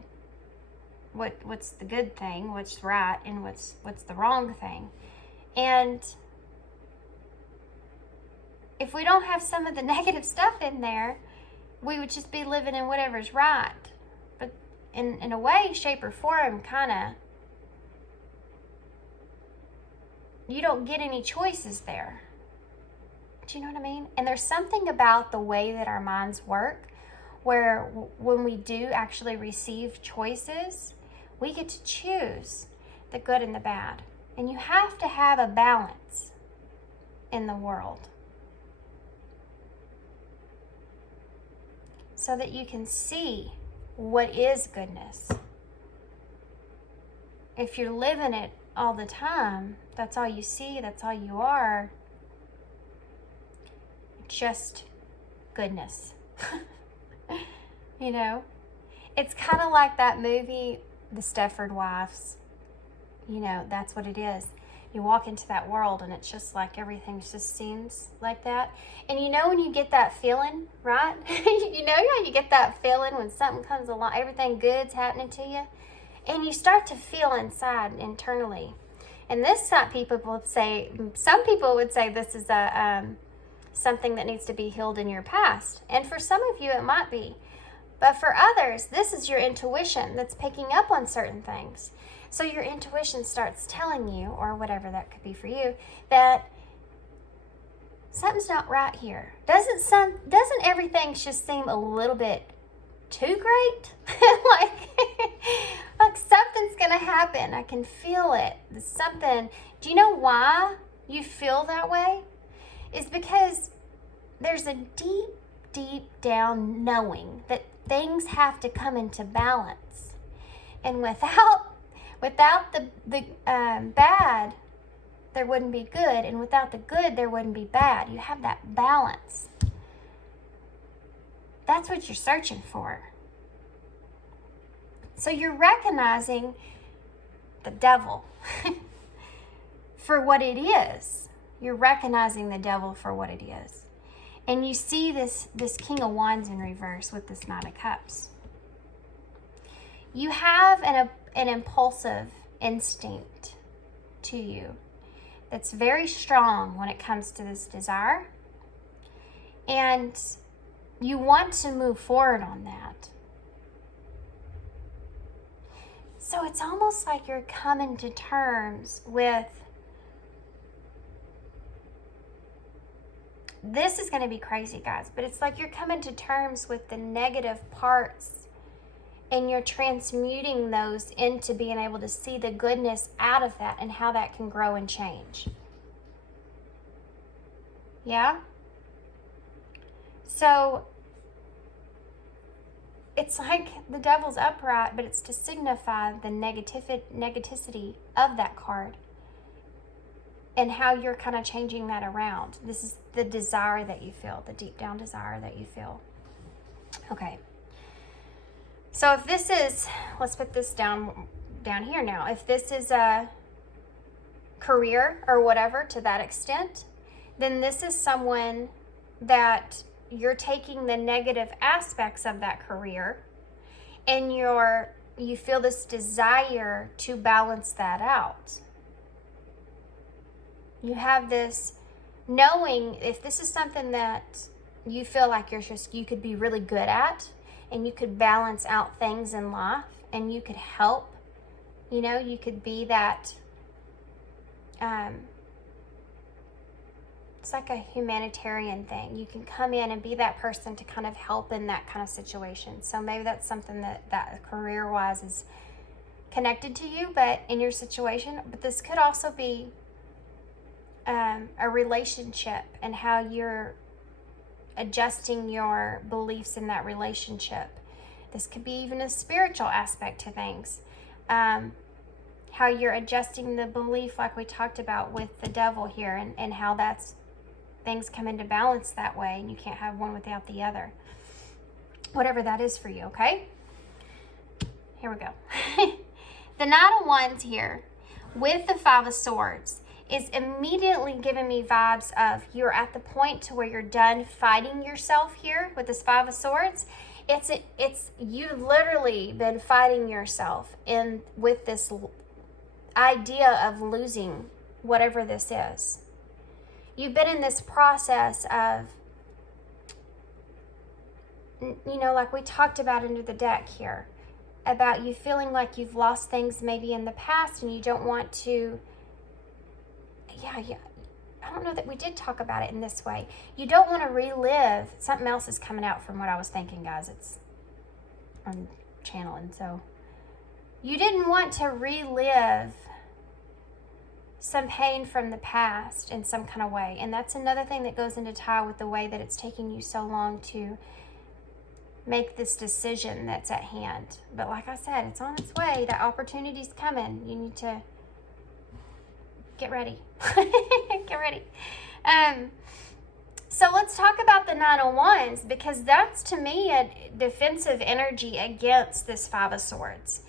what's the good thing, what's right, and what's the wrong thing. And if we don't have some of the negative stuff in there, we would just be living in whatever's right. But in a way, shape, or form, kind of, you don't get any choices there. Do you know what I mean? And there's something about the way that our minds work where when we do actually receive choices, we get to choose the good and the bad. And you have to have a balance in the world so that you can see what is goodness. If you're living it all the time, that's all you see, that's all you are, just goodness. You know? It's kind of like that movie, The Stepford Wives. You know, that's what it is. You walk into that world and it's just like everything just seems like that. And you know when you get that feeling, right? You know how you get that feeling when something comes along, everything good's happening to you? And you start to feel inside, internally. And this some people would say this is something that needs to be healed in your past. And for some of you, it might be. But for others, this is your intuition that's picking up on certain things. So your intuition starts telling you, or whatever that could be for you, that something's not right here. Doesn't everything just seem a little bit too great? like something's gonna happen. I can feel it. Something. Do you know why you feel that way? Is because there's a deep, deep down knowing that things have to come into balance, and without the bad, there wouldn't be good, and without the good, there wouldn't be bad. You have that balance. That's what you're searching for. So you're recognizing the devil for what it is. You're recognizing the devil for what it is. And you see this King of Wands in reverse with this Knight of Cups. You have an impulsive instinct to you that's very strong when it comes to this desire. And you want to move forward on that. So it's almost like you're coming to terms with, this is going to be crazy, guys, but it's like you're coming to terms with the negative parts, and you're transmuting those into being able to see the goodness out of that and how that can grow and change. Yeah? So it's like the devil's upright, but it's to signify the negativity of that card and how you're kind of changing that around. This is the desire that you feel, the deep down desire that you feel. Okay. So if this is, let's put this down here now. If this is a career or whatever to that extent, then this is someone that you're taking the negative aspects of that career, and you feel this desire to balance that out. You have this knowing, if this is something that you feel like you could be really good at, and you could balance out things in life, and you could help, you could be that, it's like a humanitarian thing. You can come in and be that person to kind of help in that kind of situation. So maybe that's something that career-wise is connected to you, but in your situation. But this could also be a relationship and how you're adjusting your beliefs in that relationship. This could be even a spiritual aspect to things. How you're adjusting the belief, like we talked about with the devil here, and how that's things come into balance that way, and you can't have one without the other. Whatever that is for you, okay? Here we go. The Knight of Wands here with the Five of Swords is immediately giving me vibes of you're at the point to where you're done fighting yourself here with this Five of Swords. It's you've literally been fighting yourself in with this idea of losing whatever this is. You've been in this process of, you know, like we talked about under the deck here, about you feeling like you've lost things maybe in the past and you don't want to, I don't know that we did talk about it in this way. You don't want to relive. Something else is coming out from what I was thinking, guys. It's on channeling. So you didn't want to relive some pain from the past in some kind of way. And that's another thing that goes into tie with the way that it's taking you so long to make this decision that's at hand. But like I said, it's on its way. That opportunity's coming. You need to get ready. Get ready. So let's talk about the Nine of Wands, because that's to me a defensive energy against this Five of Swords.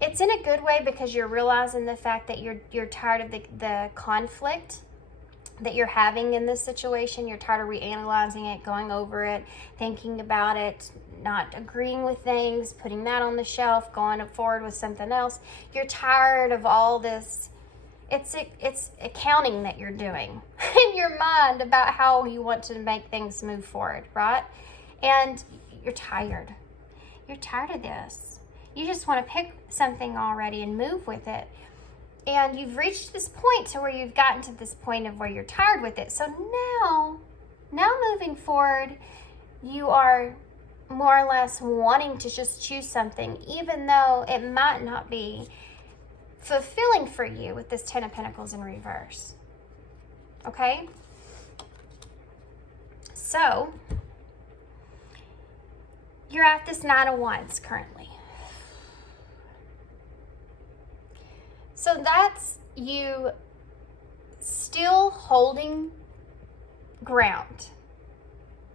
It's in a good way because you're realizing the fact that you're tired of the conflict that you're having in this situation. You're tired of reanalyzing it, going over it, thinking about it, not agreeing with things, putting that on the shelf, going forward with something else. You're tired of all this. It's accounting that you're doing in your mind about how you want to make things move forward, right? And you're tired. You're tired of this. You just want to pick something already and move with it. And you've reached this point to where you've gotten to this point of where you're tired with it. So now moving forward, you are more or less wanting to just choose something, even though it might not be fulfilling for you with this Ten of Pentacles in reverse. Okay? So, you're at this Nine of Wands currently. So that's you still holding ground,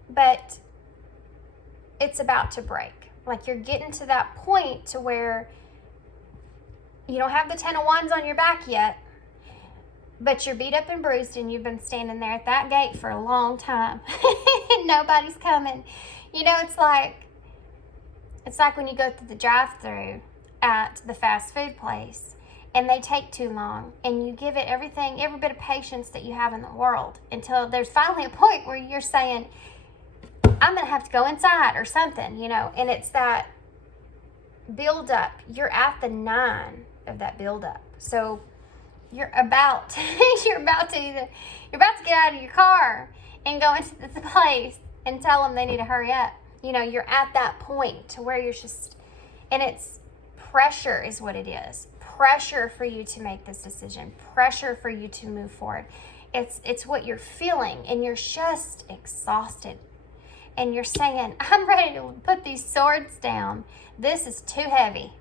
but it's about to break. Like you're getting to that point to where you don't have the Ten of Wands on your back yet, but you're beat up and bruised and you've been standing there at that gate for a long time and nobody's coming. You know, it's like when you go through the drive-thru at the fast food place and they take too long and you give it everything, every bit of patience that you have in the world until there's finally a point where you're saying, I'm going to have to go inside or something, you know, and it's that build up. You're at the 9 of that build up. So you're about to get out of your car and go into the place and tell them they need to hurry up. You know, you're at that point to where you're just, and it's pressure is what it is. Pressure for you to make this decision. Pressure for you to move forward. It's what you're feeling, and you're just exhausted. And you're saying, I'm ready to put these swords down. This is too heavy.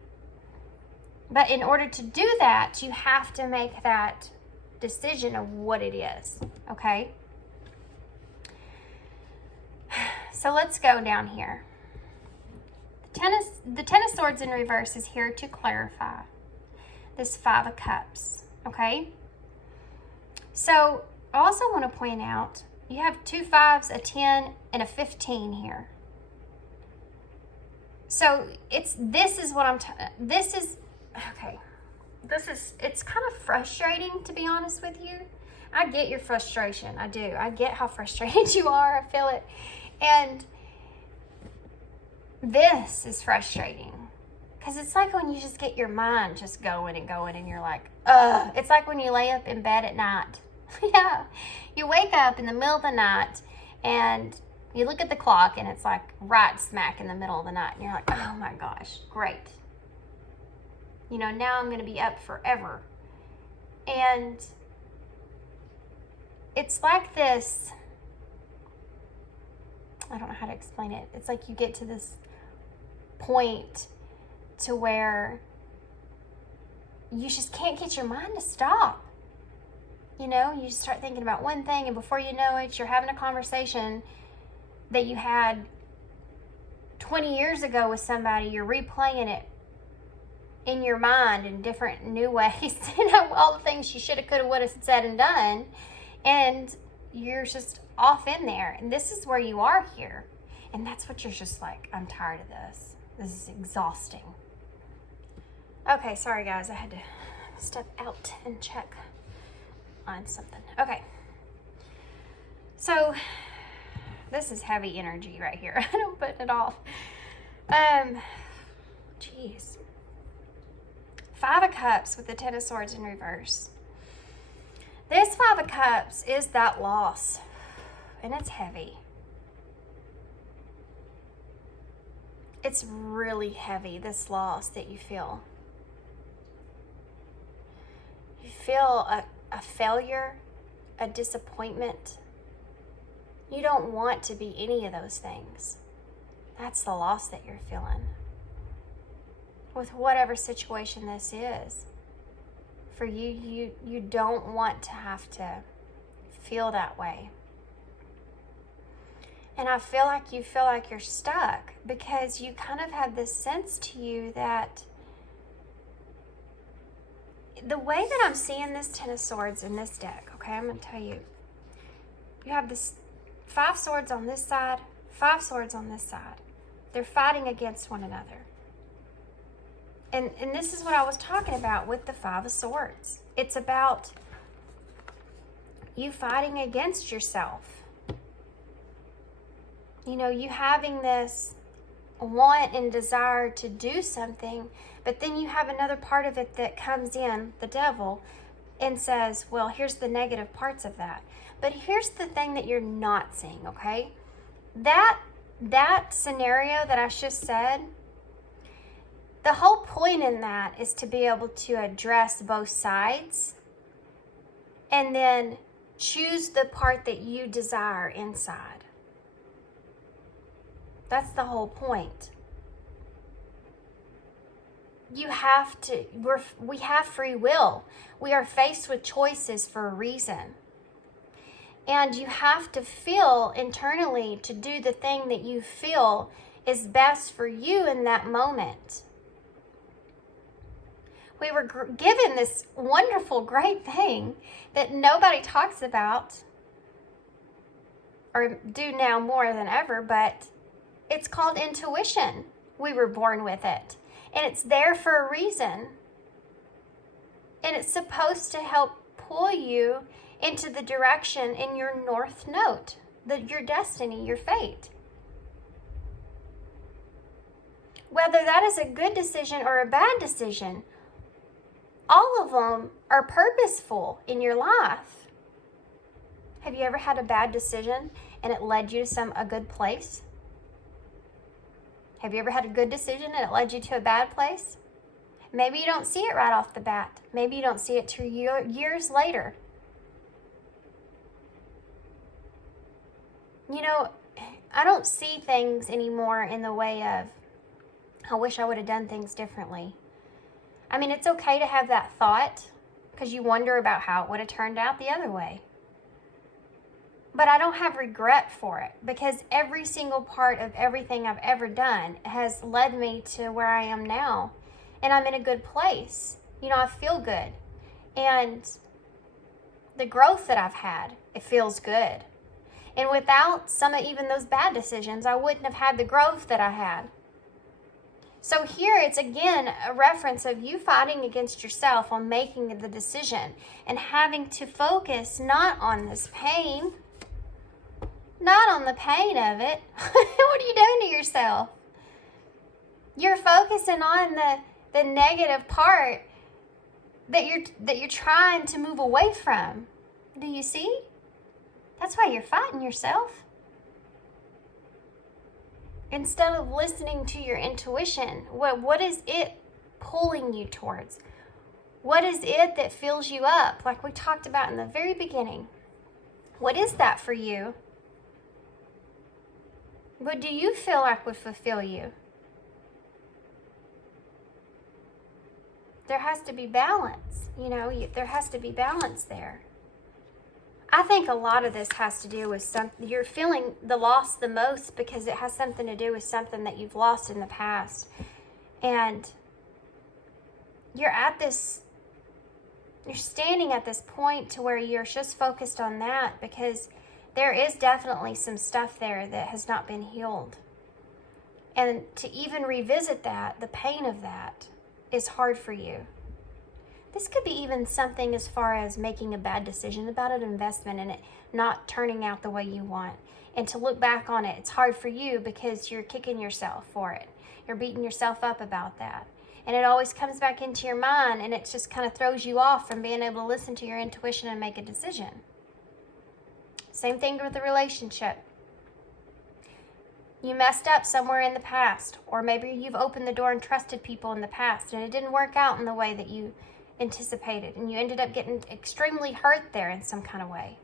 But in order to do that, you have to make that decision of what it is, okay? So let's go down here. The Ten of Swords in reverse is here to clarify this Five of Cups, okay? So I also want to point out, you have 2 5s, a 10, and a 15 here. So it's kind of frustrating, to be honest with you. I get your frustration. I do. I get how frustrated you are. I feel it. And this is frustrating because it's like when you just get your mind just going and you're like, ugh. It's like when you lay up in bed at night. Yeah. You wake up in the middle of the night and you look at the clock and it's like right smack in the middle of the night and you're like, oh my gosh, great. You know, now I'm going to be up forever. And it's like this, I don't know how to explain it. It's like you get to this point to where you just can't get your mind to stop. You know, you start thinking about one thing, and before you know it, you're having a conversation that you had 20 years ago with somebody. You're replaying it in your mind in different new ways. You know, all the things you should have, could have, would have said and done. And you're just off in there. And this is where you are here. And that's what you're just like, I'm tired of this. This is exhausting. Okay, sorry guys, I had to step out and check on something. Okay. So, this is heavy energy right here. I don't put it off. Jeez. 5 of Cups with the 10 of Swords in reverse. This 5 of Cups is that loss. And it's heavy. It's really heavy, this loss that you feel. You feel a failure, a disappointment. You don't want to be any of those things. That's the loss that you're feeling. With whatever situation this is. For you, you don't want to have to feel that way. And I feel like you're stuck because you kind of have this sense to you that the way that I'm seeing this 10 of Swords in this deck, okay, I'm going to tell you. You have this 5 swords on this side, 5 swords on this side. They're fighting against one another. And this is what I was talking about with the 5 of Swords. It's about you fighting against yourself. You know, you having this want and desire to do something, but then you have another part of it that comes in, the devil, and says, well, here's the negative parts of that. But here's the thing that you're not seeing, okay? That scenario that I just said, the whole point in that is to be able to address both sides and then choose the part that you desire inside. That's the whole point. You have to, we have free will. We are faced with choices for a reason. And you have to feel internally to do the thing that you feel is best for you in that moment. We were given this wonderful, great thing that nobody talks about, or do now more than ever, but it's called intuition. We were born with it. And it's there for a reason. And it's supposed to help pull you into the direction in your north node, your destiny, your fate. Whether that is a good decision or a bad decision, all of them are purposeful in your life. Have you ever had a bad decision and it led you to a good place? Have you ever had a good decision and it led you to a bad place? Maybe you don't see it right off the bat. Maybe you don't see it 2 years later. You know, I don't see things anymore in the way of, I wish I would have done things differently. I mean, it's okay to have that thought because you wonder about how it would have turned out the other way. But I don't have regret for it because every single part of everything I've ever done has led me to where I am now. And I'm in a good place. You know, I feel good. And the growth that I've had, it feels good. And without some of even those bad decisions, I wouldn't have had the growth that I had. So here it's again a reference of you fighting against yourself on making the decision and having to focus not on this pain, not on the pain of it. What are you doing to yourself? You're focusing on the negative part that you're trying to move away from. Do you see? That's why you're fighting yourself. Instead of listening to your intuition, what is it pulling you towards? What is it that fills you up? Like we talked about in the very beginning. What is that for you? What do you feel like would fulfill you? There has to be balance, there has to be balance there. I think a lot of this has to do with you're feeling the loss the most because it has something to do with something that you've lost in the past. And you're standing at this point to where you're just focused on that because there is definitely some stuff there that has not been healed. And to even revisit that, the pain of that, is hard for you. This could be even something as far as making a bad decision about an investment and it not turning out the way you want. And to look back on it, it's hard for you because you're kicking yourself for it. You're beating yourself up about that. And it always comes back into your mind and it just kind of throws you off from being able to listen to your intuition and make a decision. Same thing with the relationship. You messed up somewhere in the past, or maybe you've opened the door and trusted people in the past and it didn't work out in the way that you anticipated and you ended up getting extremely hurt there in some kind of way.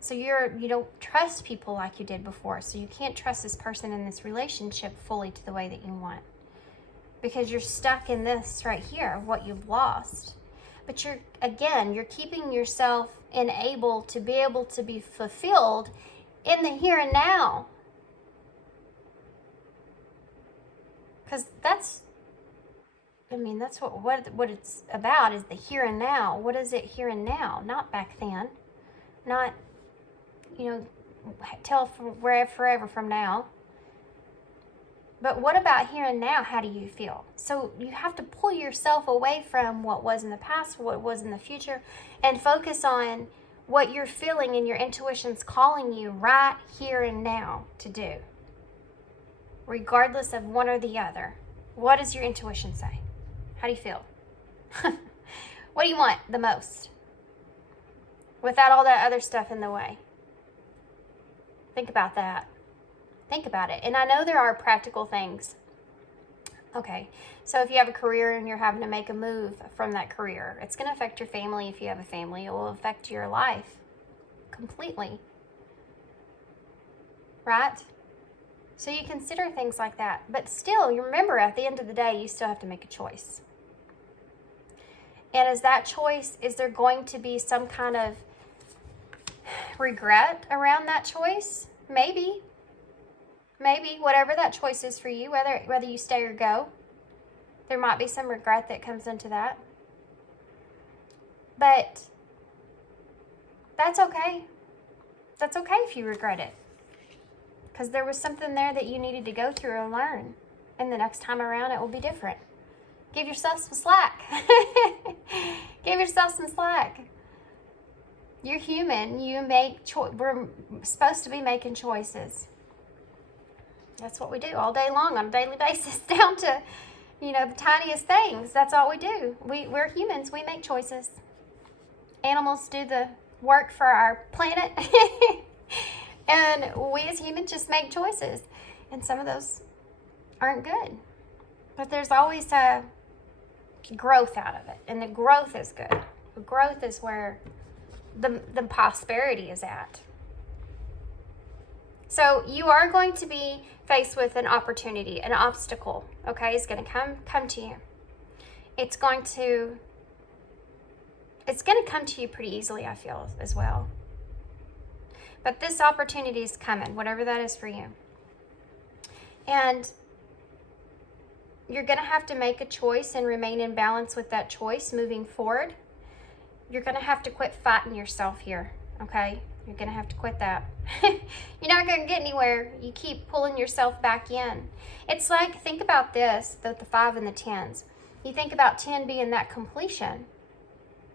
So you don't trust people like you did before, so you can't trust this person in this relationship fully to the way that you want because you're stuck in this right here, what you've lost. But you're keeping yourself able to be fulfilled in the here and now. Because that's what it's about, is the here and now. What is it here and now? Not back then. Not, till forever from now. But what about here and now? How do you feel? So you have to pull yourself away from what was in the past, what was in the future, and focus on what you're feeling and your intuition's calling you right here and now to do. Regardless of one or the other. What does your intuition say? How do you feel? What do you want the most? Without all that other stuff in the way. Think about that. Think about it. And I know there are practical things. Okay, so if you have a career and you're having to make a move from that career, it's going to affect your family. If you have a family, it will affect your life completely. Right? So you consider things like that. But still, you remember, at the end of the day, you still have to make a choice. And is that choice, is there going to be some kind of regret around that choice? Maybe, whatever that choice is for you, whether you stay or go, there might be some regret that comes into that. But that's okay. That's okay if you regret it. Because there was something there that you needed to go through and learn. And the next time around, it will be different. Give yourself some slack. Give yourself some slack. You're human. We're supposed to be making choices. That's what we do all day long on a daily basis, down to, the tiniest things. That's all we do. We're humans. We make choices. Animals do the work for our planet. And we as humans just make choices. And some of those aren't good. But there's always a growth out of it. And the growth is good. The growth is where the prosperity is at. So you are going to be faced with an opportunity, an obstacle, okay? It's going to come to you. It's going to come to you pretty easily, I feel, as well. But this opportunity is coming, whatever that is for you. And you're going to have to make a choice and remain in balance with that choice moving forward. You're going to have to quit fighting yourself here, okay? You're going to have to quit that. You're not going to get anywhere. You keep pulling yourself back in. It's like, think about this, the 5 and the 10s. You think about 10 being that completion,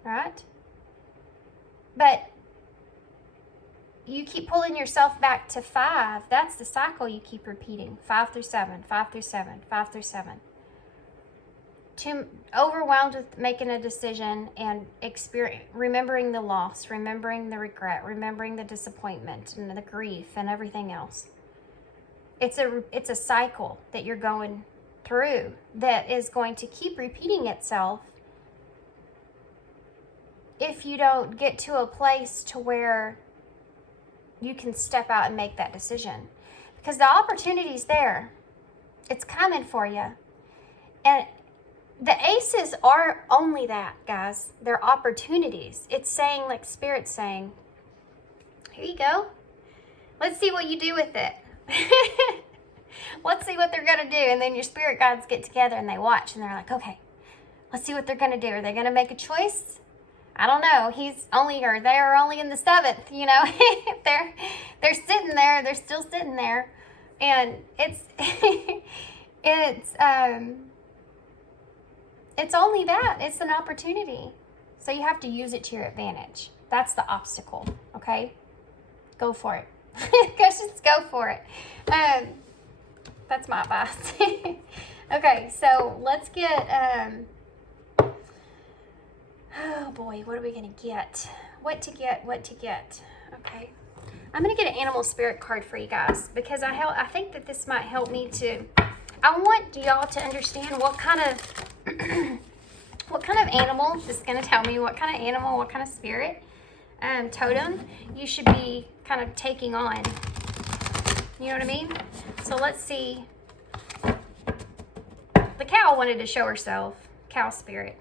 right? But you keep pulling yourself back to 5. That's the cycle you keep repeating. 5 through 7, 5 through 7, 5 through 7. Too overwhelmed with making a decision and remembering the loss, remembering the regret, remembering the disappointment and the grief and everything else. It's a cycle that you're going through that is going to keep repeating itself if you don't get to a place to where you can step out and make that decision. Because the opportunity's there. It's coming for you. And the aces are only that, guys. They're opportunities. It's saying, like Spirit's saying, here you go. Let's see what you do with it. Let's see what they're going to do. And then your spirit guides get together and they watch and they're like, okay, let's see what they're going to do. Are they going to make a choice? I don't know. They are only in the 7th, you know. they're sitting there. They're still sitting there. And it's only that. It's an opportunity. So you have to use it to your advantage. That's the obstacle, okay? Go for it. Just go for it. That's my advice. Okay, so let's get, oh boy, what are we going to get? What to get? Okay. I'm going to get an animal spirit card for you guys because I think that this might help me to, I want y'all to understand what kind of animal, this is going to tell me what kind of animal, what kind of spirit, totem you should be kind of taking on. You know what I mean? So let's see. The cow wanted to show herself. Cow spirit.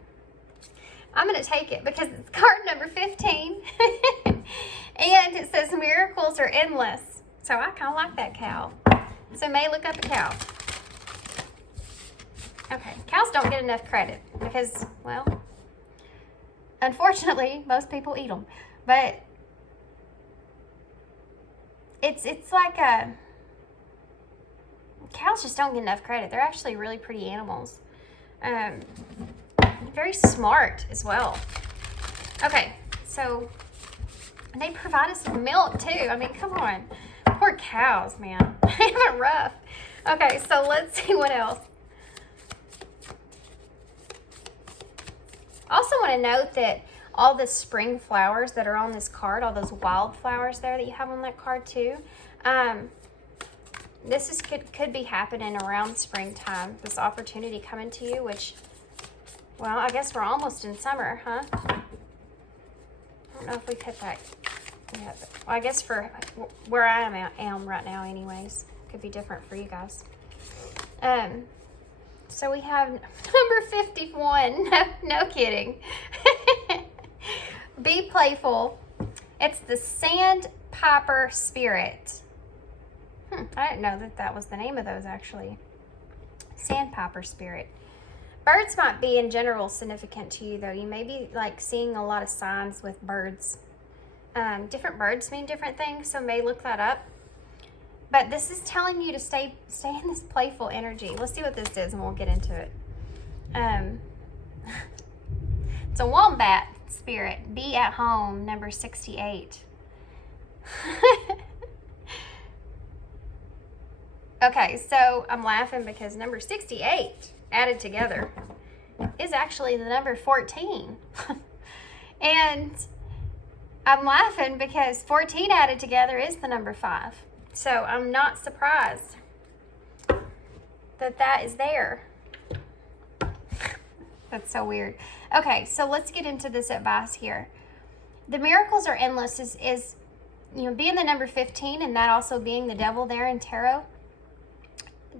I'm going to take it because it's card number 15. And it says miracles are endless. So I kind of like that cow. So May, look up a cow. Okay. Cows don't get enough credit because, well, unfortunately, most people eat them. But it's like cows just don't get enough credit. They're actually really pretty animals. Very smart as well. Okay, so they provide us with milk too. I mean, come on. Poor cows, man. They have it rough. Okay, so let's see what else. I also want to note that all the spring flowers that are on this card, all those wildflowers there that you have on that card too, this could be happening around springtime, this opportunity coming to you, which, well, I guess we're almost in summer, huh? I don't know if we put that yet. Well, I guess for where I am right now anyways. Could be different for you guys. So we have number 51. No kidding. Be playful. It's the sandpiper spirit. I didn't know that was the name of those actually. Sandpiper spirit. Birds might be in general significant to you though. You may be like seeing a lot of signs with birds. Different birds mean different things, so may look that up. But this is telling you to stay in this playful energy. Let's see what this is and we'll get into it. It's a wombat spirit. Be at home, number 68. Okay, so I'm laughing because number 68 added together is actually the number 14. And I'm laughing because 14 added together is the number 5. So I'm not surprised that is there. That's so weird. Okay, so let's get into this advice here. The miracles are endless is being the number 15 and that also being the devil there in tarot.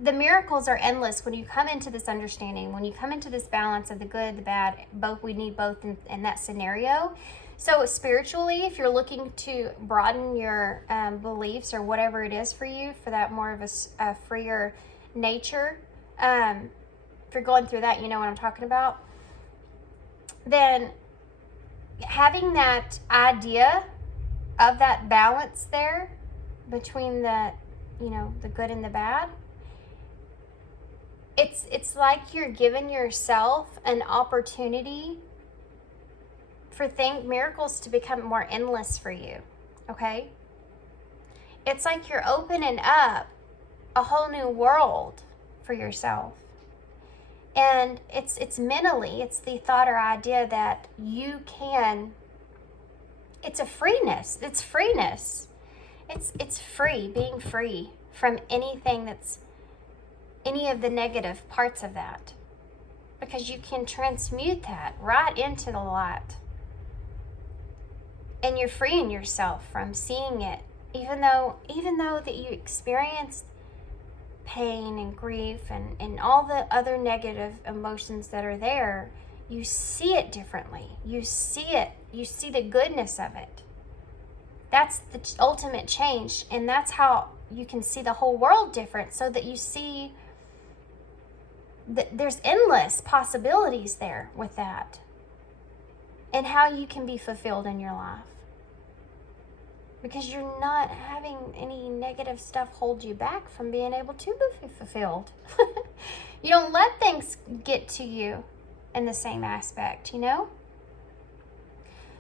The miracles are endless when you come into this understanding, when you come into this balance of the good, the bad, both. We need both in that scenario. So spiritually, if you're looking to broaden your beliefs or whatever it is for you, for that more of a freer nature, if you're going through that, you know what I'm talking about, then having that idea of that balance there between the good and the bad, it's like you're giving yourself an opportunity for miracles to become more endless for you, okay? It's like you're opening up a whole new world for yourself. And it's mentally, it's the thought or idea that you can, it's a freeness, it's freeness. It's free, being free from anything that's any of the negative parts of that, because you can transmute that right into the light. And you're freeing yourself from seeing it, even though that you experience pain and grief and all the other negative emotions that are there, you see it differently. You see it. You see the goodness of it. That's the ultimate change, and that's how you can see the whole world different, so that you see that there's endless possibilities there with that, and how you can be fulfilled in your life. Because you're not having any negative stuff hold you back from being able to be fulfilled. You don't let things get to you in the same aspect, you know?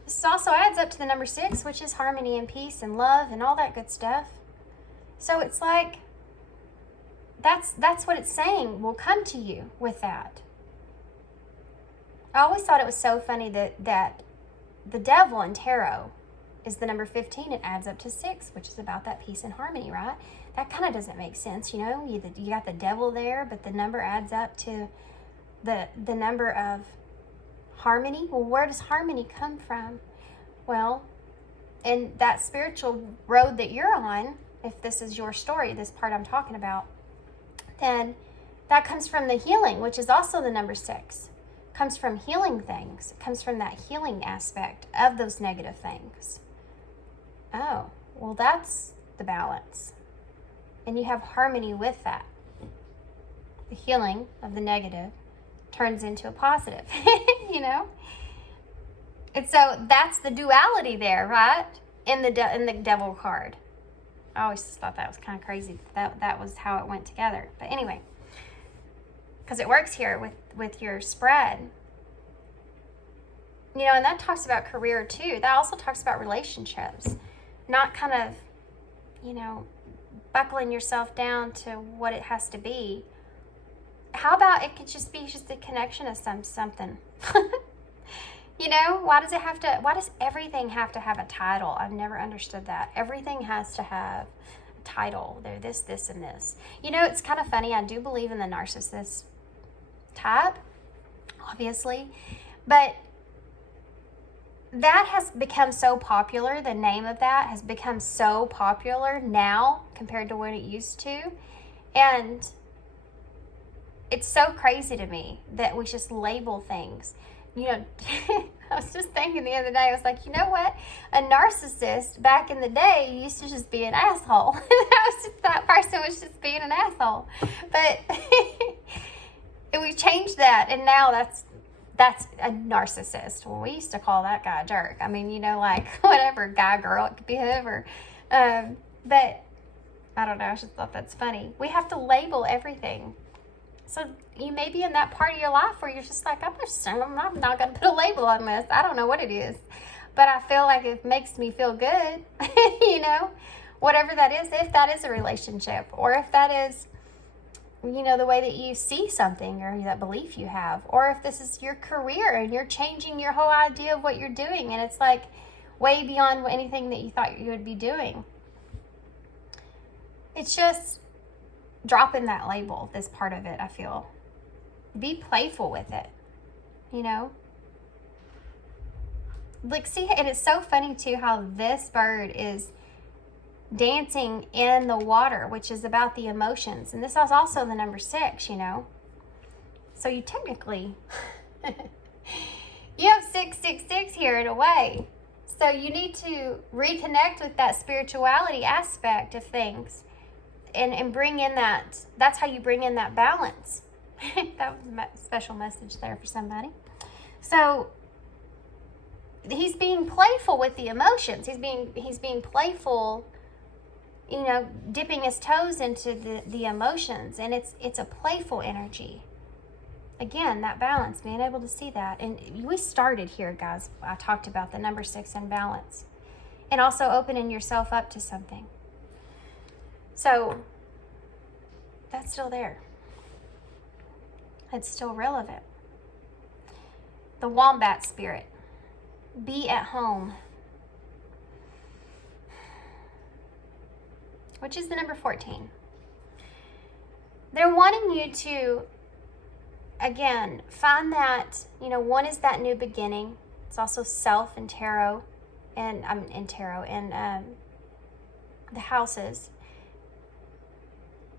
This also adds up to the number 6, which is harmony and peace and love and all that good stuff. So it's like, that's what it's saying will come to you with that. I always thought it was so funny that the devil in tarot is the number 15. It adds up to 6, which is about that peace and harmony, right? That kind of doesn't make sense, you know? You got the devil there, but the number adds up to the number of harmony. Well, where does harmony come from? Well, in that spiritual road that you're on, if this is your story, this part I'm talking about, then that comes from the healing, which is also the number 6. It comes from healing things. It comes from that healing aspect of those negative things. Oh, well, that's the balance. And you have harmony with that. The healing of the negative turns into a positive, you know? And so that's the duality there, right? In the devil card. I always thought that was kind of crazy. That was how it went together. But anyway, because it works here with your spread. You know, and that talks about career too. That also talks about relationships. Not kind of, you know, buckling yourself down to what it has to be. How about it could just be just a connection of something? You know, why does everything have to have a title? I've never understood that. Everything has to have a title. They're this, and this. You know, it's kind of funny. I do believe in the narcissist type, obviously. But that has become so popular. The name of that has become so popular now compared to when it used to. And it's so crazy to me that we just label things. You know, I was just thinking the other day, I was like, you know what? A narcissist back in the day used to just be an asshole. That person was just being an asshole. But we changed that, and now that's a narcissist. Well, we used to call that guy a jerk. I mean, you know, like, whatever, guy, girl, it could be whoever. But I don't know, I just thought that's funny. We have to label everything. So you may be in that part of your life where you're just like, I'm not going to put a label on this. I don't know what it is. But I feel like it makes me feel good, you know, whatever that is, if that is a relationship, or if that is, you know, the way that you see something, or that belief you have, or if this is your career and you're changing your whole idea of what you're doing, and it's like way beyond anything that you thought you would be doing. It's just dropping that label, this part of it, I feel. Be playful with it, you know? Like, see, and it's so funny too how this bird is dancing in the water, which is about the emotions. And this is also the number 6, you know? So you technically, you have 666 here in a way. So you need to reconnect with that spirituality aspect of things. And bring in that's how you bring in that balance. That was a special message there for somebody. So he's being playful with the emotions. He's being playful, you know, dipping his toes into the emotions. And it's a playful energy. Again, that balance, being able to see that. And we started here, guys. I talked about the number 6 and balance. And also opening yourself up to something. So that's still there. It's still relevant. The wombat spirit. Be at home. Which is the number 14. they're wanting you to, again, find that, you know, one is that new beginning. It's also self and tarot, and the houses.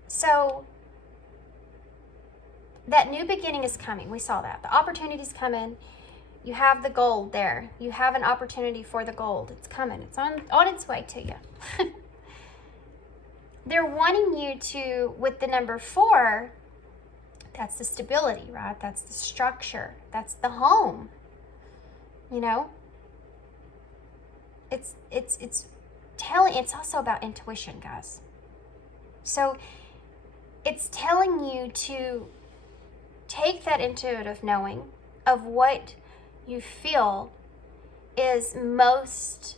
So that new beginning is coming. We saw that. The opportunity's coming. You have the gold there. You have an opportunity for the gold. It's coming. It's on its way to you. They're wanting you to, with the number 4, that's the stability, right? That's the structure. That's the home. You know? It's also about intuition, guys. So it's telling you to take that intuitive knowing of what you feel is the most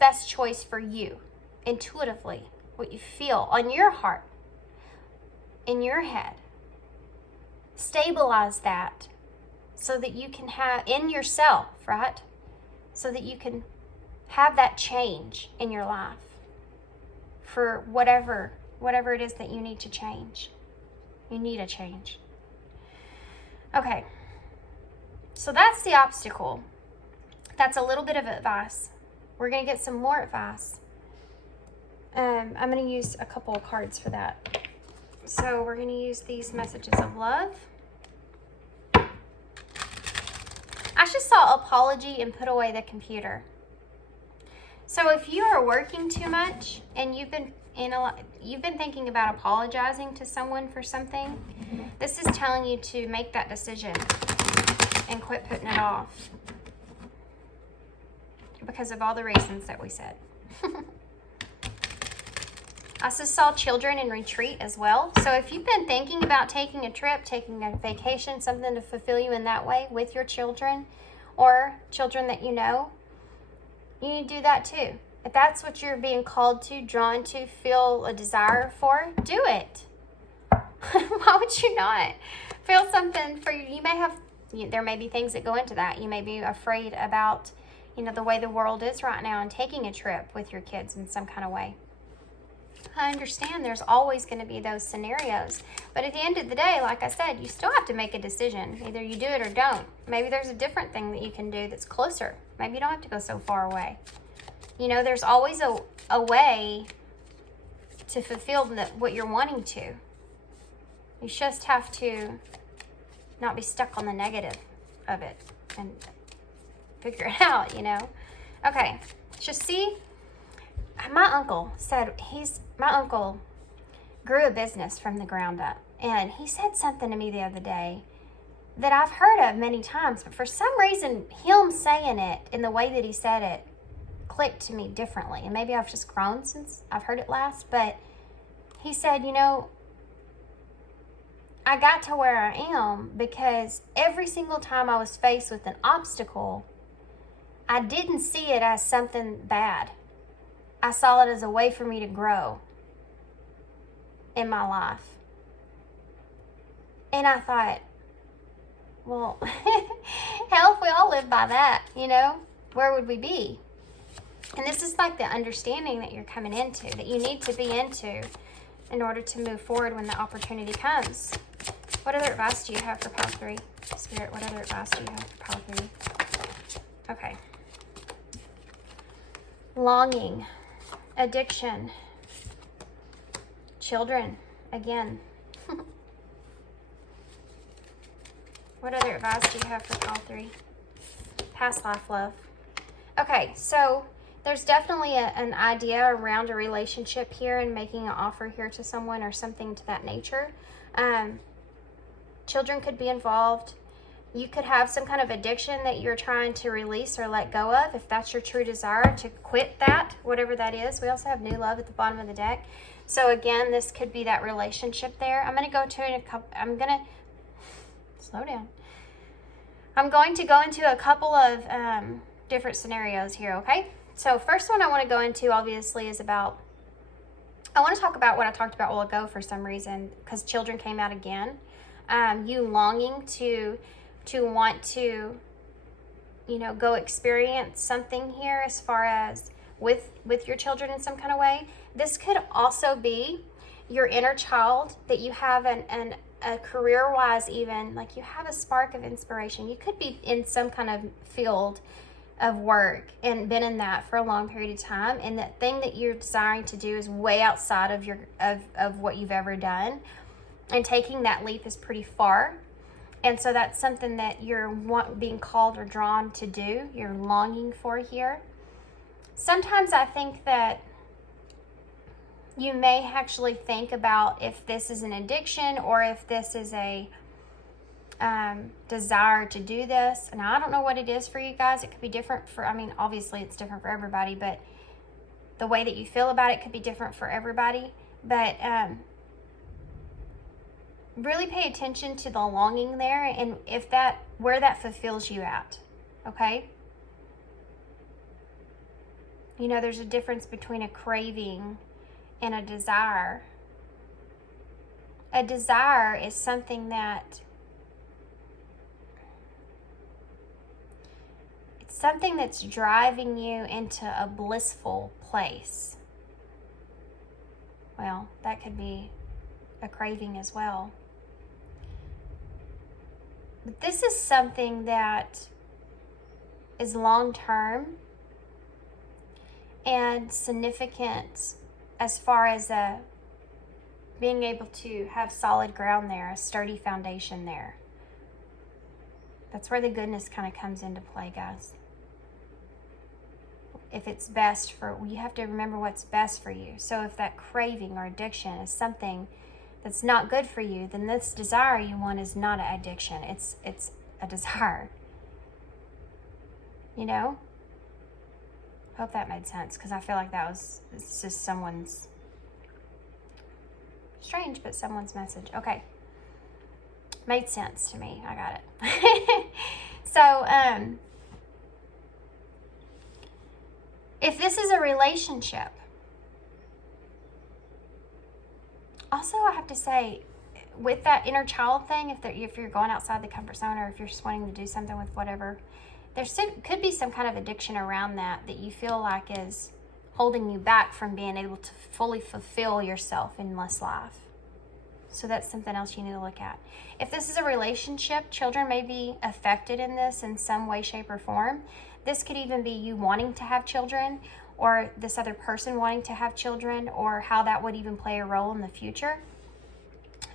best choice for you, intuitively, what you feel on your heart, in your head. Stabilize that so that you can have in yourself, right? So that you can have that change in your life for whatever it is that you need to change. You need a change. Okay. So that's the obstacle. That's a little bit of advice. We're going to get some more advice. I'm going to use a couple of cards for that. So we're going to use these messages of love. I just saw apology and put away the computer. So if you are working too much and you've been thinking about apologizing to someone for something, this is telling you to make that decision and quit putting it off because of all the reasons that we said. I also saw children in retreat as well. So if you've been thinking about taking a trip, taking a vacation, something to fulfill you in that way with your children or children that you know, you need to do that too. If that's what you're being called to, drawn to, feel a desire for, do it. Why would you not? Feel something for you. There may be things that go into that. You may be afraid about, the way the world is right now and taking a trip with your kids in some kind of way. I understand there's always going to be those scenarios. But at the end of the day, like I said, you still have to make a decision. Either you do it or don't. Maybe there's a different thing that you can do that's closer. Maybe you don't have to go so far away. There's always a way to fulfill what you're wanting to. You just have to not be stuck on the negative of it and figure it out, Okay, just see, my uncle grew a business from the ground up. And he said something to me the other day that I've heard of many times, but for some reason, him saying it in the way that he said it clicked to me differently. And maybe I've just grown since I've heard it last, but he said, I got to where I am because every single time I was faced with an obstacle, I didn't see it as something bad. I saw it as a way for me to grow in my life. And I thought, well, hell, if we all lived by that, where would we be? And this is like the understanding that you're coming into, that you need to be into in order to move forward when the opportunity comes. What other advice do you have for pile 3? Spirit, what other advice do you have for pile 3? Okay. Longing, addiction, children, again. What other advice do you have for pile 3? Past life love. Okay, so there's definitely an idea around a relationship here and making an offer here to someone or something to that nature. Children could be involved. You could have some kind of addiction that you're trying to release or let go of, if that's your true desire, to quit that, whatever that is. We also have new love at the bottom of the deck. So again, this could be that relationship there. I'm going to go to slow down. I'm going to go into a couple of different scenarios here, okay? So first one I want to go into, obviously, is I want to talk about what I talked about a while ago for some reason, because children came out again. You longing to want to, go experience something here as far as with your children in some kind of way. This could also be your inner child, that you have a career-wise, even, like you have a spark of inspiration. You could be in some kind of field of work and been in that for a long period of time, and that thing that you're desiring to do is way outside of your of what you've ever done, and taking that leap is pretty far. And so that's something that you're being called or drawn to do, you're longing for here. Sometimes I think that you may actually think about if this is an addiction or if this is a desire to do this. And I don't know what it is for you guys. It could be different for, I mean, obviously it's different for everybody, but the way that you feel about it could be different for everybody. But really pay attention to the longing there, and if that, where that fulfills you at, okay? You know, there's a difference between a craving and a desire. A desire is something that, it's something that's driving you into a blissful place. Well, that could be a craving as well. But this is something that is long-term and significant as far as being able to have solid ground there, a sturdy foundation there. That's where the goodness kind of comes into play, guys. If it's best for, you have to remember what's best for you. So if that craving or addiction is something that's not good for you, then this desire you want is not an addiction. It's a desire. You know? Hope that made sense, because I feel like it's just someone's, strange, but someone's message. Okay. Made sense to me. I got it. So, if this is a relationship, also I have to say, with that inner child thing, if you're going outside the comfort zone, or if you're just wanting to do something with whatever, there could be some kind of addiction around that you feel like is holding you back from being able to fully fulfill yourself in this life. So that's something else you need to look at. If this is a relationship, children may be affected in this in some way, shape, or form. This could even be you wanting to have children, or this other person wanting to have children, or how that would even play a role in the future.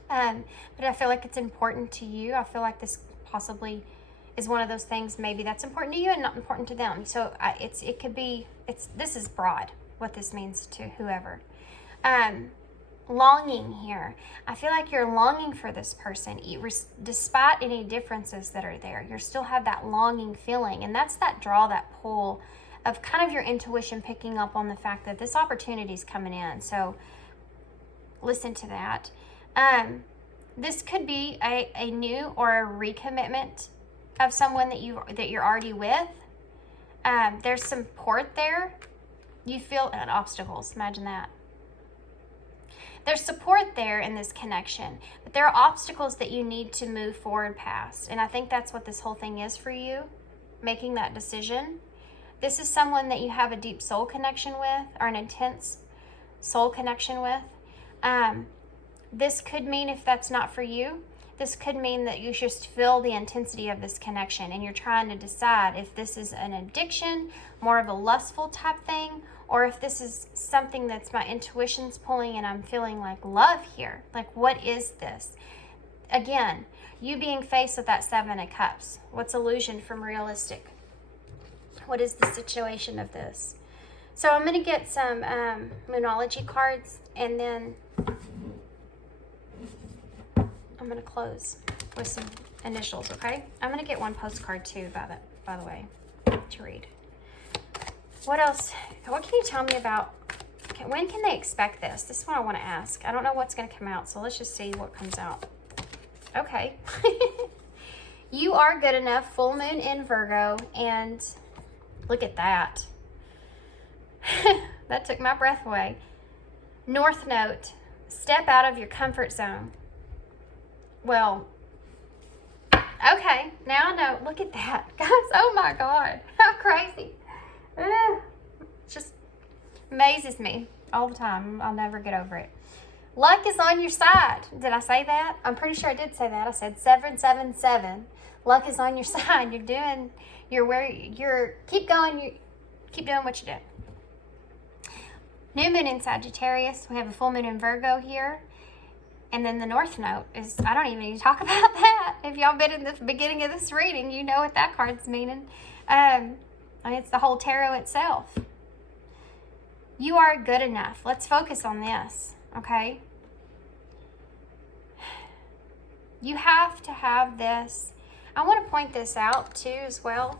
But I feel like it's important to you. I feel like this possibly is one of those things, maybe that's important to you and not important to them. So this is broad, what this means to whoever. Longing here. I feel like you're longing for this person, despite any differences that are there. You still have that longing feeling, and that's that draw, that pull of kind of your intuition picking up on the fact that this opportunity is coming in. So listen to that. This could be a new or a recommitment of someone that you're already with. There's some support there. You feel obstacles. Imagine that. There's support there in this connection, but there are obstacles that you need to move forward past. And I think that's what this whole thing is for you, making that decision. This is someone that you have a deep soul connection with, or an intense soul connection with. This could mean, if that's not for you, this could mean that you just feel the intensity of this connection, and you're trying to decide if this is an addiction, more of a lustful type thing, or if this is something that's my intuition's pulling and I'm feeling like love here. Like, what is this? Again, you being faced with that 7 of Cups. What's illusion from realistic? What is the situation of this? So I'm going to get some Moonology cards, and then I'm going to close with some initials, okay? I'm going to get one postcard too, by the way, to read. What else? What can you tell me about, when can they expect this? This is what I want to ask. I don't know what's going to come out, so let's just see what comes out. Okay. You are good enough, full moon in Virgo, and look at that. That took my breath away. North Note, step out of your comfort zone. Well, okay, now I know. Look at that, guys. Oh my God, how crazy. It just amazes me all the time. I'll never get over it. Luck is on your side. Did I say that? I'm pretty sure I did say that. I said 777. Luck is on your side. Keep going. Keep doing what you're doing. New moon in Sagittarius. We have a full moon in Virgo here. And then the North Node is, I don't even need to talk about that. If y'all been in the beginning of this reading, you know what that card's meaning. It's the whole tarot itself. You are good enough. Let's focus on this, okay? You have to have this. I want to point this out too as well.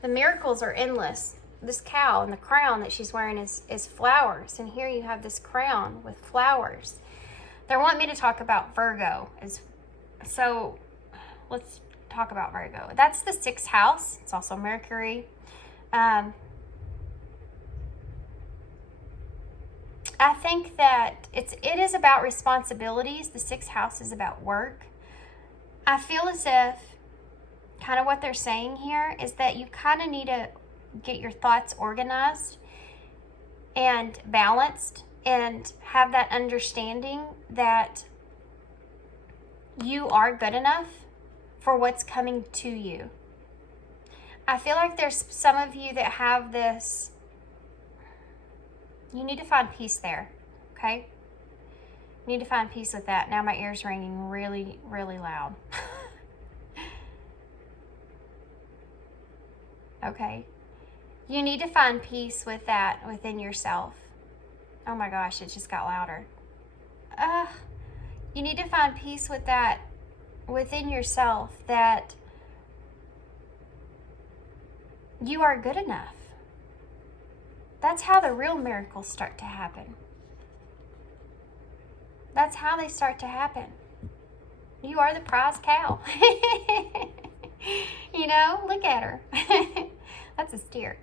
The miracles are endless. This cow and the crown that she's wearing is flowers. And here you have this crown with flowers. They want me to talk about Virgo. So let's talk about Virgo. That's the 6th house. It's also Mercury. I think that it is about responsibilities. The 6th house is about work. I feel as if kind of what they're saying here is that you kind of need to get your thoughts organized and balanced and have that understanding that you are good enough for what's coming to you. I feel like there's some of you that have this. You need to find peace there, okay? You need to find peace with that. Now my ear's ringing really, really loud. Okay? You need to find peace with that within yourself. Oh my gosh, it just got louder. You need to find peace with that within yourself, that you are good enough. That's how the real miracles start to happen. That's how they start to happen. You are the prize cow. You know, look at her. That's a steer.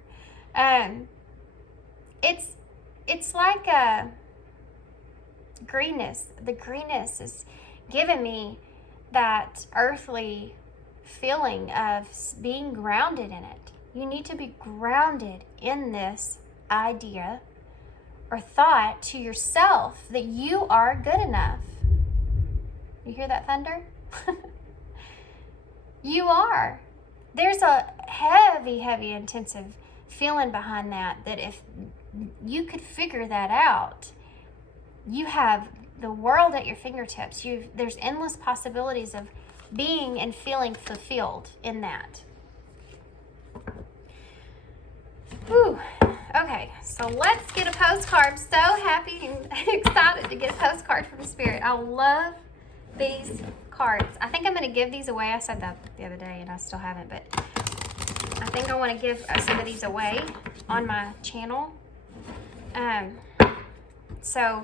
It's like a greenness. The greenness is giving me that earthly feeling of being grounded in it. You need to be grounded in this idea or thought to yourself that you are good enough. You hear that thunder? You are. There's a heavy, heavy, intensive feeling behind that if you could figure that out, you have the world at your fingertips. There's endless possibilities of being and feeling fulfilled in that. Whew. Okay, so let's get a postcard. So happy and excited to get a postcard from Spirit. I love these cards. I think I'm going to give these away. I said that the other day and I still haven't, but I think I want to give some of these away on my channel. So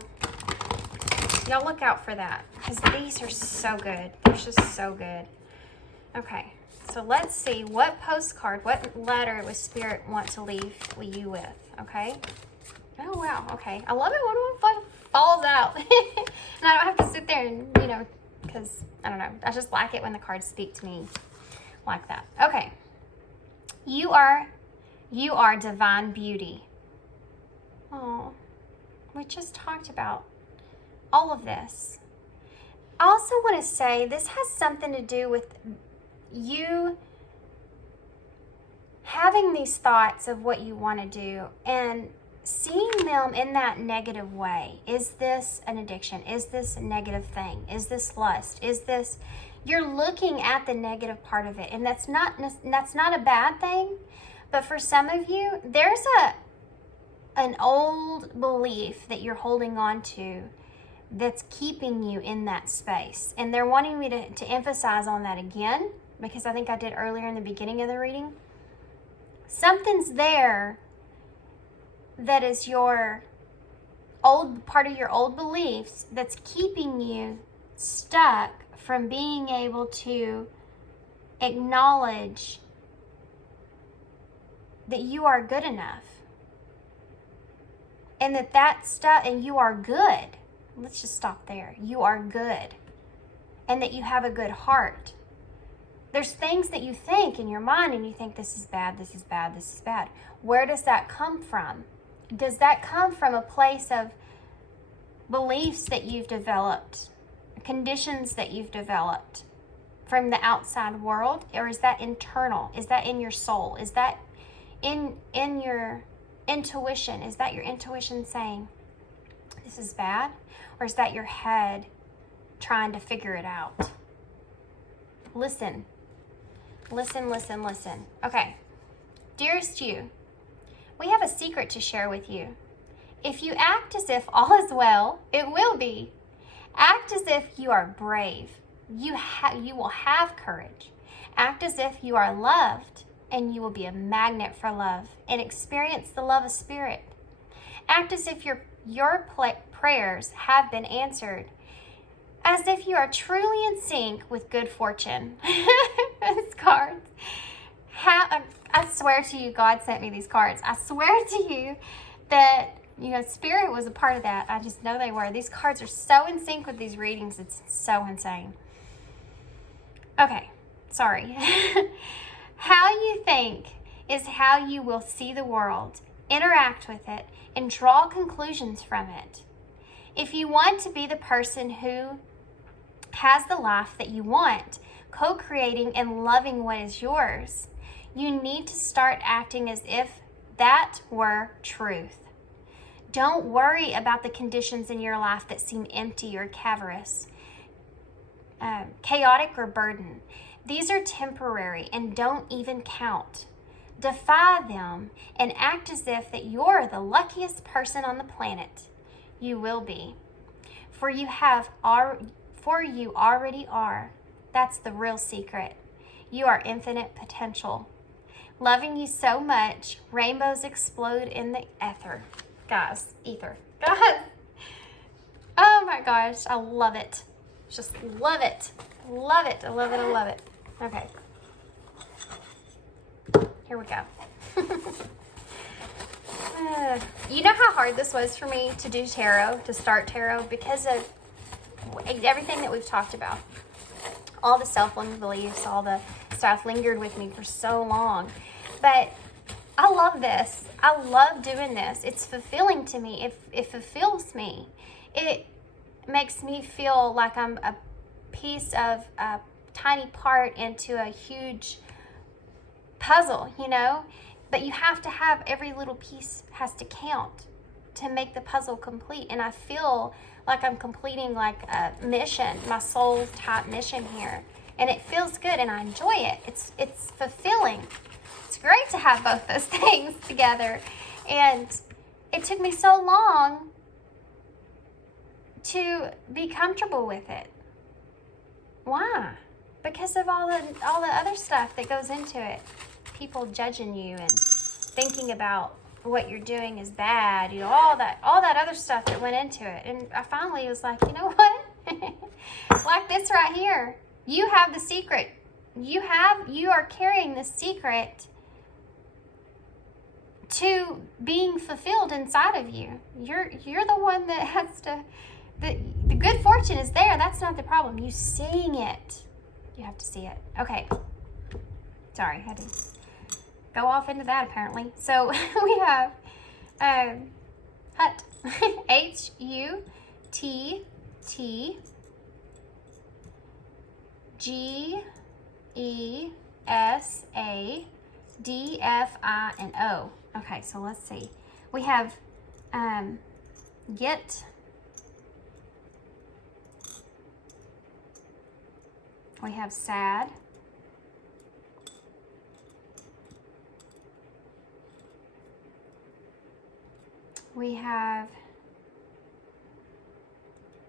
y'all look out for that, because these are so good. They're just so good. Okay, so let's see what postcard, what letter would Spirit want to leave you with, okay? Oh, wow, okay. I love it when one falls out. And I don't have to sit there and, because, I don't know, I just like it when the cards speak to me like that. Okay. You are divine beauty. Oh, we just talked about all of this. I also want to say this has something to do with you having these thoughts of what you want to do and seeing them in that negative way. Is this an addiction? Is this a negative thing? Is this lust? Is this... You're looking at the negative part of it, and that's not a bad thing. But for some of you, there's an old belief that you're holding on to that's keeping you in that space. And they're wanting me to emphasize on that again, because I think I did earlier in the beginning of the reading. Something's there that is your old part of your old beliefs that's keeping you stuck from being able to acknowledge that you are good enough, and that stuff, and you are good. Let's just stop there. You are good, and that you have a good heart. There's things that you think in your mind, and you think, this is bad, this is bad, this is bad. Where does that come from? Does that come from a place of beliefs that you've developed, conditions that you've developed from the outside world, or is that internal? Is that in your soul? Is that in your intuition? Is that your intuition saying this is bad? Or is that your head trying to figure it out? Listen. Listen, listen, listen. Okay. Dearest you, we have a secret to share with you. If you act as if all is well, it will be. Act as if you are brave. You will have courage. Act as if you are loved, and you will be a magnet for love and experience the love of spirit. Act as if your prayers have been answered, as if you are truly in sync with good fortune. These cards. I swear to you, God sent me these cards. I swear to you that, Spirit was a part of that. I just know they were. These cards are so in sync with these readings. It's so insane. Okay, sorry. How you think is how you will see the world, interact with it, and draw conclusions from it. If you want to be the person who has the life that you want, co-creating and loving what is yours, you need to start acting as if that were truth. Don't worry about the conditions in your life that seem empty or cavernous, chaotic or burdened. These are temporary and don't even count. Defy them and act as if that you're the luckiest person on the planet. You will be. For you already are. That's the real secret. You are infinite potential. Loving you so much, rainbows explode in the ether. Guys, ether. Guys. Oh my gosh, I love it. Just love it. Love it. I love it. I love it. Okay. Here we go. You know how hard this was for me to do tarot, to start tarot, because of everything that we've talked about. All the self-limiting beliefs, all the stuff lingered with me for so long. But I love this. I love doing this. It's fulfilling to me. It fulfills me. It makes me feel like I'm a piece of a tiny part into a huge puzzle, But you have to have, every little piece has to count to make the puzzle complete. And I feel like I'm completing like a mission, my soul type mission here. And it feels good and I enjoy it. It's fulfilling. It's great to have both those things together. And it took me so long to be comfortable with it. Why? Because of all the other stuff that goes into it. People judging you and thinking about what you're doing is bad, all that other stuff that went into it. And I finally was like, you know what? Like this right here. You have the secret. You are carrying the secret to being fulfilled inside of you. You're the one that has to, the good fortune is there. That's not the problem. You seeing it. You have to see it. Okay. Sorry, I had to go off into that apparently. So we have Hut. HUTTGESADFINO. Okay, so let's see. We have get. We have sad. We have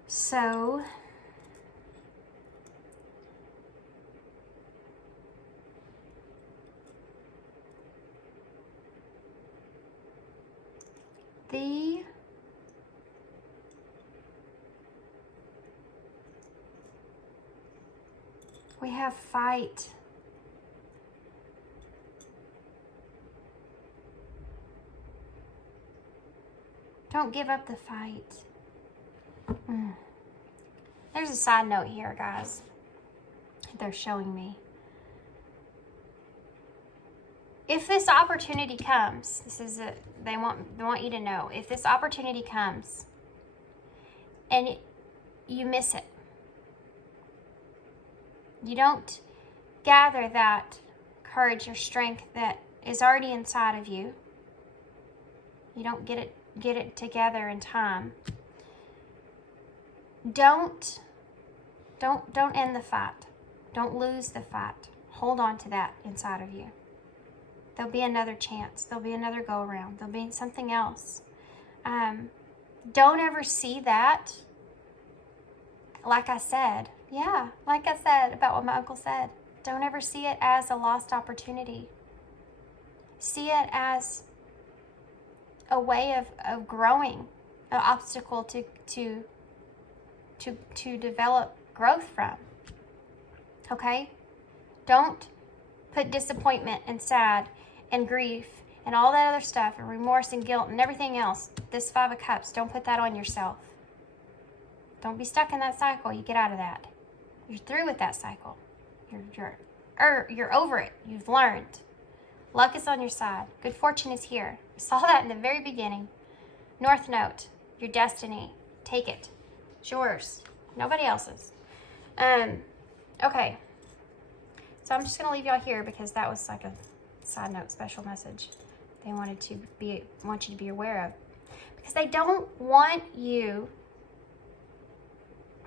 so. We have fight. Don't give up the fight. There's a side note here, guys. They're showing me. If this opportunity comes, they want you to know, if this opportunity comes, and you miss it. You don't gather that courage or strength that is already inside of you. You don't get it together in time. Don't end the fight. Don't lose the fight. Hold on to that inside of you. There'll be another chance. There'll be another go around. There'll be something else. Don't ever see that, like I said about what my uncle said. Don't ever see it as a lost opportunity. See it as a way of growing, an obstacle to develop growth from. Okay? Don't put disappointment and sad and grief and all that other stuff and remorse and guilt and everything else, this 5 of Cups, don't put that on yourself. Don't be stuck in that cycle. You get out of that. You're through with that cycle. You're over it. You've learned. Luck is on your side. Good fortune is here. We saw that in the very beginning. North Node, your destiny. Take it. It's yours. Nobody else's. Okay. So I'm just going to leave y'all here because that was like a side note special message they want you to be aware of. Because they don't want you.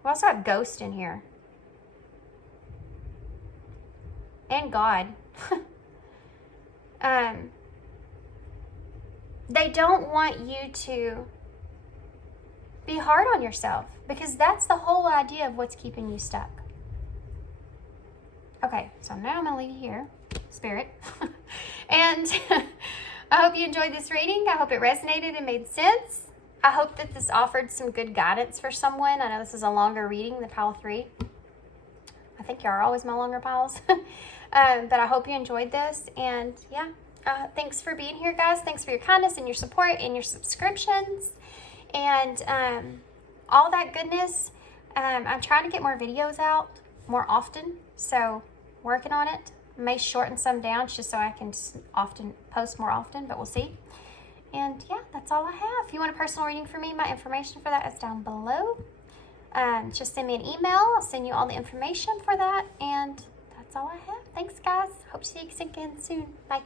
We also have Ghost in here. And God. They don't want you to be hard on yourself because that's the whole idea of what's keeping you stuck. Okay, so now I'm going to leave you here, Spirit. And I hope you enjoyed this reading. I hope it resonated and made sense. I hope that this offered some good guidance for someone. I know this is a longer reading than pile 3. I think y'all are always my longer piles. But I hope you enjoyed this. And yeah, thanks for being here, guys. Thanks for your kindness and your support and your subscriptions. And all that goodness. I'm trying to get more videos out more often. So working on it. May shorten some down just so I can post more often, but we'll see. And yeah, that's all I have. If you want a personal reading from me, my information for that is down below. Just send me an email. I'll send you all the information for that. And that's all I have. Thanks, guys. Hope to see you again soon. Bye.